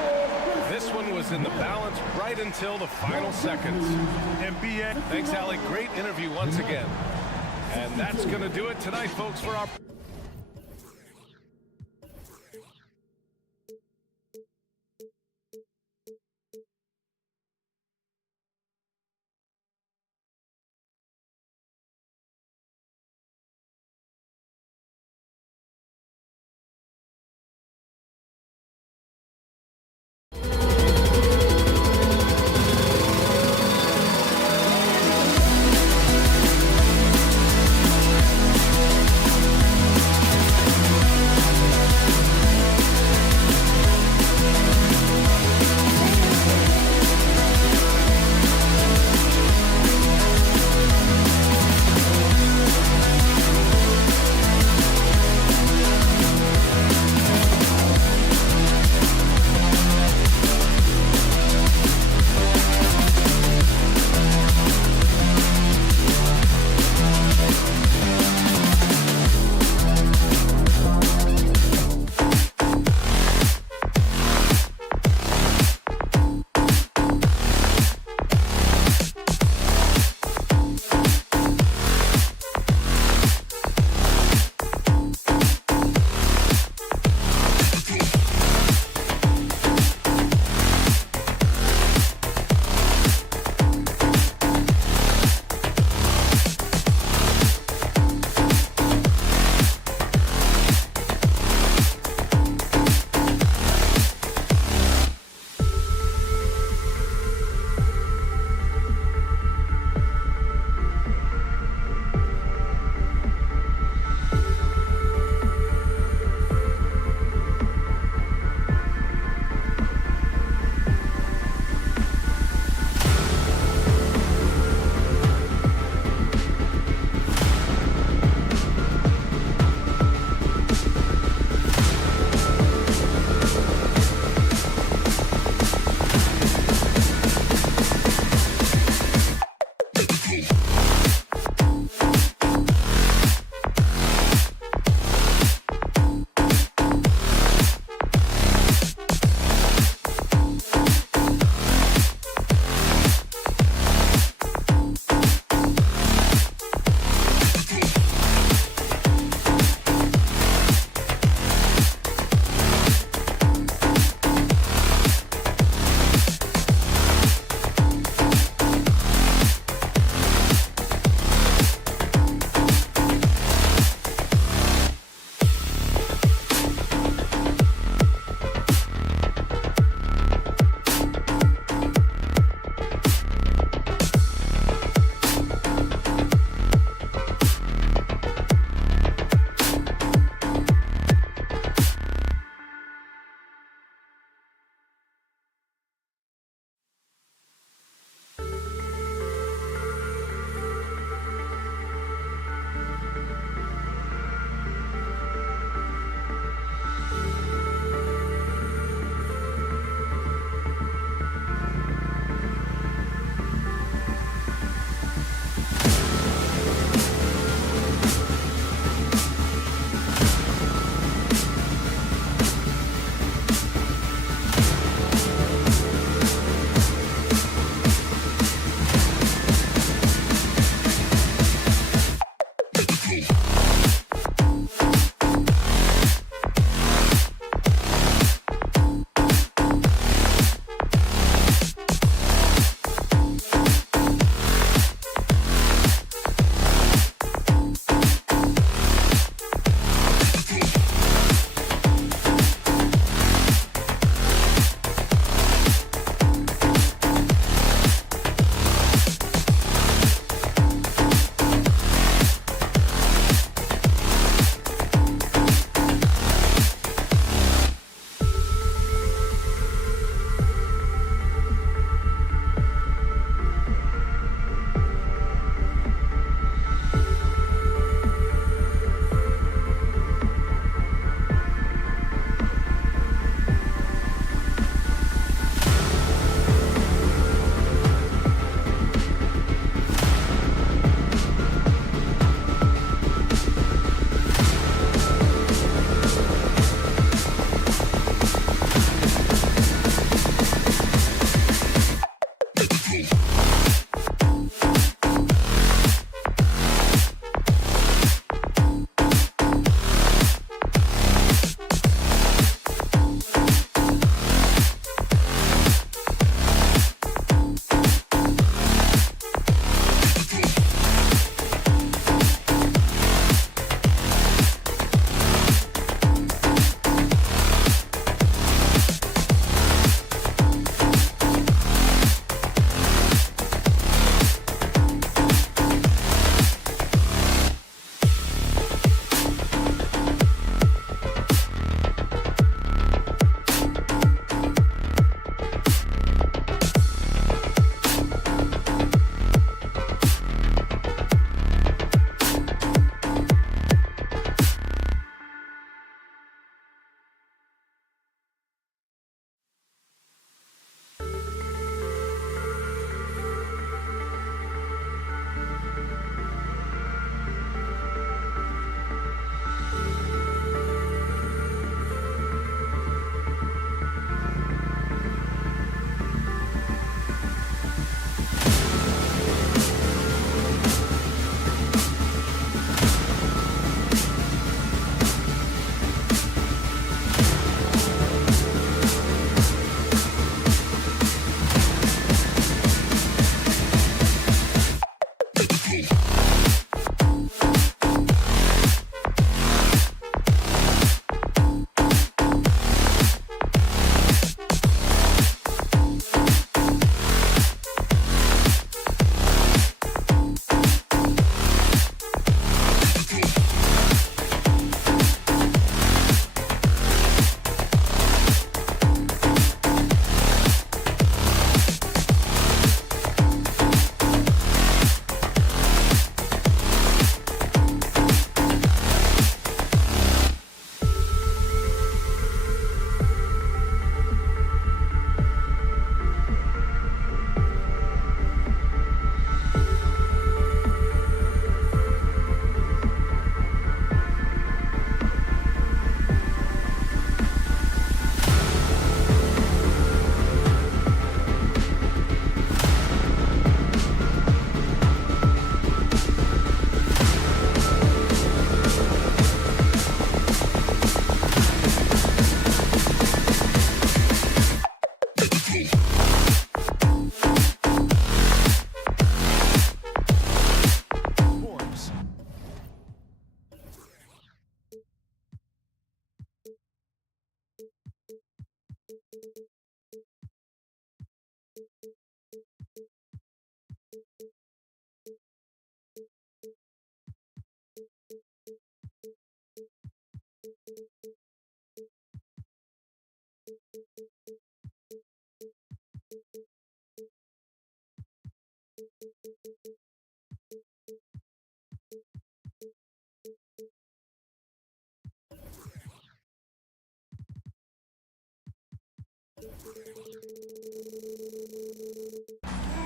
This one was in the balance right until the final seconds. And BA. Thanks, Allie. Great interview once again. And that's going to do it tonight, folks, for our...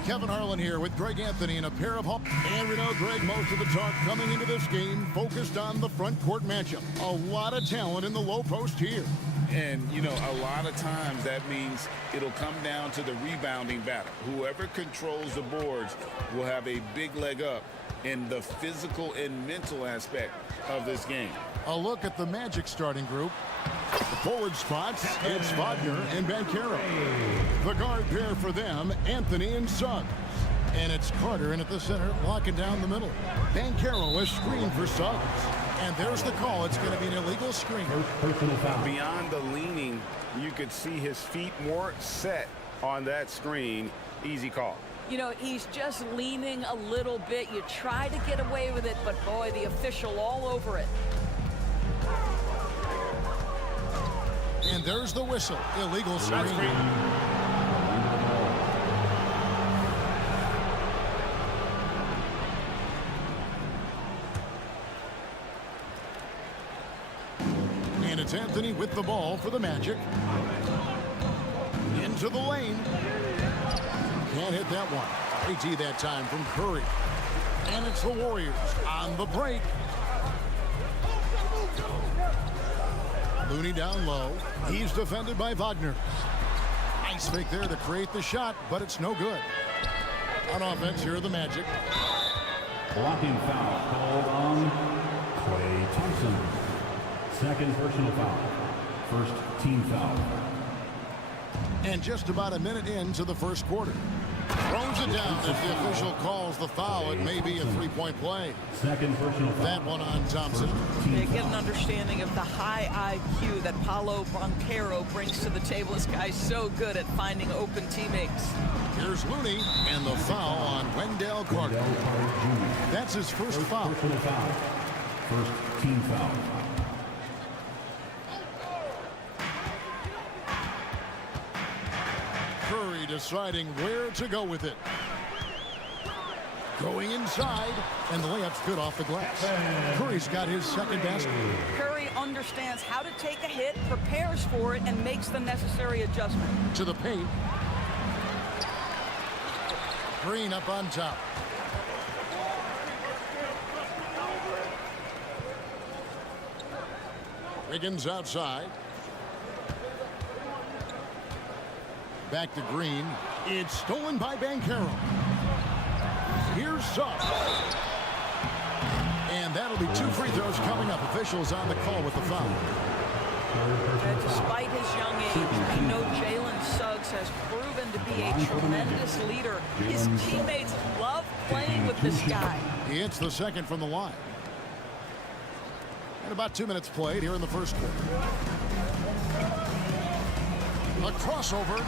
Kevin Harlan here with Greg Anthony in a pair of home. And we know, Greg, most of the talk coming into this game focused on the front court matchup. A lot of talent in the low post here. And, you know, a lot of times that means it'll come down to the rebounding battle. Whoever controls the boards will have a big leg up in the physical and mental aspect of this game. A look at the Magic starting group. The forward spots, it's Wagner and Banchero. The guard pair for them, Anthony and Suggs. And it's Carter in at the center, locking down the middle. Banchero is screened for Suggs. And there's the call. It's going to be an illegal screen. Beyond the leaning, you could see his feet more set on that screen. Easy call. You know, he's just leaning a little bit. You try to get away with it, but boy, the official all over it. And there's the whistle. Illegal screen. And it's Anthony with the ball for the Magic. Into the lane. Can't hit that one. AT that time from Curry. And it's the Warriors on the break. Looney down low. He's defended by Wagner. Nice fake there to create the shot, but it's no good. On offense, here are the Magic. Blocking foul called on Klay Thompson. Second personal foul. First team foul. And just about a minute into the first quarter. Throws it down as the official calls the foul. It may be a three-point play. Second personal foul. That one on Thompson. They get an understanding of the high IQ that Paolo Banchero brings to the table. This guy's so good at finding open teammates. Here's Looney, and the foul on Wendell Carter. That's his first foul. Personal foul. First team foul. Curry deciding where to go with it. Going inside, and the layup's good off the glass. Curry's got his second basket. Curry understands how to take a hit, prepares for it, and makes the necessary adjustment. To the paint. Green up on top. Wiggins outside. Back to Green. It's stolen by Banchero. Here's Suggs. And that'll be 2 free throws coming up. Officials on the call with the foul. Despite his young age, we know Jalen Suggs has proven to be a tremendous leader. His teammates love playing with this guy. He hits the second from the line. And about 2 minutes played here in the first quarter. A crossover.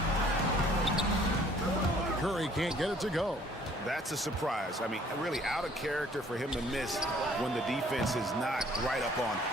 Curry can't get it to go. That's a surprise. I mean, really out of character for him to miss when the defense is not right up on it.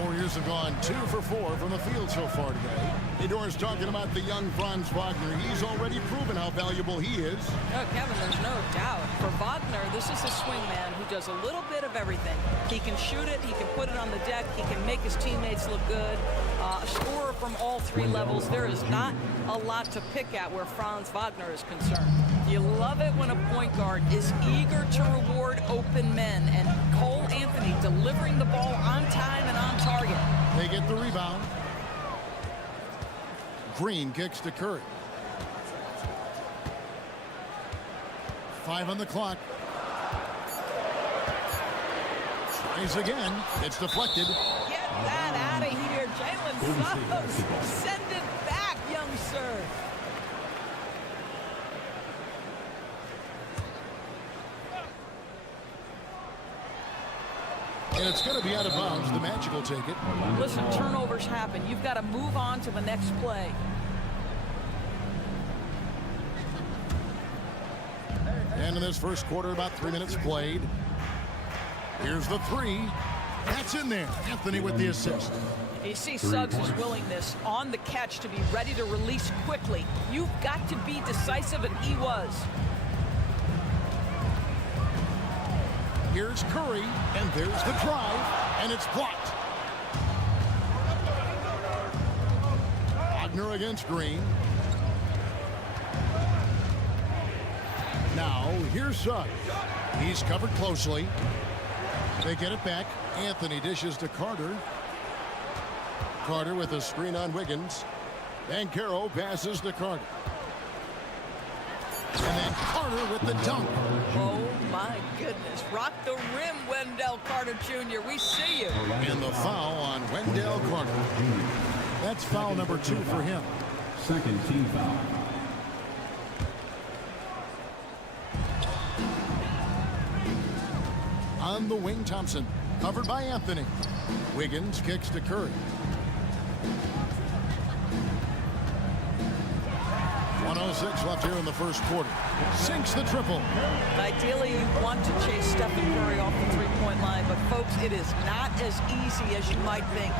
Warriors have gone 2 for 4 from the field so far today. Edor's talking about the young Franz Wagner. He's already proven how valuable he is. Oh, Kevin, there's no doubt. For Wagner, this is a swingman who does a little bit of everything. He can shoot it, he can put it on the deck, he can make his teammates look good. A scorer from all 3 levels. There is not a lot to pick at where Franz Wagner is concerned. You love it when a point guard is eager to reward open men, and Cole Anthony delivering the ball on time and on target. They get the rebound. Green kicks to Curry. 5 on the clock. Tries again. It's deflected. Get that out of here, Jalen Suggs. Send it back, young sir. And it's going to be out of bounds. The Magic will take it. Listen, turnovers happen. You've got to move on to the next play. And in this first quarter, about 3 minutes played. Here's the three. That's in there. Anthony with the assist. You see Suggs' willingness on the catch to be ready to release quickly. You've got to be decisive, and he was. Here's Curry, and there's the drive, and it's blocked. Wagner against Green. Now, here's Suggs. He's covered closely. They get it back. Anthony dishes to Carter. Carter with a screen on Wiggins. Banchero passes to Carter. And then Carter with the dunk. Oh, my goodness. Rock the rim, Wendell Carter Jr. We see you. And the foul on Wendell Carter. That's foul number 2 for him. Second team foul. On the wing, Thompson. Covered by Anthony. Wiggins kicks to Curry. 1:06 left here in the first quarter. Sinks the triple. Ideally, you want to chase Stephen Curry off the three-point line, but folks, it is not as easy as you might think.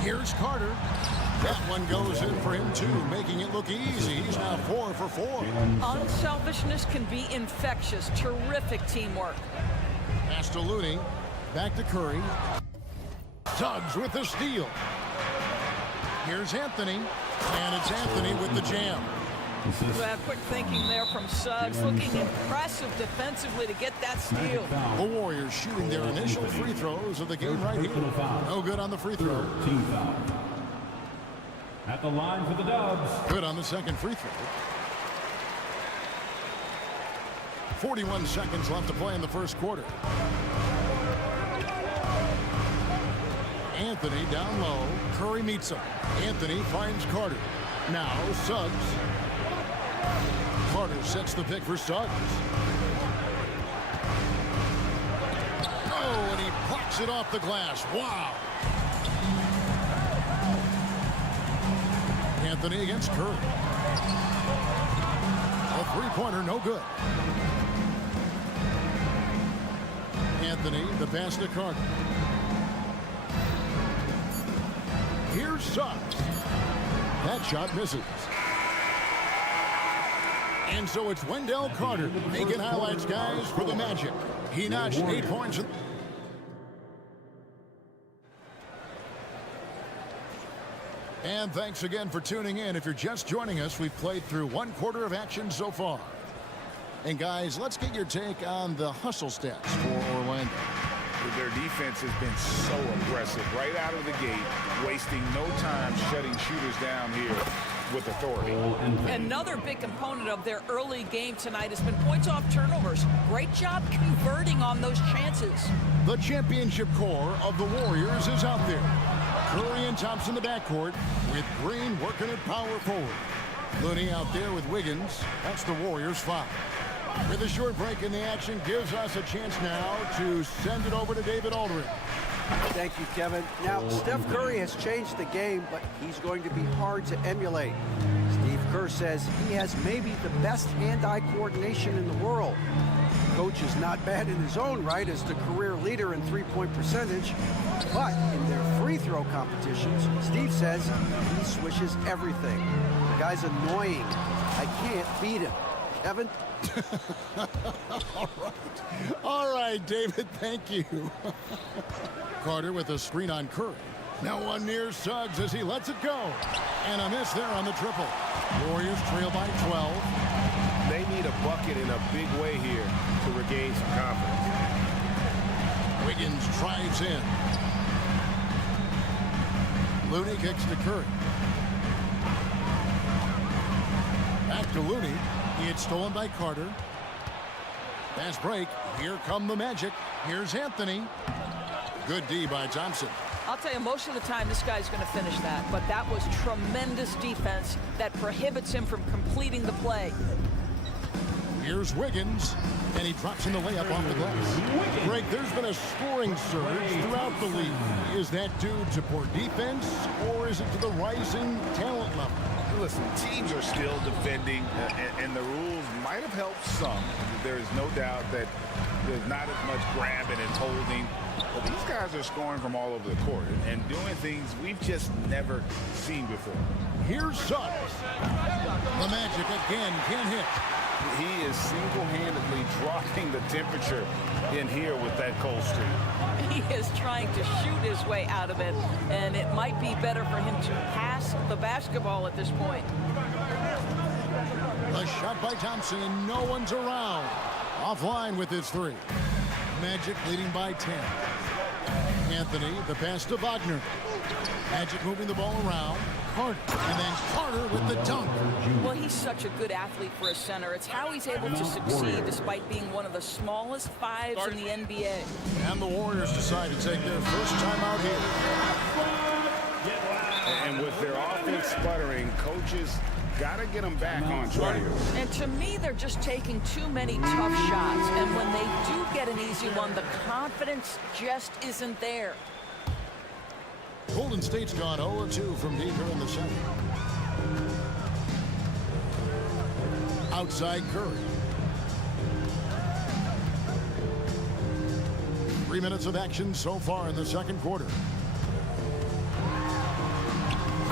Here's Carter. That one goes in for him, too, making it look easy. He's now 4 for 4. Unselfishness can be infectious. Terrific teamwork. Pass to Looney. Back to Curry. Suggs with the steal. Here's Anthony. And it's Anthony with the jam. You have quick thinking there from Suggs. Looking impressive defensively to get that steal. The Warriors shooting their initial free throws of the game right here. No good on the free throw. Team foul. At the line for the Dubs. Good on the second free throw. 41 seconds left to play in the first quarter. Anthony down low. Curry meets him. Anthony finds Carter. Now Suggs. Carter sets the pick for Suggs. Oh, and he plucks it off the glass. Wow. Anthony against Curry. A three-pointer, no good. Anthony, the pass to Carter. Here's Suggs. That shot misses. And so it's Wendell Carter making highlights, guys, for the Magic. He notched 8 points. And thanks again for tuning in. If you're just joining us, we've played through 1 quarter of action so far. And guys, let's get your take on the hustle stats for Orlando. Their defense has been so aggressive right out of the gate, wasting no time shutting shooters down here with authority. Another big component of their early game tonight has been points off turnovers. Great job converting on those chances. The championship core of the Warriors is out there. Curry and Thompson in the backcourt with Green working at power forward. Looney out there with Wiggins. That's the Warriors' foul. With a short break in the action gives us a chance now to send it over to David Aldridge. Thank you, Kevin. Now, Steph Curry has changed the game, but he's going to be hard to emulate. Steve Kerr says he has maybe the best hand-eye coordination in the world. Coach is not bad in his own right as the career leader in three-point percentage, but in their free throw competitions, Steve says he swishes everything. The guy's annoying. I can't beat him. Kevin? All right, David, thank you. Carter with a screen on Curry. Now one near Suggs as he lets it go. And a miss there on the triple. Warriors trail by 12. They need a bucket in a big way here to regain some confidence. Wiggins drives in. Looney kicks to Curry. Back to Looney. It's stolen by Carter. Fast break. Here come the Magic. Here's Anthony. Good D by Thompson. I'll tell you, most of the time this guy's going to finish that, but that was tremendous defense that prohibits him from completing the play. Here's Wiggins, and he drops in the layup off the glass. Greg, there's been a scoring surge throughout the league. Is that due to poor defense, or is it to the rising talent level? Listen, teams are still defending, and the rules might have helped some. There is no doubt that there's not as much grabbing and holding. But these guys are scoring from all over the court and doing things we've just never seen before. Here's Suggs. The Magic again can't hit. He is single-handedly dropping the temperature in here with that cold streak. He is trying to shoot his way out of it, and it might be better for him to pass the basketball at this point. A shot by Thompson, and no one's around. Offline with his three. Magic leading by 10. Anthony, the pass to Wagner. Magic moving the ball around. Carter, and then Carter with the dunk. Well, he's such a good athlete for a center. It's how he's able to succeed despite being one of the smallest fives in the NBA. And the Warriors decide to take their first time out here. And with their offense sputtering, coaches got to get them back on track. And to me, they're just taking too many tough shots. And when they do get an easy one, the confidence just isn't there. Golden State's gone 0-2 from deep here in the center. Outside Curry. 3 minutes of action so far in the second quarter.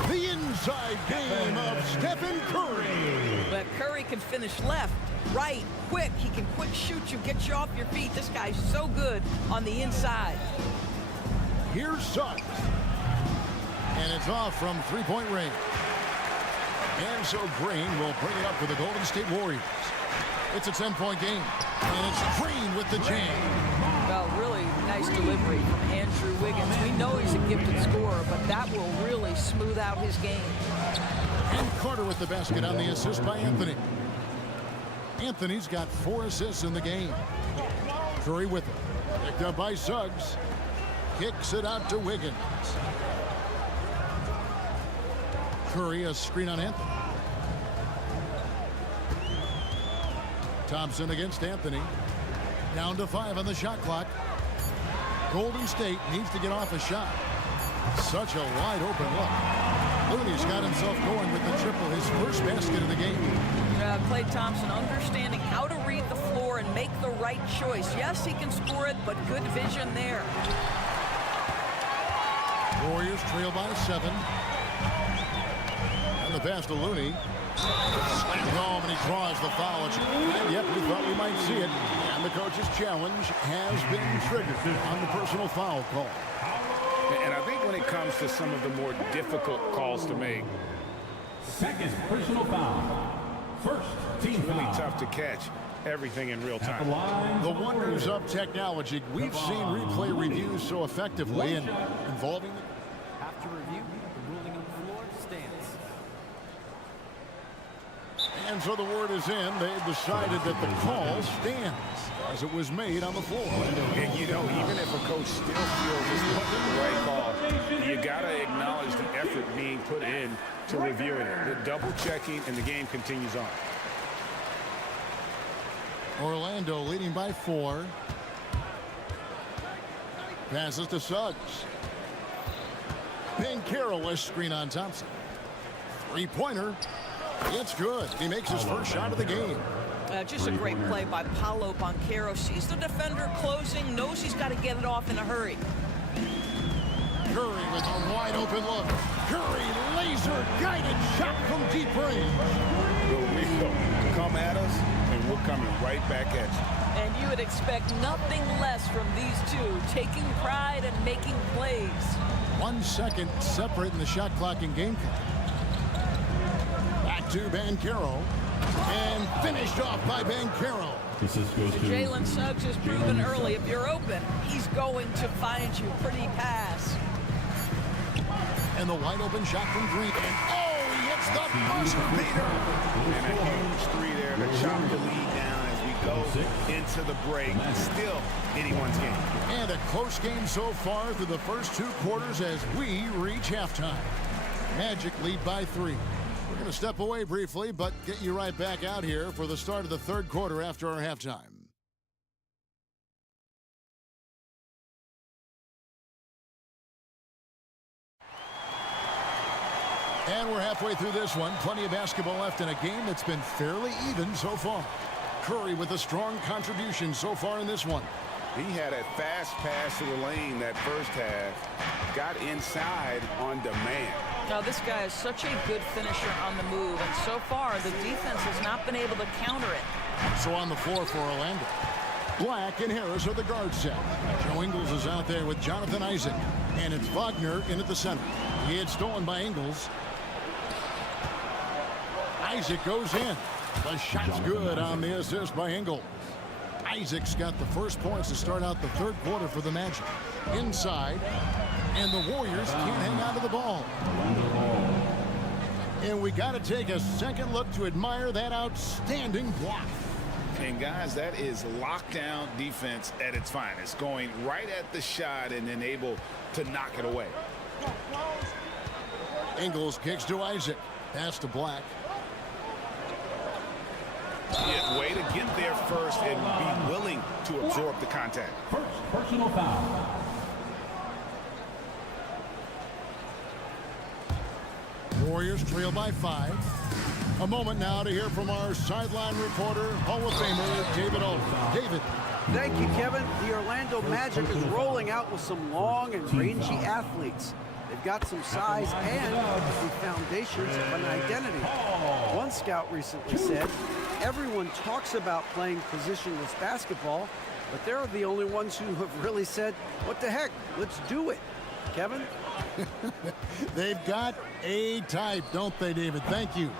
The inside game of Stephen Curry. But Curry can finish left, right, quick. He can quick shoot you, get you off your feet. This guy's so good on the inside. Here's Suggs. And it's off from three-point range. And so Green will bring it up for the Golden State Warriors. It's a 10-point game. And it's Green with the jam. Well, really nice delivery from Andrew Wiggins. We know he's a gifted scorer, but that will really smooth out his game. And Carter with the basket on the assist by Anthony. Anthony's got 4 assists in the game. Curry with it. Picked up by Suggs. Kicks it out to Wiggins. Curry, a screen on Anthony. Thompson against Anthony. Down to 5 on the shot clock. Golden State needs to get off a shot. Such a wide open look. Looney's got himself going with the triple, his first basket of the game. Klay Thompson understanding how to read the floor and make the right choice. Yes, he can score it, but good vision there. Warriors trail by 7. And the pass to Looney. Slammed home, and he draws the foul. And yep, we thought we might see it. And the coach's challenge has been triggered on the personal foul call. And I think when it comes to some of the more difficult calls to make, Second personal foul. First team it's really foul. tough to catch everything in real time. The wonders of technology. We've seen replay reviews so effectively and involving the... After review, the ruling on the floor stands. And so the word is in. They've decided that the call stands as it was made on the floor. And you know, even if a coach still feels this wasn't the right call, you got to acknowledge the effort being put in to reviewing it. The double checking, and the game continues on. Orlando leading by 4. Passes to Suggs. Banchero, a screen on Thompson. Three-pointer. It's good. He makes his first shot of the game. Just a great play by Paolo Banchero. Sees the defender closing, knows he's got to get it off in a hurry. Curry with a wide open look. Curry, laser-guided shot from deep range. We'll come at us, and we're coming right back at you. And you would expect nothing less from these two, taking pride and making plays. 1 second separating the shot clock and game clock. Back to Banchero. And finished off by Banchero. Jalen Suggs has proven early, if you're open, he's going to find you. Pretty pass. And the wide open shot from Green. And oh, he hits the buzzer beater. And a huge three there to chop the lead down as we go into the break. Still anyone's game. And a close game so far through the first 2 quarters as we reach halftime. Magic lead by 3. We're going to step away briefly, but get you right back out here for the start of the third quarter after our halftime. And we're halfway through this one. Plenty of basketball left in a game that's been fairly even so far. Curry with a strong contribution so far in this one. He had a fast pass to the lane that first half. Got inside on demand. Now, this guy is such a good finisher on the move, and so far, the defense has not been able to counter it. So on the floor for Orlando, Black and Harris are the guard set. Joe Ingles is out there with Jonathan Isaac, and it's Wagner in at the center. He had stolen by Ingles. Isaac goes in. The shot's good on the assist by Ingles. Isaac's got the first points to start out the third quarter for the Magic. Inside, and the Warriors can't hang on to the ball. And we got to take a second look to admire that outstanding block. And guys, that is lockdown defense at its finest. Going right at the shot and then able to knock it away. Ingles kicks to Isaac. Pass to Black. Yeah, way to get there first and be willing to absorb the contact. First personal foul. Warriors trail by 5. A moment now to hear from our sideline reporter, Hall of Famer David Aldridge. David. Thank you, Kevin. The Orlando Magic is rolling out with some long and rangy athletes. They've got some size and the foundations of an identity. One scout recently said, everyone talks about playing positionless basketball, but they're the only ones who have really said, what the heck, let's do it. Kevin? They've got a type, don't they, David? Thank you.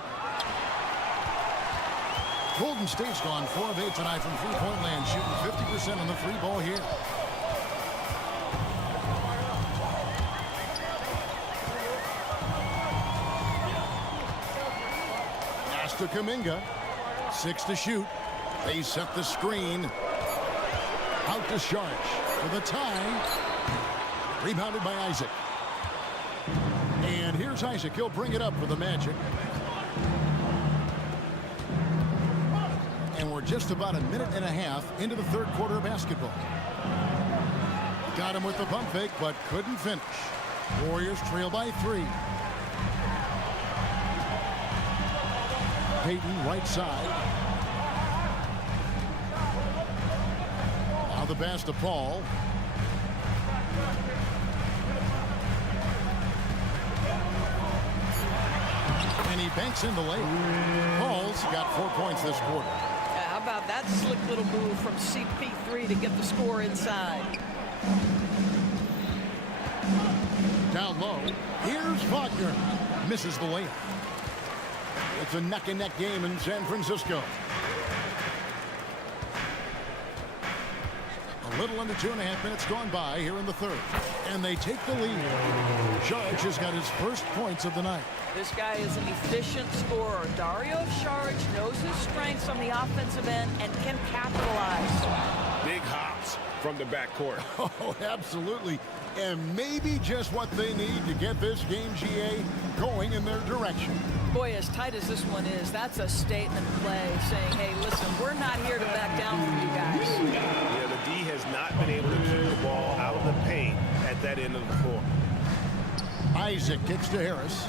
Golden State's gone 4 of 8 tonight from three-point land, shooting 50% on the free ball here. Pass to Kuminga. 6 to shoot. They set the screen. Out to Sharch for the tie. Rebounded by Isaac. And here's Isaac. He'll bring it up for the Magic. And we're just about a minute and a half into the third quarter of basketball. Got him with the pump fake, but couldn't finish. Warriors trail by 3. Payton, right side. Now the pass to Paul. And he banks in the lane. Paul's got 4 points this quarter. How about that slick little move from CP3 to get the score inside? Down low. Here's Wagner. Misses the layup. It's a neck-and-neck game in San Francisco. A little under 2.5 minutes gone by here in the third. And they take the lead. Saric has got his first points of the night. This guy is an efficient scorer. Dario Saric knows his strengths on the offensive end and can capitalize. Big hops from the backcourt. Oh, absolutely. And maybe just what they need to get this game, GA, going in their direction. Boy, as tight as this one is, that's a statement play saying, hey, listen, we're not here to back down from you guys. Yeah, the D has not been able to keep the ball out of the paint at that end of the floor. Isaac kicks to Harris.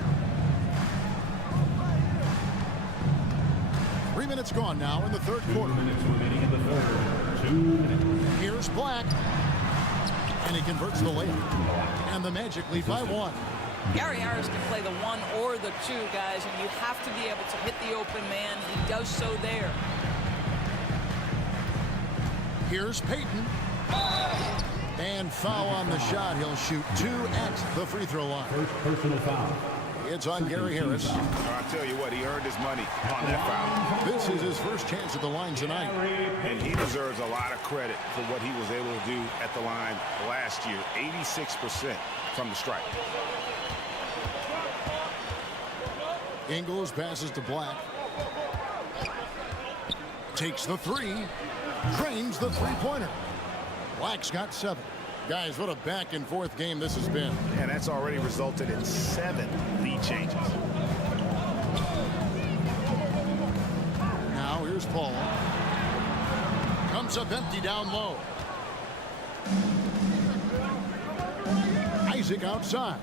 3 minutes gone now in the third quarter. 2 minutes remaining in the third. 2 minutes. Here's Black. And he converts the layup. And the Magic lead by 1. Gary Harris can play the 1 or the 2, guys, and you have to be able to hit the open man. He does so there. Here's Payton. And foul on the shot. He'll shoot 2 at the free throw line. First personal foul. It's on Gary Harris. I'll tell you what, he earned his money on that foul. This is his first chance at the line tonight. And he deserves a lot of credit for what he was able to do at the line last year. 86% from the stripe. Ingles passes to Black. Takes the 3. Drains the three-pointer. Black's got 7. Guys, what a back-and-forth game this has been. And that's already resulted in 7 lead changes. Now here's Paul. Comes up empty down low. Isaac outside.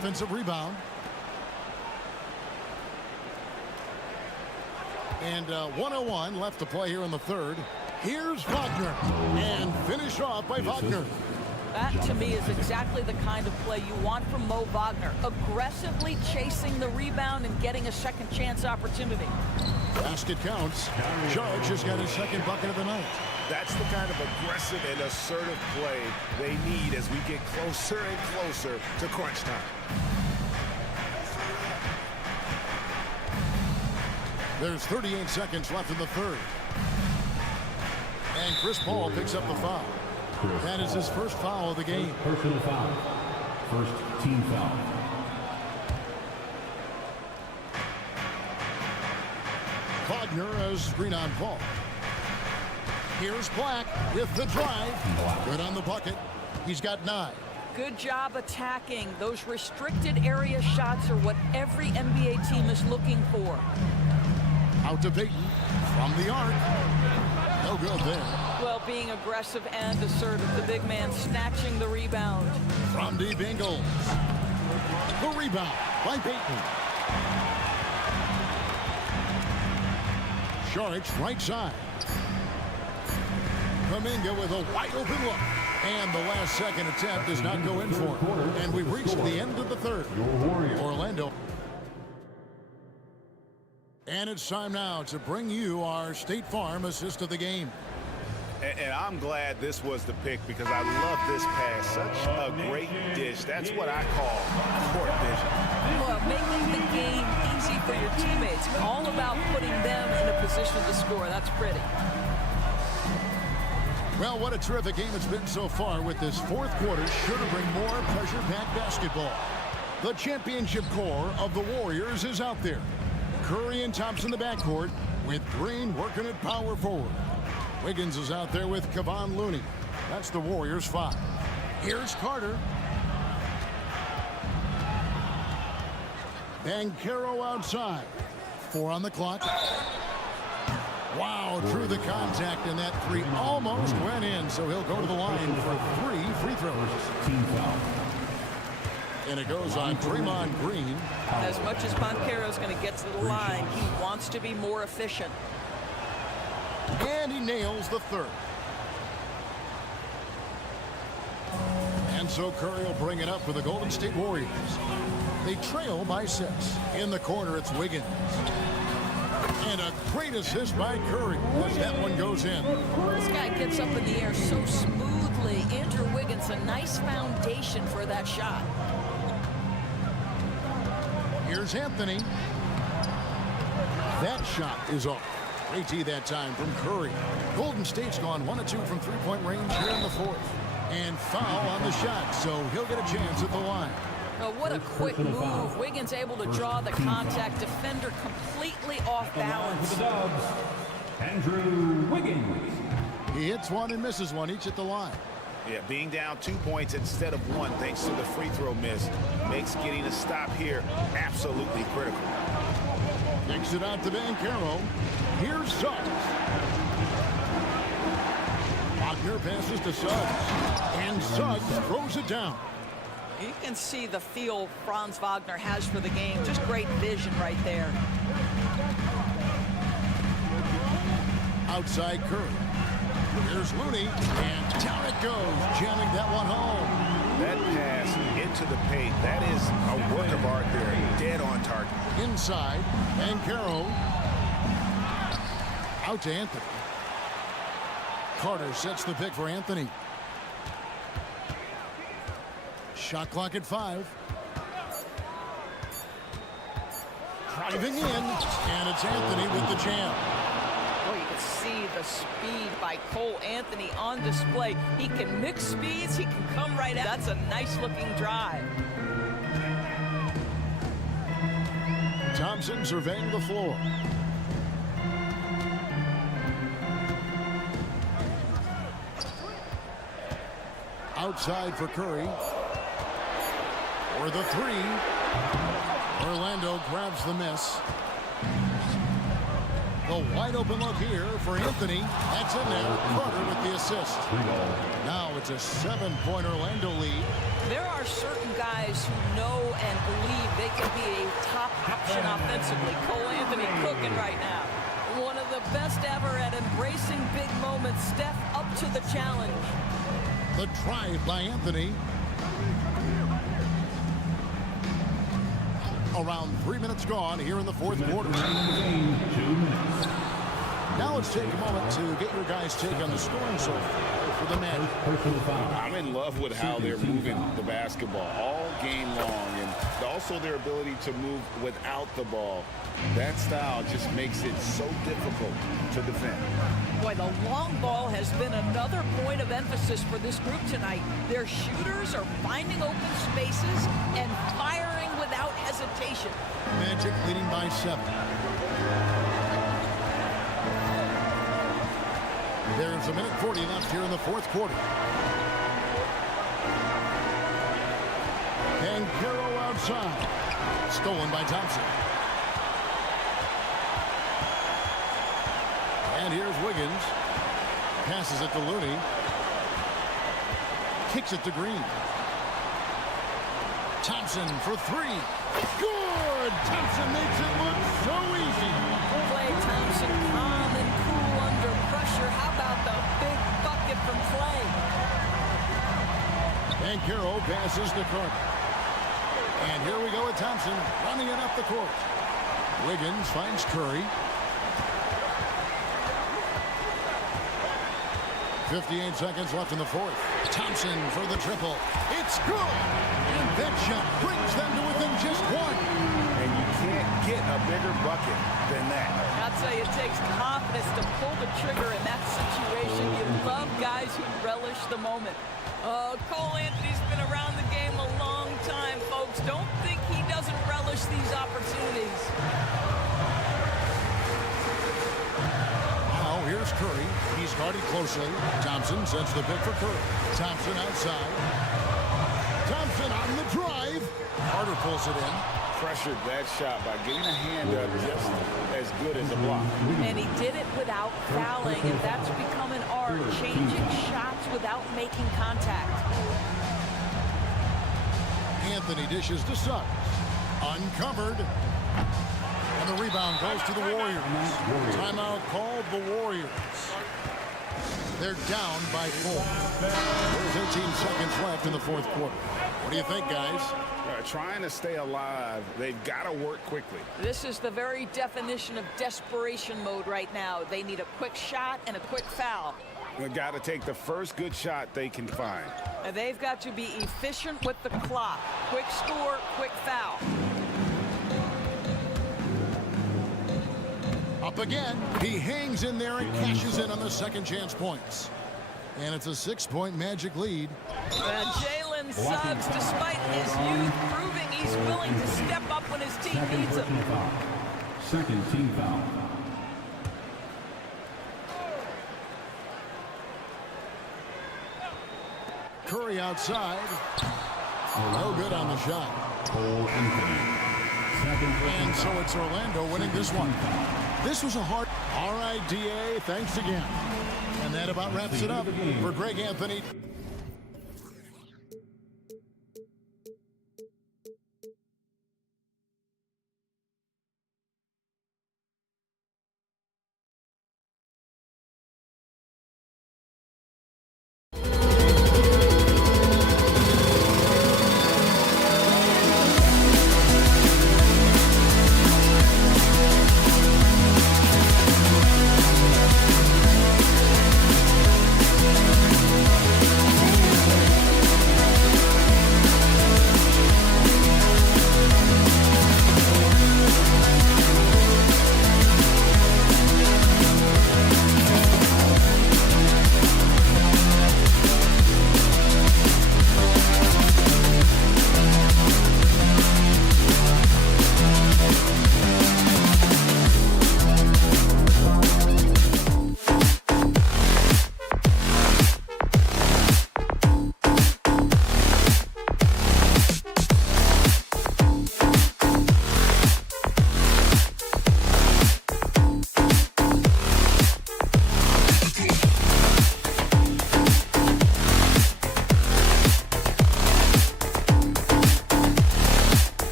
offensive rebound. And 1:01 left to play here in the third. Here's Wagner. And finish off by Wagner. That, to me, is exactly the kind of play you want from Mo Wagner. Aggressively chasing the rebound and getting a second chance opportunity. Basket counts. Judge has got his second bucket of the night. That's the kind of aggressive and assertive play they need as we get closer and closer to crunch time. There's 38 seconds left in the third. And Chris Paul picks up the foul. That is his first foul of the game. Personal foul. First team foul. Wagner as screen on Paul. Here's Black with the drive. Good on the bucket. He's got 9. Good job attacking. Those restricted area shots are what every NBA team is looking for. Out to Payton from the arc. No good there. Well, being aggressive and assertive, the big man snatching the rebound. From deep Ingles. The rebound by Payton. Sharich right side. Kuminga with a wide open look. And the last second attempt does not go in for him. And we've reached the end of the third. Orlando. And it's time now to bring you our State Farm assist of the game. And I'm glad this was the pick because I love this pass. Such a great dish. That's what I call court vision. Well, making the game easy for your teammates. All about putting them in a position to score. That's pretty. Well, what a terrific game it's been so far with this fourth quarter. Sure to bring more pressure-packed basketball. The championship core of the Warriors is out there. Curry and Thompson in the backcourt with Green working at power forward. Wiggins is out there with Kevon Looney. That's the Warriors 5. Here's Carter. Banchero outside. 4 on the clock. Wow, drew the contact, and that 3 almost went in, so he'll go to the line for 3 free throws. Team foul. And it goes on Draymond Green. As much as Banchero's going to get to the line, he wants to be more efficient. And he nails the third. And so Curry will bring it up for the Golden State Warriors. They trail by 6. In the corner, it's Wiggins. And a great assist by Curry as that one goes in. This guy gets up in the air so smoothly. Andrew Wiggins, a nice foundation for that shot. Here's Anthony. That shot is off. Great tee that time from Curry. Golden State's gone 1 of 2 from three-point range here in the fourth. And foul on the shot, so he'll get a chance at the line. Oh, what a quick move. Wiggins able to draw the contact. Defender completely off balance. Andrew Wiggins. He hits one and misses one, each at the line. Yeah, being down 2 points instead of 1 thanks to the free throw miss makes getting a stop here absolutely critical. Takes it out to Banchero. Here's Suggs. Wagner passes to Suggs. And Suggs throws it down. You can see the feel Franz Wagner has for the game. Just great vision right there. Outside Curry. Here's Looney. And down it goes. Jamming that one home. That pass into the paint, that is a work of art there. Dead on target. Inside. Banchero. Out to Anthony. Carter sets the pick for Anthony. Shot clock at 5. Driving in, and it's Anthony with the jam. Well, you can see the speed by Cole Anthony on display. He can mix speeds, he can come right out. That's a nice-looking drive. Thompson surveying the floor. Outside for Curry. For the 3. Orlando grabs the miss. The wide open look here for Anthony. That's in there. Carter with the assist. Now it's a 7-point Orlando lead. There are certain guys who know and believe they can be a top option offensively. Cole Anthony cooking right now. One of the best ever at embracing big moments. Steph up to the challenge. The drive by Anthony. Around 3 minutes gone here in the fourth quarter. Now let's take a moment to get your guys' take on the scoring so far for the Magic. I'm in love with how they're moving the basketball all game long, and also their ability to move without the ball. That style just makes it so difficult to defend. Boy, the long ball has been another point of emphasis for this group tonight. Their shooters are finding open spaces and firing without hesitation. Magic leading by 7. There's a minute 40 left here in the fourth quarter. And Carroll outside. Stolen by Thompson. And here's Wiggins. Passes it to Looney. Kicks it to Green. Thompson for 3. Good! Thompson makes it look so easy. Klay Thompson calm and cool under pressure. How about the big bucket from Klay? And Carroll passes to Carter. And here we go with Thompson running it up the court. Wiggins finds Curry. 58 seconds left in the fourth. Thompson for the triple. It's good! And that shot brings them to within just 1. And you can't get a bigger bucket than that. I'll tell you, it takes confidence to pull the trigger in that situation. You love guys who relish the moment. Cole Anthony's been around the game a long time, folks. Don't think he doesn't relish these opportunities. Now here's Curry. He's guarded closely. Thompson sends the pick for Curry. Thompson outside. Thompson on the drive. Carter pulls it in. Pressured that shot by getting a hand up just as good as a block. And he did it without fouling, and that's become an art, changing shots without making contact. Anthony dishes to Suggs. Uncovered. And the rebound goes to the Warriors. Timeout called the Warriors. They're down by 4. There's 18 seconds left in the fourth quarter. What do you think, guys? Trying to stay alive, they've got to work quickly. This is the very definition of desperation mode right now. They need a quick shot and a quick foul. They've got to take the first good shot they can find. And they've got to be efficient with the clock. Quick score, quick foul. Up again. He hangs in there and cashes in on the second chance points. And it's a 6-point Magic lead. Jalen Suggs, despite his youth, proving he's willing to step up when his team needs him. Second team foul. Curry outside. No good on the shot. And so it's Orlando winning this one. This was a hard... All right, DA, thanks again. And that about wraps it up for Greg Anthony.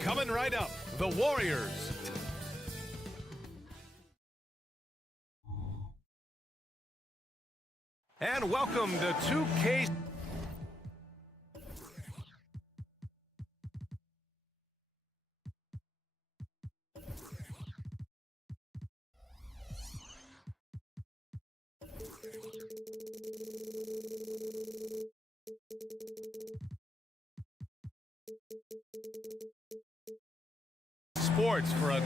Coming right up, the Warriors. And welcome to 2K. Sports for a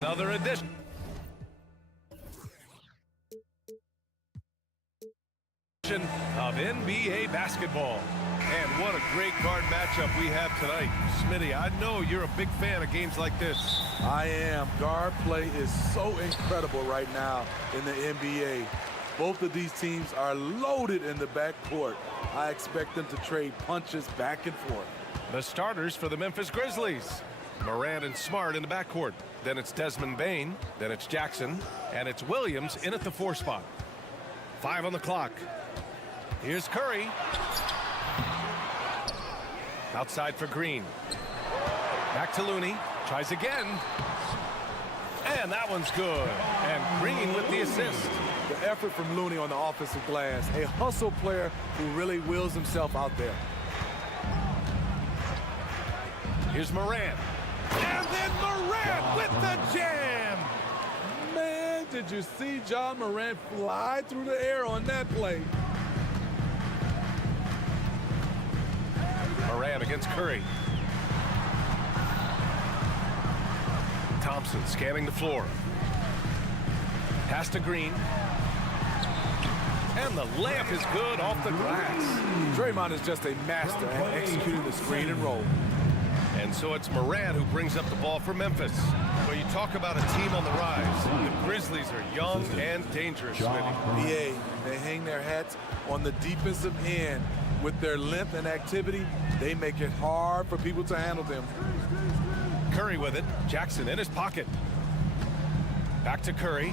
another edition of NBA basketball. And what a great guard matchup we have tonight. Smitty, I know you're a big fan of games like this. I am. Guard play is so incredible right now in the NBA. Both of these teams are loaded in the backcourt. I expect them to trade punches back and forth. The starters for the Memphis Grizzlies. Morant and Smart in the backcourt. Then it's Desmond Bane. Then it's Jackson. And it's Williams in at the 4 spot. 5 on the clock. Here's Curry. Outside for Green. Back to Looney. Tries again. And that one's good. And Green with the assist. The effort from Looney on the offensive glass. A hustle player who really wills himself out there. Here's Morant. And then Morant with the jam. Man, did you see John Morant fly through the air on that play? Morant against Curry. Thompson scanning the floor. Pass to Green. And the layup is good off the glass. Draymond is just a master at executing the screen and roll. And so it's Morant who brings up the ball for Memphis. Well, you talk about a team on the rise. The Grizzlies are young and dangerous, Smitty. They hang their hats on the defensive end. With their length and activity, they make it hard for people to handle them. Curry with it. Jackson in his pocket. Back to Curry.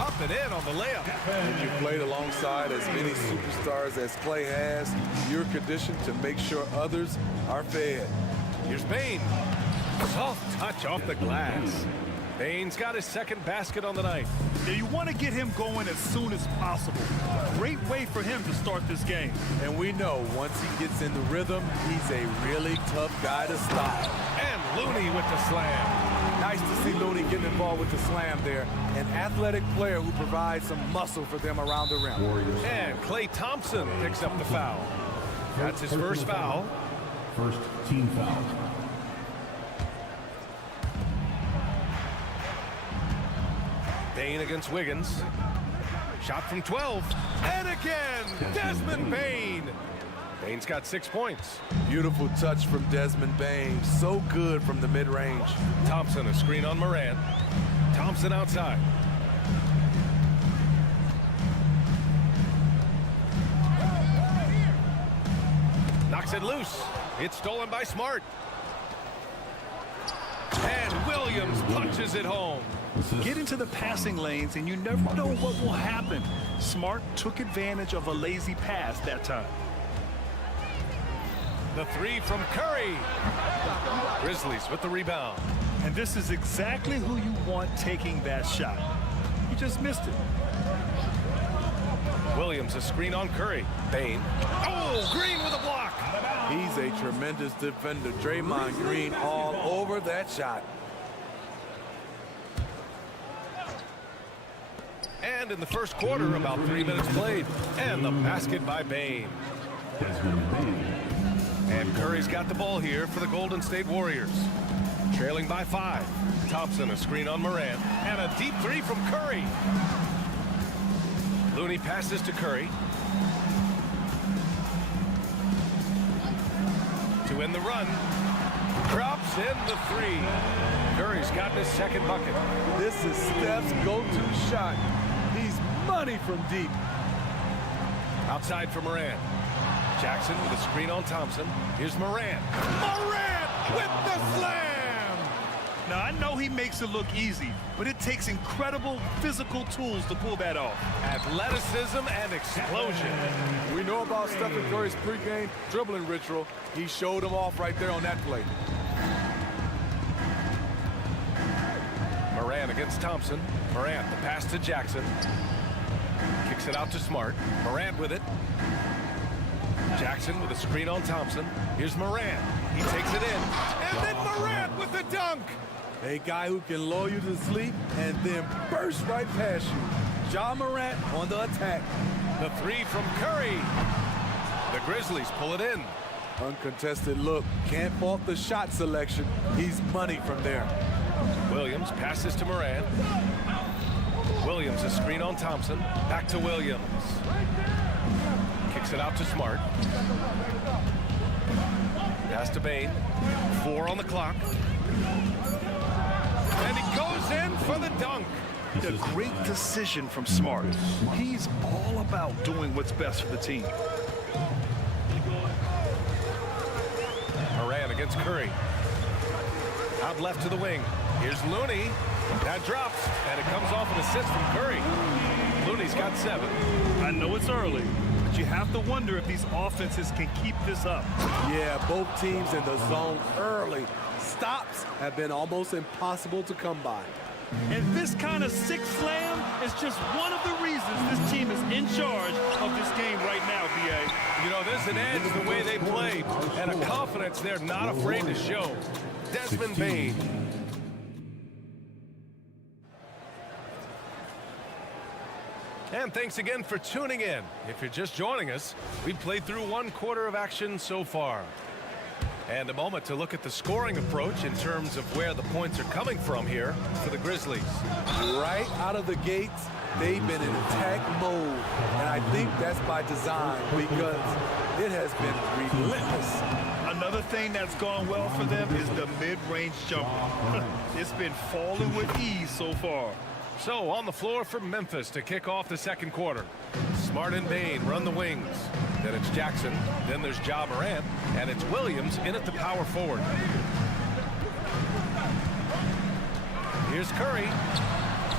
Up and in on the layup. When you played alongside as many superstars as Clay has, you're conditioned to make sure others are fed. Here's Bane. Soft touch off the glass. Bane's got his second basket on the night. Yeah, you want to get him going as soon as possible. Great way for him to start this game. And we know once he gets in the rhythm, he's a really tough guy to stop. And Looney with the slam. Nice to see Looney getting involved with the slam there. An athletic player who provides some muscle for them around the rim. And Klay Thompson picks up the foul. That's his first foul. First team foul. Bane against Wiggins. Shot from 12. And again, Desmond Bane. Bane's got 6 points. Beautiful touch from Desmond Bane. So good from the mid-range. Thompson a screen on Morant. Thompson outside. Knocks it loose. It's stolen by Smart. And Williams punches it home. Get into the passing lanes, and you never know what will happen. Smart took advantage of a lazy pass that time. The 3 from Curry. Grizzlies with the rebound. And this is exactly who you want taking that shot. You just missed it. Williams a screen on Curry. Bane. Oh, Green with a block. He's a tremendous defender. Draymond Green all over that shot. And in the first quarter, about 3 minutes played. And the basket by Bane. And Curry's got the ball here for the Golden State Warriors. Trailing by 5. Thompson a screen on Morant. And a deep 3 from Curry. Looney passes to Curry. win the run. Drops in the three. Curry's got his second bucket. This is Steph's go-to shot. He's money from deep. Outside for Morant. Jackson with a screen on Thompson. Here's Morant. Morant with the slam! Now, I know he makes it look easy, but it takes incredible physical tools to pull that off. Athleticism and explosion. We know about Stephen Curry's pregame dribbling ritual. He showed him off right there on that play. Morant against Thompson. Morant, the pass to Jackson. Kicks it out to Smart. Morant with it. Jackson with a screen on Thompson. Here's Morant. He takes it in. And then Morant with the dunk. A guy who can lull you to sleep and then burst right past you. Ja Morant on the attack. The three from Curry. The Grizzlies pull it in. Uncontested look. Can't fault the shot selection. He's money from there. Williams passes to Morant. Williams, a screen on Thompson. Back to Williams. Kicks it out to Smart. Pass to Bane. 4 on the clock. And he goes in for the dunk. A great decision from Smart. He's all about doing what's best for the team. Morant against Curry. Out left to the wing. Here's Looney. That drops, and it comes off an assist from Curry. Looney's got 7. I know it's early, but you have to wonder if these offenses can keep this up. Yeah, both teams in the zone early. Stops have been almost impossible to come by. And this kind of six slam is just one of the reasons this team is in charge of this game right now, B.A. You know, there's an edge the way they play, and a confidence they're not afraid to show. Desmond Bane. And thanks again for tuning in. If you're just joining us, we've played through 1 quarter of action so far. And a moment to look at the scoring approach in terms of where the points are coming from here for the Grizzlies. Right out of the gates, they've been in attack mode. And I think that's by design because it has been relentless. Another thing that's gone well for them is the mid-range jumper. It's been falling with ease so far. So on the floor for Memphis to kick off the second quarter. Smart and Bane run the wings. Then it's Jackson. Then there's Ja Morant. And it's Williams in at the power forward. Here's Curry.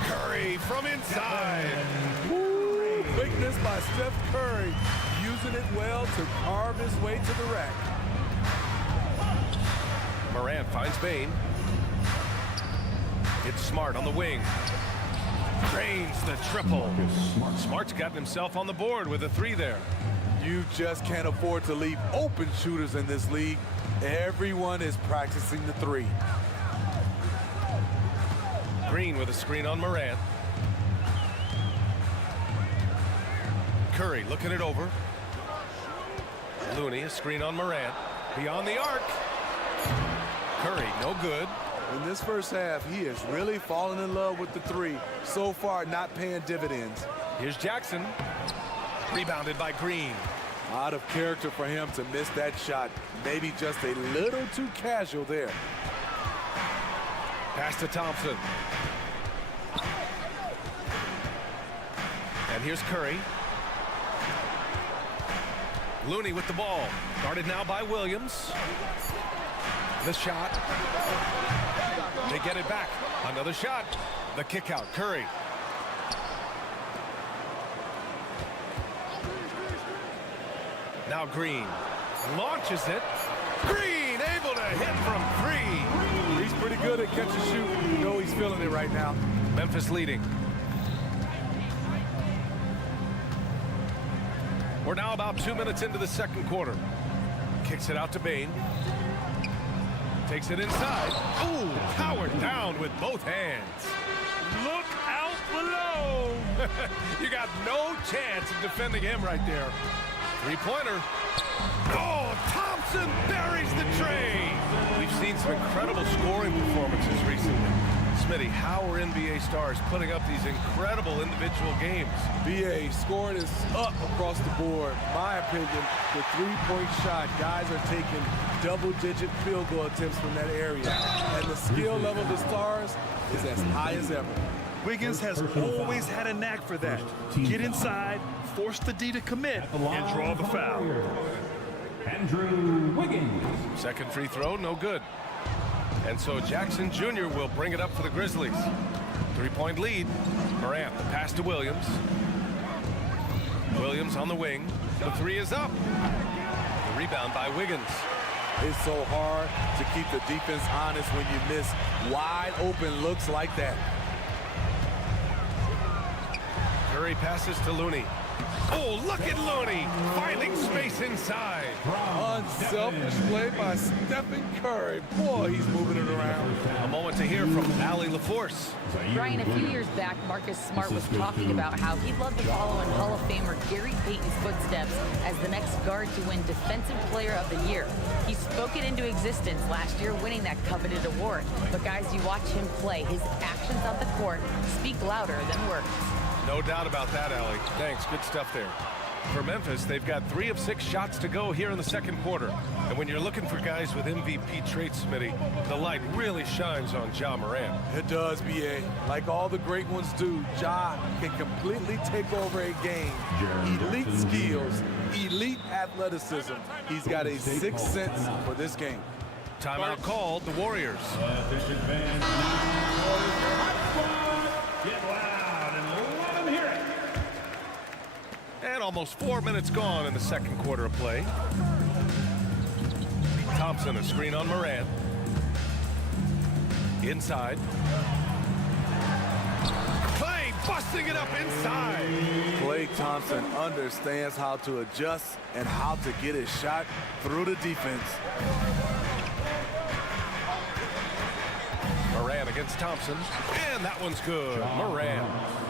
Curry from inside. Woo! Quickness by Steph Curry. Using it well to carve his way to the rack. Morant finds Bane. It's Smart on the wing. Drains the triple. Smart's gotten himself on the board with a 3 there. You just can't afford to leave open shooters in this league. Everyone is practicing the 3. Green with a screen on Morant. Curry looking it over. Looney, a screen on Morant. Beyond the arc. Curry, no good. In this first half, he has really fallen in love with the 3. So far, not paying dividends. Here's Jackson. Rebounded by Green. Out of character for him to miss that shot. Maybe just a little too casual there. Pass to Thompson. And here's Curry. Looney with the ball. Guarded now by Williams. The shot. They get it back. Another shot. The kick out. Curry. Now Green launches it. Green able to hit from 3. He's pretty good at catch and shoot. You know he's feeling it right now. Memphis leading. We're now about 2 minutes into the second quarter. Kicks it out to Bane. Takes it inside. Ooh, powered down with both hands. Look out below. You got no chance of defending him right there. 3-pointer. Oh, Thompson buries the tray. We've seen some incredible scoring performances recently. Smitty, how are NBA stars putting up these incredible individual games? BA, scoring is up across the board. My opinion, the three-point shot, guys are taking double-digit field goal attempts from that area. And the skill level of the stars is as high as ever. Wiggins has always had a knack for that. Get inside, force the D to commit, and draw the foul. Andrew Wiggins. Second free throw, no good. And so Jackson Jr. will bring it up for the Grizzlies. 3-point lead. Morant, the pass to Williams. Williams on the wing. The three is up. The rebound by Wiggins. It's so hard to keep the defense honest when you miss wide open looks like that. Curry passes to Looney. Oh, look at Looney finding space inside. Unselfish play by Stephen Curry. Boy, he's moving it around. A moment to hear from Allie LaForce. Brian, a few years back, Marcus Smart was talking about how he'd love to follow in Hall of Famer Gary Payton's footsteps as the next guard to win Defensive Player of the Year. He spoke it into existence last year, winning that coveted award. But guys, you watch him play, his actions on the court speak louder than words. No doubt about that, Allie. Thanks. Good stuff there. For Memphis, they've got 3 of 6 shots to go here in the second quarter. And when you're looking for guys with MVP traits, Smitty, the light really shines on Ja Morant. It does, BA. Like all the great ones do, Ja can completely take over a game. Elite skills, elite athleticism. He's got a sixth sense for this game. Timeout called, the Warriors. Get loud and let them hear it. And almost 4 minutes gone in the second quarter of play. Thompson, a screen on Morant. Inside. Clay busting it up inside. Klay Thompson understands how to adjust and how to get his shot through the defense. Morant against Thompson. And that one's good.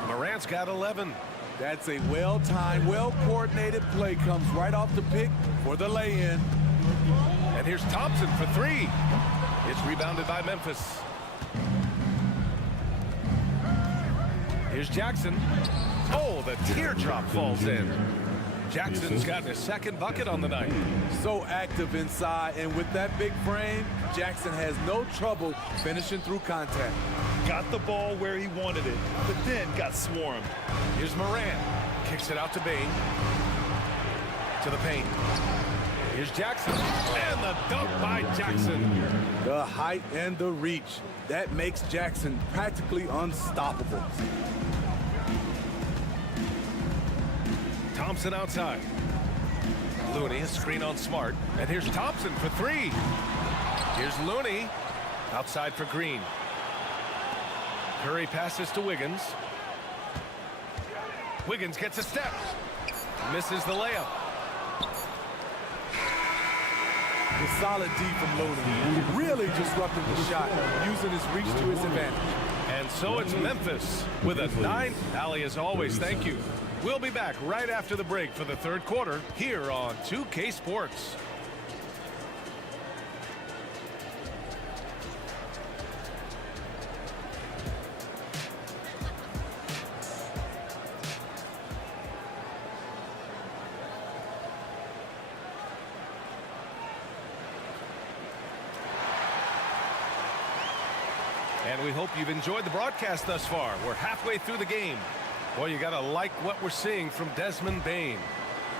Morant's got 11. That's a well-timed, well-coordinated play. Comes right off the pick for the lay-in. And here's Thompson for 3. It's rebounded by Memphis. Here's Jackson. Oh, the teardrop falls in. Jackson's gotten his second bucket on the night. So active inside, and with that big frame, Jackson has no trouble finishing through contact. Got the ball where he wanted it, but then got swarmed. Here's Morant. Kicks it out to Bain. To the paint. Here's Jackson. And the dunk by Jackson. The height and the reach. That makes Jackson practically unstoppable. Thompson outside. Looney, a screen on Smart. And here's Thompson for 3. Here's Looney. Outside for Green. Curry passes to Wiggins. Wiggins gets a step. Misses the layup. The solid D from Looney. Really disrupting the shot, using his reach to his advantage. And so it's Memphis with a 9. Allie, as always, thank you. We'll be back right after the break for the third quarter here on 2K Sports. And we hope you've enjoyed the broadcast thus far. We're halfway through the game. Boy, you got to like what we're seeing from Desmond Bane.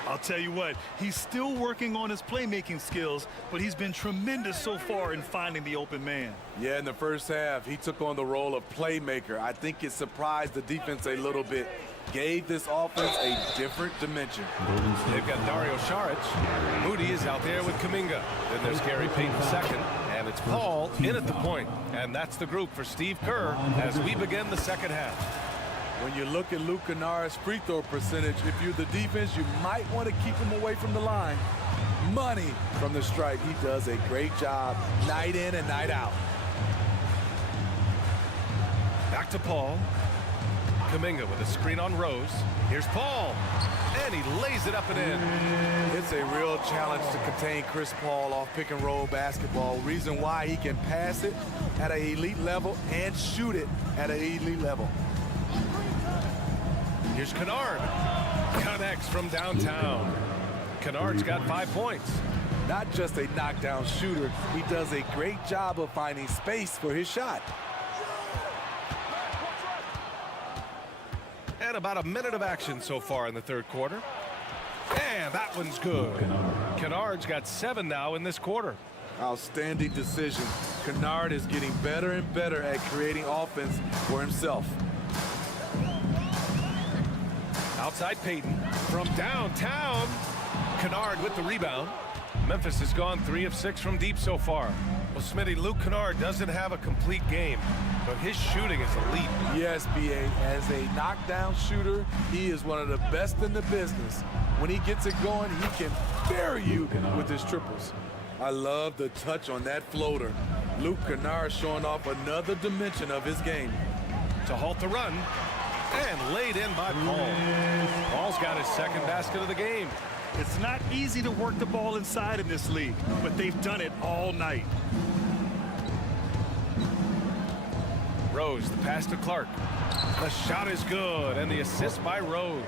I'll tell you what, he's still working on his playmaking skills, but he's been tremendous so far in finding the open man. Yeah, in the first half, he took on the role of playmaker. I think it surprised the defense a little bit. Gave this offense a different dimension. They've got Dario Saric. Moody is out there with Kuminga. Then there's Gary Payton second. And it's Paul in at the point. And that's the group for Steve Kerr as we begin the second half. When you look at Luke Kennard's free throw percentage, if you're the defense, you might want to keep him away from the line. Money from the stripe. He does a great job night in and night out. Back to Paul. Kuminga with a screen on Rose. Here's Paul. And he lays it up and in. It's a real challenge to contain Chris Paul off pick-and-roll basketball. Reason why he can pass it at an elite level and shoot it at an elite level. Here's Kennard. Connects from downtown. Kennard's got 5 points. Not just a knockdown shooter, he does a great job of finding space for his shot. And about a minute of action so far in the third quarter. And that one's good. Kennard's got 7 now in this quarter. Outstanding decision. Kennard is getting better and better at creating offense for himself. Outside Payton from downtown. Kennard with the rebound. Memphis has gone 3 of 6 from deep so far. Well, Smitty, Luke Kennard doesn't have a complete game, but his shooting is elite. Yes, B.A. As a knockdown shooter, he is one of the best in the business. When he gets it going, he can bury you with his triples. I love the touch on that floater. Luke Kennard showing off another dimension of his game. To halt the run, and laid in by Paul. Paul's got his second basket of the game. It's not easy to work the ball inside in this league, but they've done it all night. Rose, the pass to Clark. The shot is good, and the assist by Rose.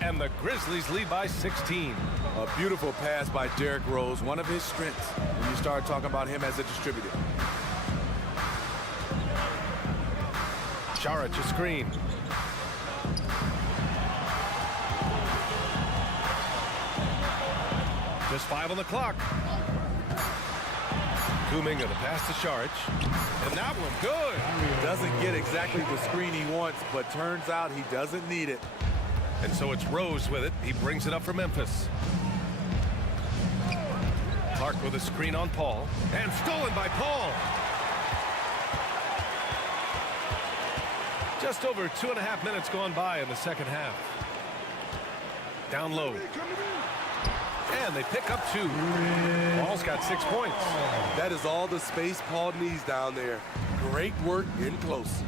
And the Grizzlies lead by 16. A beautiful pass by Derrick Rose, one of his strengths when you start talking about him as a distributor. Saric, a screen. Just 5 on the clock. Kuminga, the pass to Saric. And that one good. Doesn't get exactly the screen he wants, but turns out he doesn't need it. And so it's Rose with it. He brings it up for Memphis. Clark with a screen on Paul. And stolen by Paul. Just over 2.5 minutes gone by in the second half. Down low. And they pick up 2. Paul's got 6 points. That is all the space Paul needs down there. Great work in close.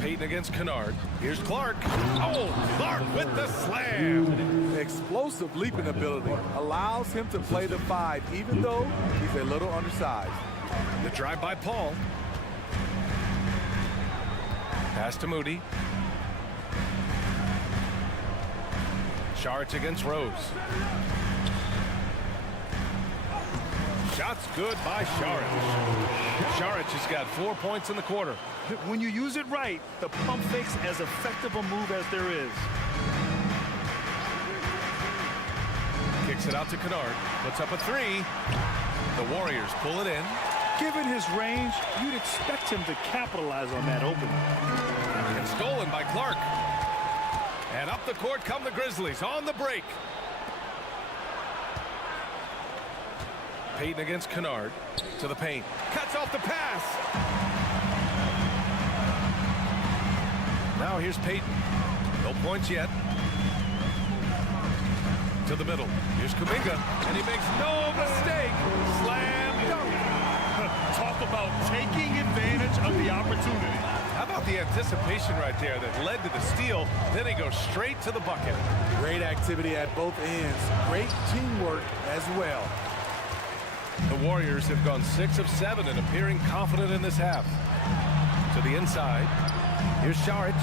Payton against Kennard. Here's Clark. Oh, Clark with the slam. Explosive leaping ability allows him to play the 5, even though he's a little undersized. The drive by Paul. Pass to Moody. Saric against Rose. Shot's good by Saric. Saric has got 4 points in the quarter. When you use it right, the pump fake's as effective a move as there is. Kicks it out to Kennard. Puts up a 3. The Warriors pull it in. Given his range, you'd expect him to capitalize on that opening. And stolen by Clark. And up the court come the Grizzlies on the break. Payton against Kennard. To the paint. Cuts off the pass. Now here's Payton. No points yet. To the middle. Here's Kuminga. And he makes no mistake. Slam dunk. Talk about taking advantage of the opportunity. How about the anticipation right there that led to the steal? Then he goes straight to the bucket. Great activity at both ends. Great teamwork as well. The Warriors have gone 6 of 7 and appearing confident in this half. To the inside. Here's Saric.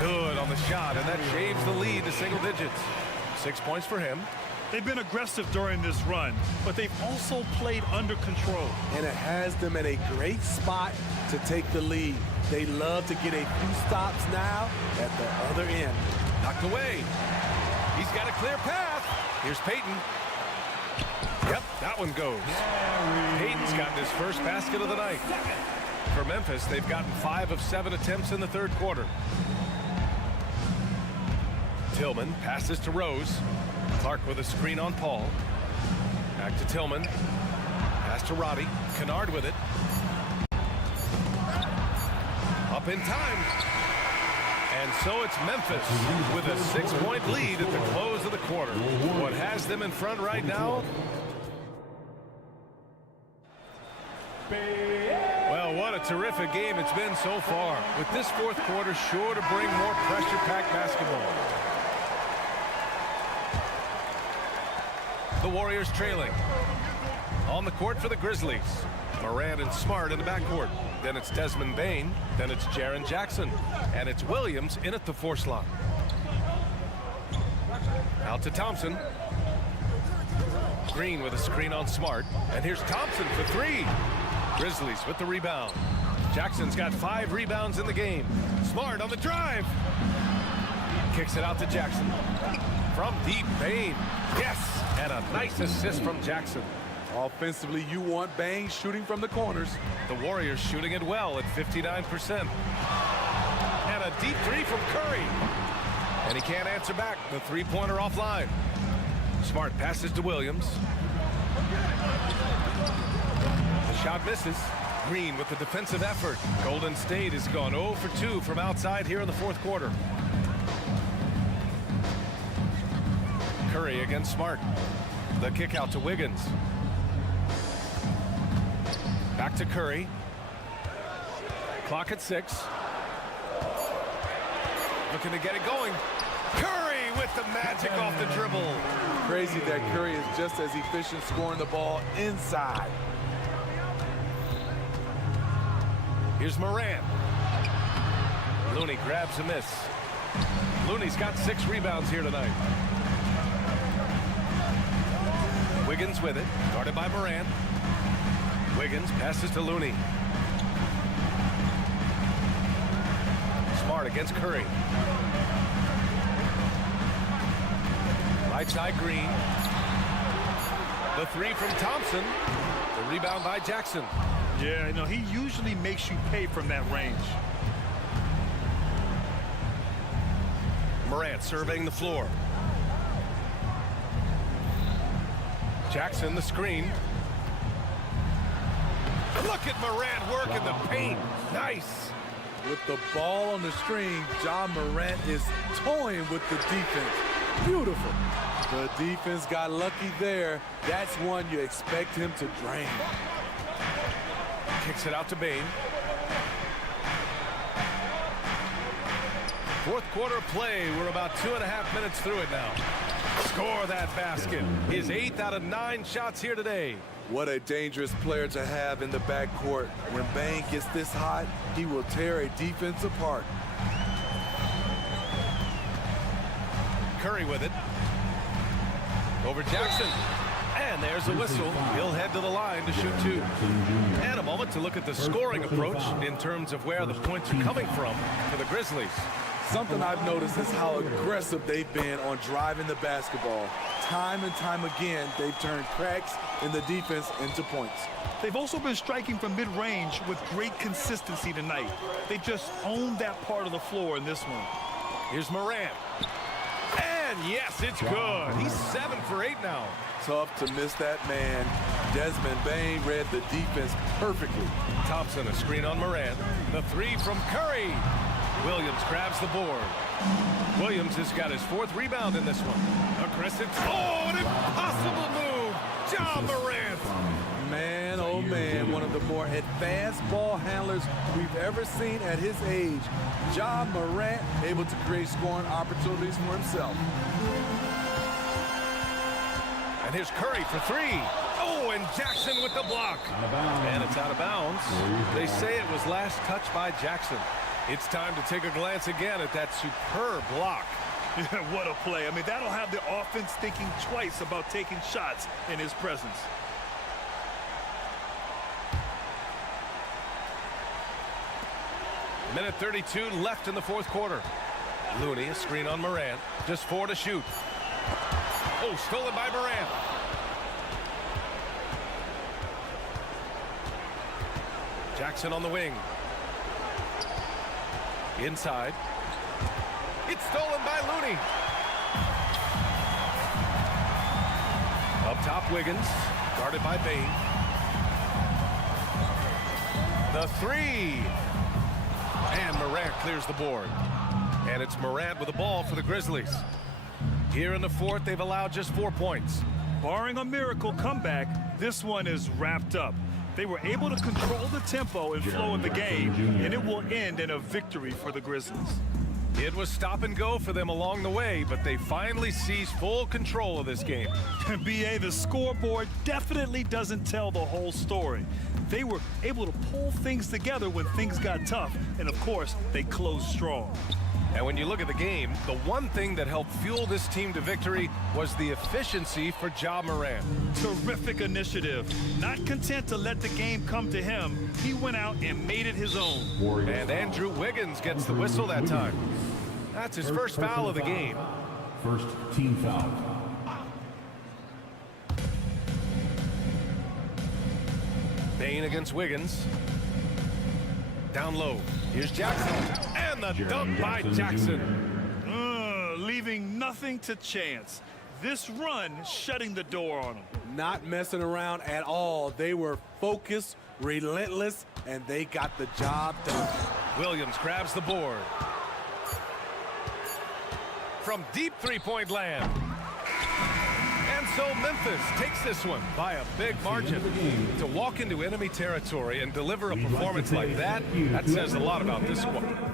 Good on the shot, and that shaves the lead to single digits. 6 points for him. They've been aggressive during this run, but they've also played under control. And it has them in a great spot to take the lead. They love to get a few stops now at the other end. Knocked away. He's got a clear path. Here's Payton. Yep, that one goes. Payton's gotten his first basket of the night. For Memphis, they've gotten 5 of 7 attempts in the third quarter. Tillman passes to Rose. Clark with a screen on Paul. Back to Tillman. Pass to Roddy. Kennard with it. Up in time. And so it's Memphis with a 6-point lead at the close of the quarter. What has them in front right now? Well, what What a terrific game it's been so far, with this fourth quarter sure to bring more pressure-packed basketball. The Warriors trailing. On the court for the Grizzlies. Morant and Smart in the backcourt. Then it's Desmond Bane. Then it's Jaren Jackson. And it's Williams in at the 4 slot. Out to Thompson. Green with a screen on Smart. And here's Thompson for 3. Grizzlies with the rebound. Jackson's got 5 rebounds in the game. Smart on the drive. Kicks it out to Jackson. From deep, Bane. Yes! And a nice assist from Jackson. Offensively, you want Bane shooting from the corners. The Warriors shooting it well at 59%. And a deep 3 from Curry. And he can't answer back. The 3-pointer offline. Smart passes to Williams. The shot misses. Green with the defensive effort. Golden State has gone 0 for 2 from outside here in the fourth quarter. Curry against Smart. The kick out to Wiggins. Back to Curry. Clock at 6. Looking to get it going. Curry with the magic off the dribble. Crazy that Curry is just as efficient scoring the ball inside. Here's Morant. Looney grabs a miss. Looney's got 6 rebounds here tonight. Wiggins with it, guarded by Morant. Wiggins passes to Looney. Smart against Curry. Right side Green. The 3 from Thompson. The rebound by Jackson. Yeah, you know, he usually makes you pay from that range. Morant surveying the floor. Jackson the screen. Look at Morant working the paint. Nice. With the ball on the string, Ja Morant is toying with the defense. Beautiful. The defense got lucky there. That's one you expect him to drain. Kicks it out to Bane. Fourth quarter play. We're about 2.5 minutes through it now. Score that basket. His 8th out of 9 shots here today. What a dangerous player to have in the backcourt. When Bane gets this hot, he will tear a defense apart. Curry with it. Over Jackson. And there's a whistle. He'll head to the line to shoot 2. And a moment to look at the scoring approach in terms of where the points are coming from for the Grizzlies. Something I've noticed is how aggressive they've been on driving the basketball. Time and time again, they've turned cracks in the defense into points. They've also been striking from mid-range with great consistency tonight. They just owned that part of the floor in this one. Here's Morant. And yes, it's good. He's 7 for 8 now. Tough to miss that man. Desmond Bane read the defense perfectly. Thompson a screen on Morant. The 3 from Curry. Williams grabs the board. Williams has got his 4th rebound in this one. Aggressive. Oh, an impossible move. Ja Morant. Man, oh man, one of the more advanced ball handlers we've ever seen at his age. Ja Morant able to create scoring opportunities for himself. And here's Curry for 3. Oh, and Jackson with the block. And it's out of bounds. They say it was last touched by Jackson. It's time to take a glance again at that superb block. What a play. I mean, that'll have the offense thinking twice about taking shots in his presence. Minute 32 left in the fourth quarter. Looney, a screen on Morant. Just 4 to shoot. Oh, stolen by Morant. Jackson on the wing. Inside. It's stolen by Looney. Up top, Wiggins. Guarded by Bane. The 3. And Morant clears the board. And it's Morant with the ball for the Grizzlies. Here in the fourth, they've allowed just 4 points. Barring a miracle comeback, this one is wrapped up. They were able to control the tempo and flow in the game, and it will end in a victory for the Grizzlies. It was stop and go for them along the way, but they finally seized full control of this game. BA, the scoreboard definitely doesn't tell the whole story. They were able to pull things together when things got tough, and of course, they closed strong. And when you look at the game, the one thing that helped fuel this team to victory was the efficiency for Ja Morant. Terrific initiative. Not content to let the game come to him, he went out and made it his own. And Andrew Wiggins gets the whistle that time. That's his first foul of the game. First team foul. Bain against Wiggins. Down low. Here's Jackson. And the dunk by Jackson. Leaving nothing to chance. This run shutting the door on him. Not messing around at all. They were focused, relentless, and they got the job done. Williams grabs the board. From deep three-point land. And so Memphis takes this one by a big margin. To walk into enemy territory and deliver a performance like that, that says a lot about this squad.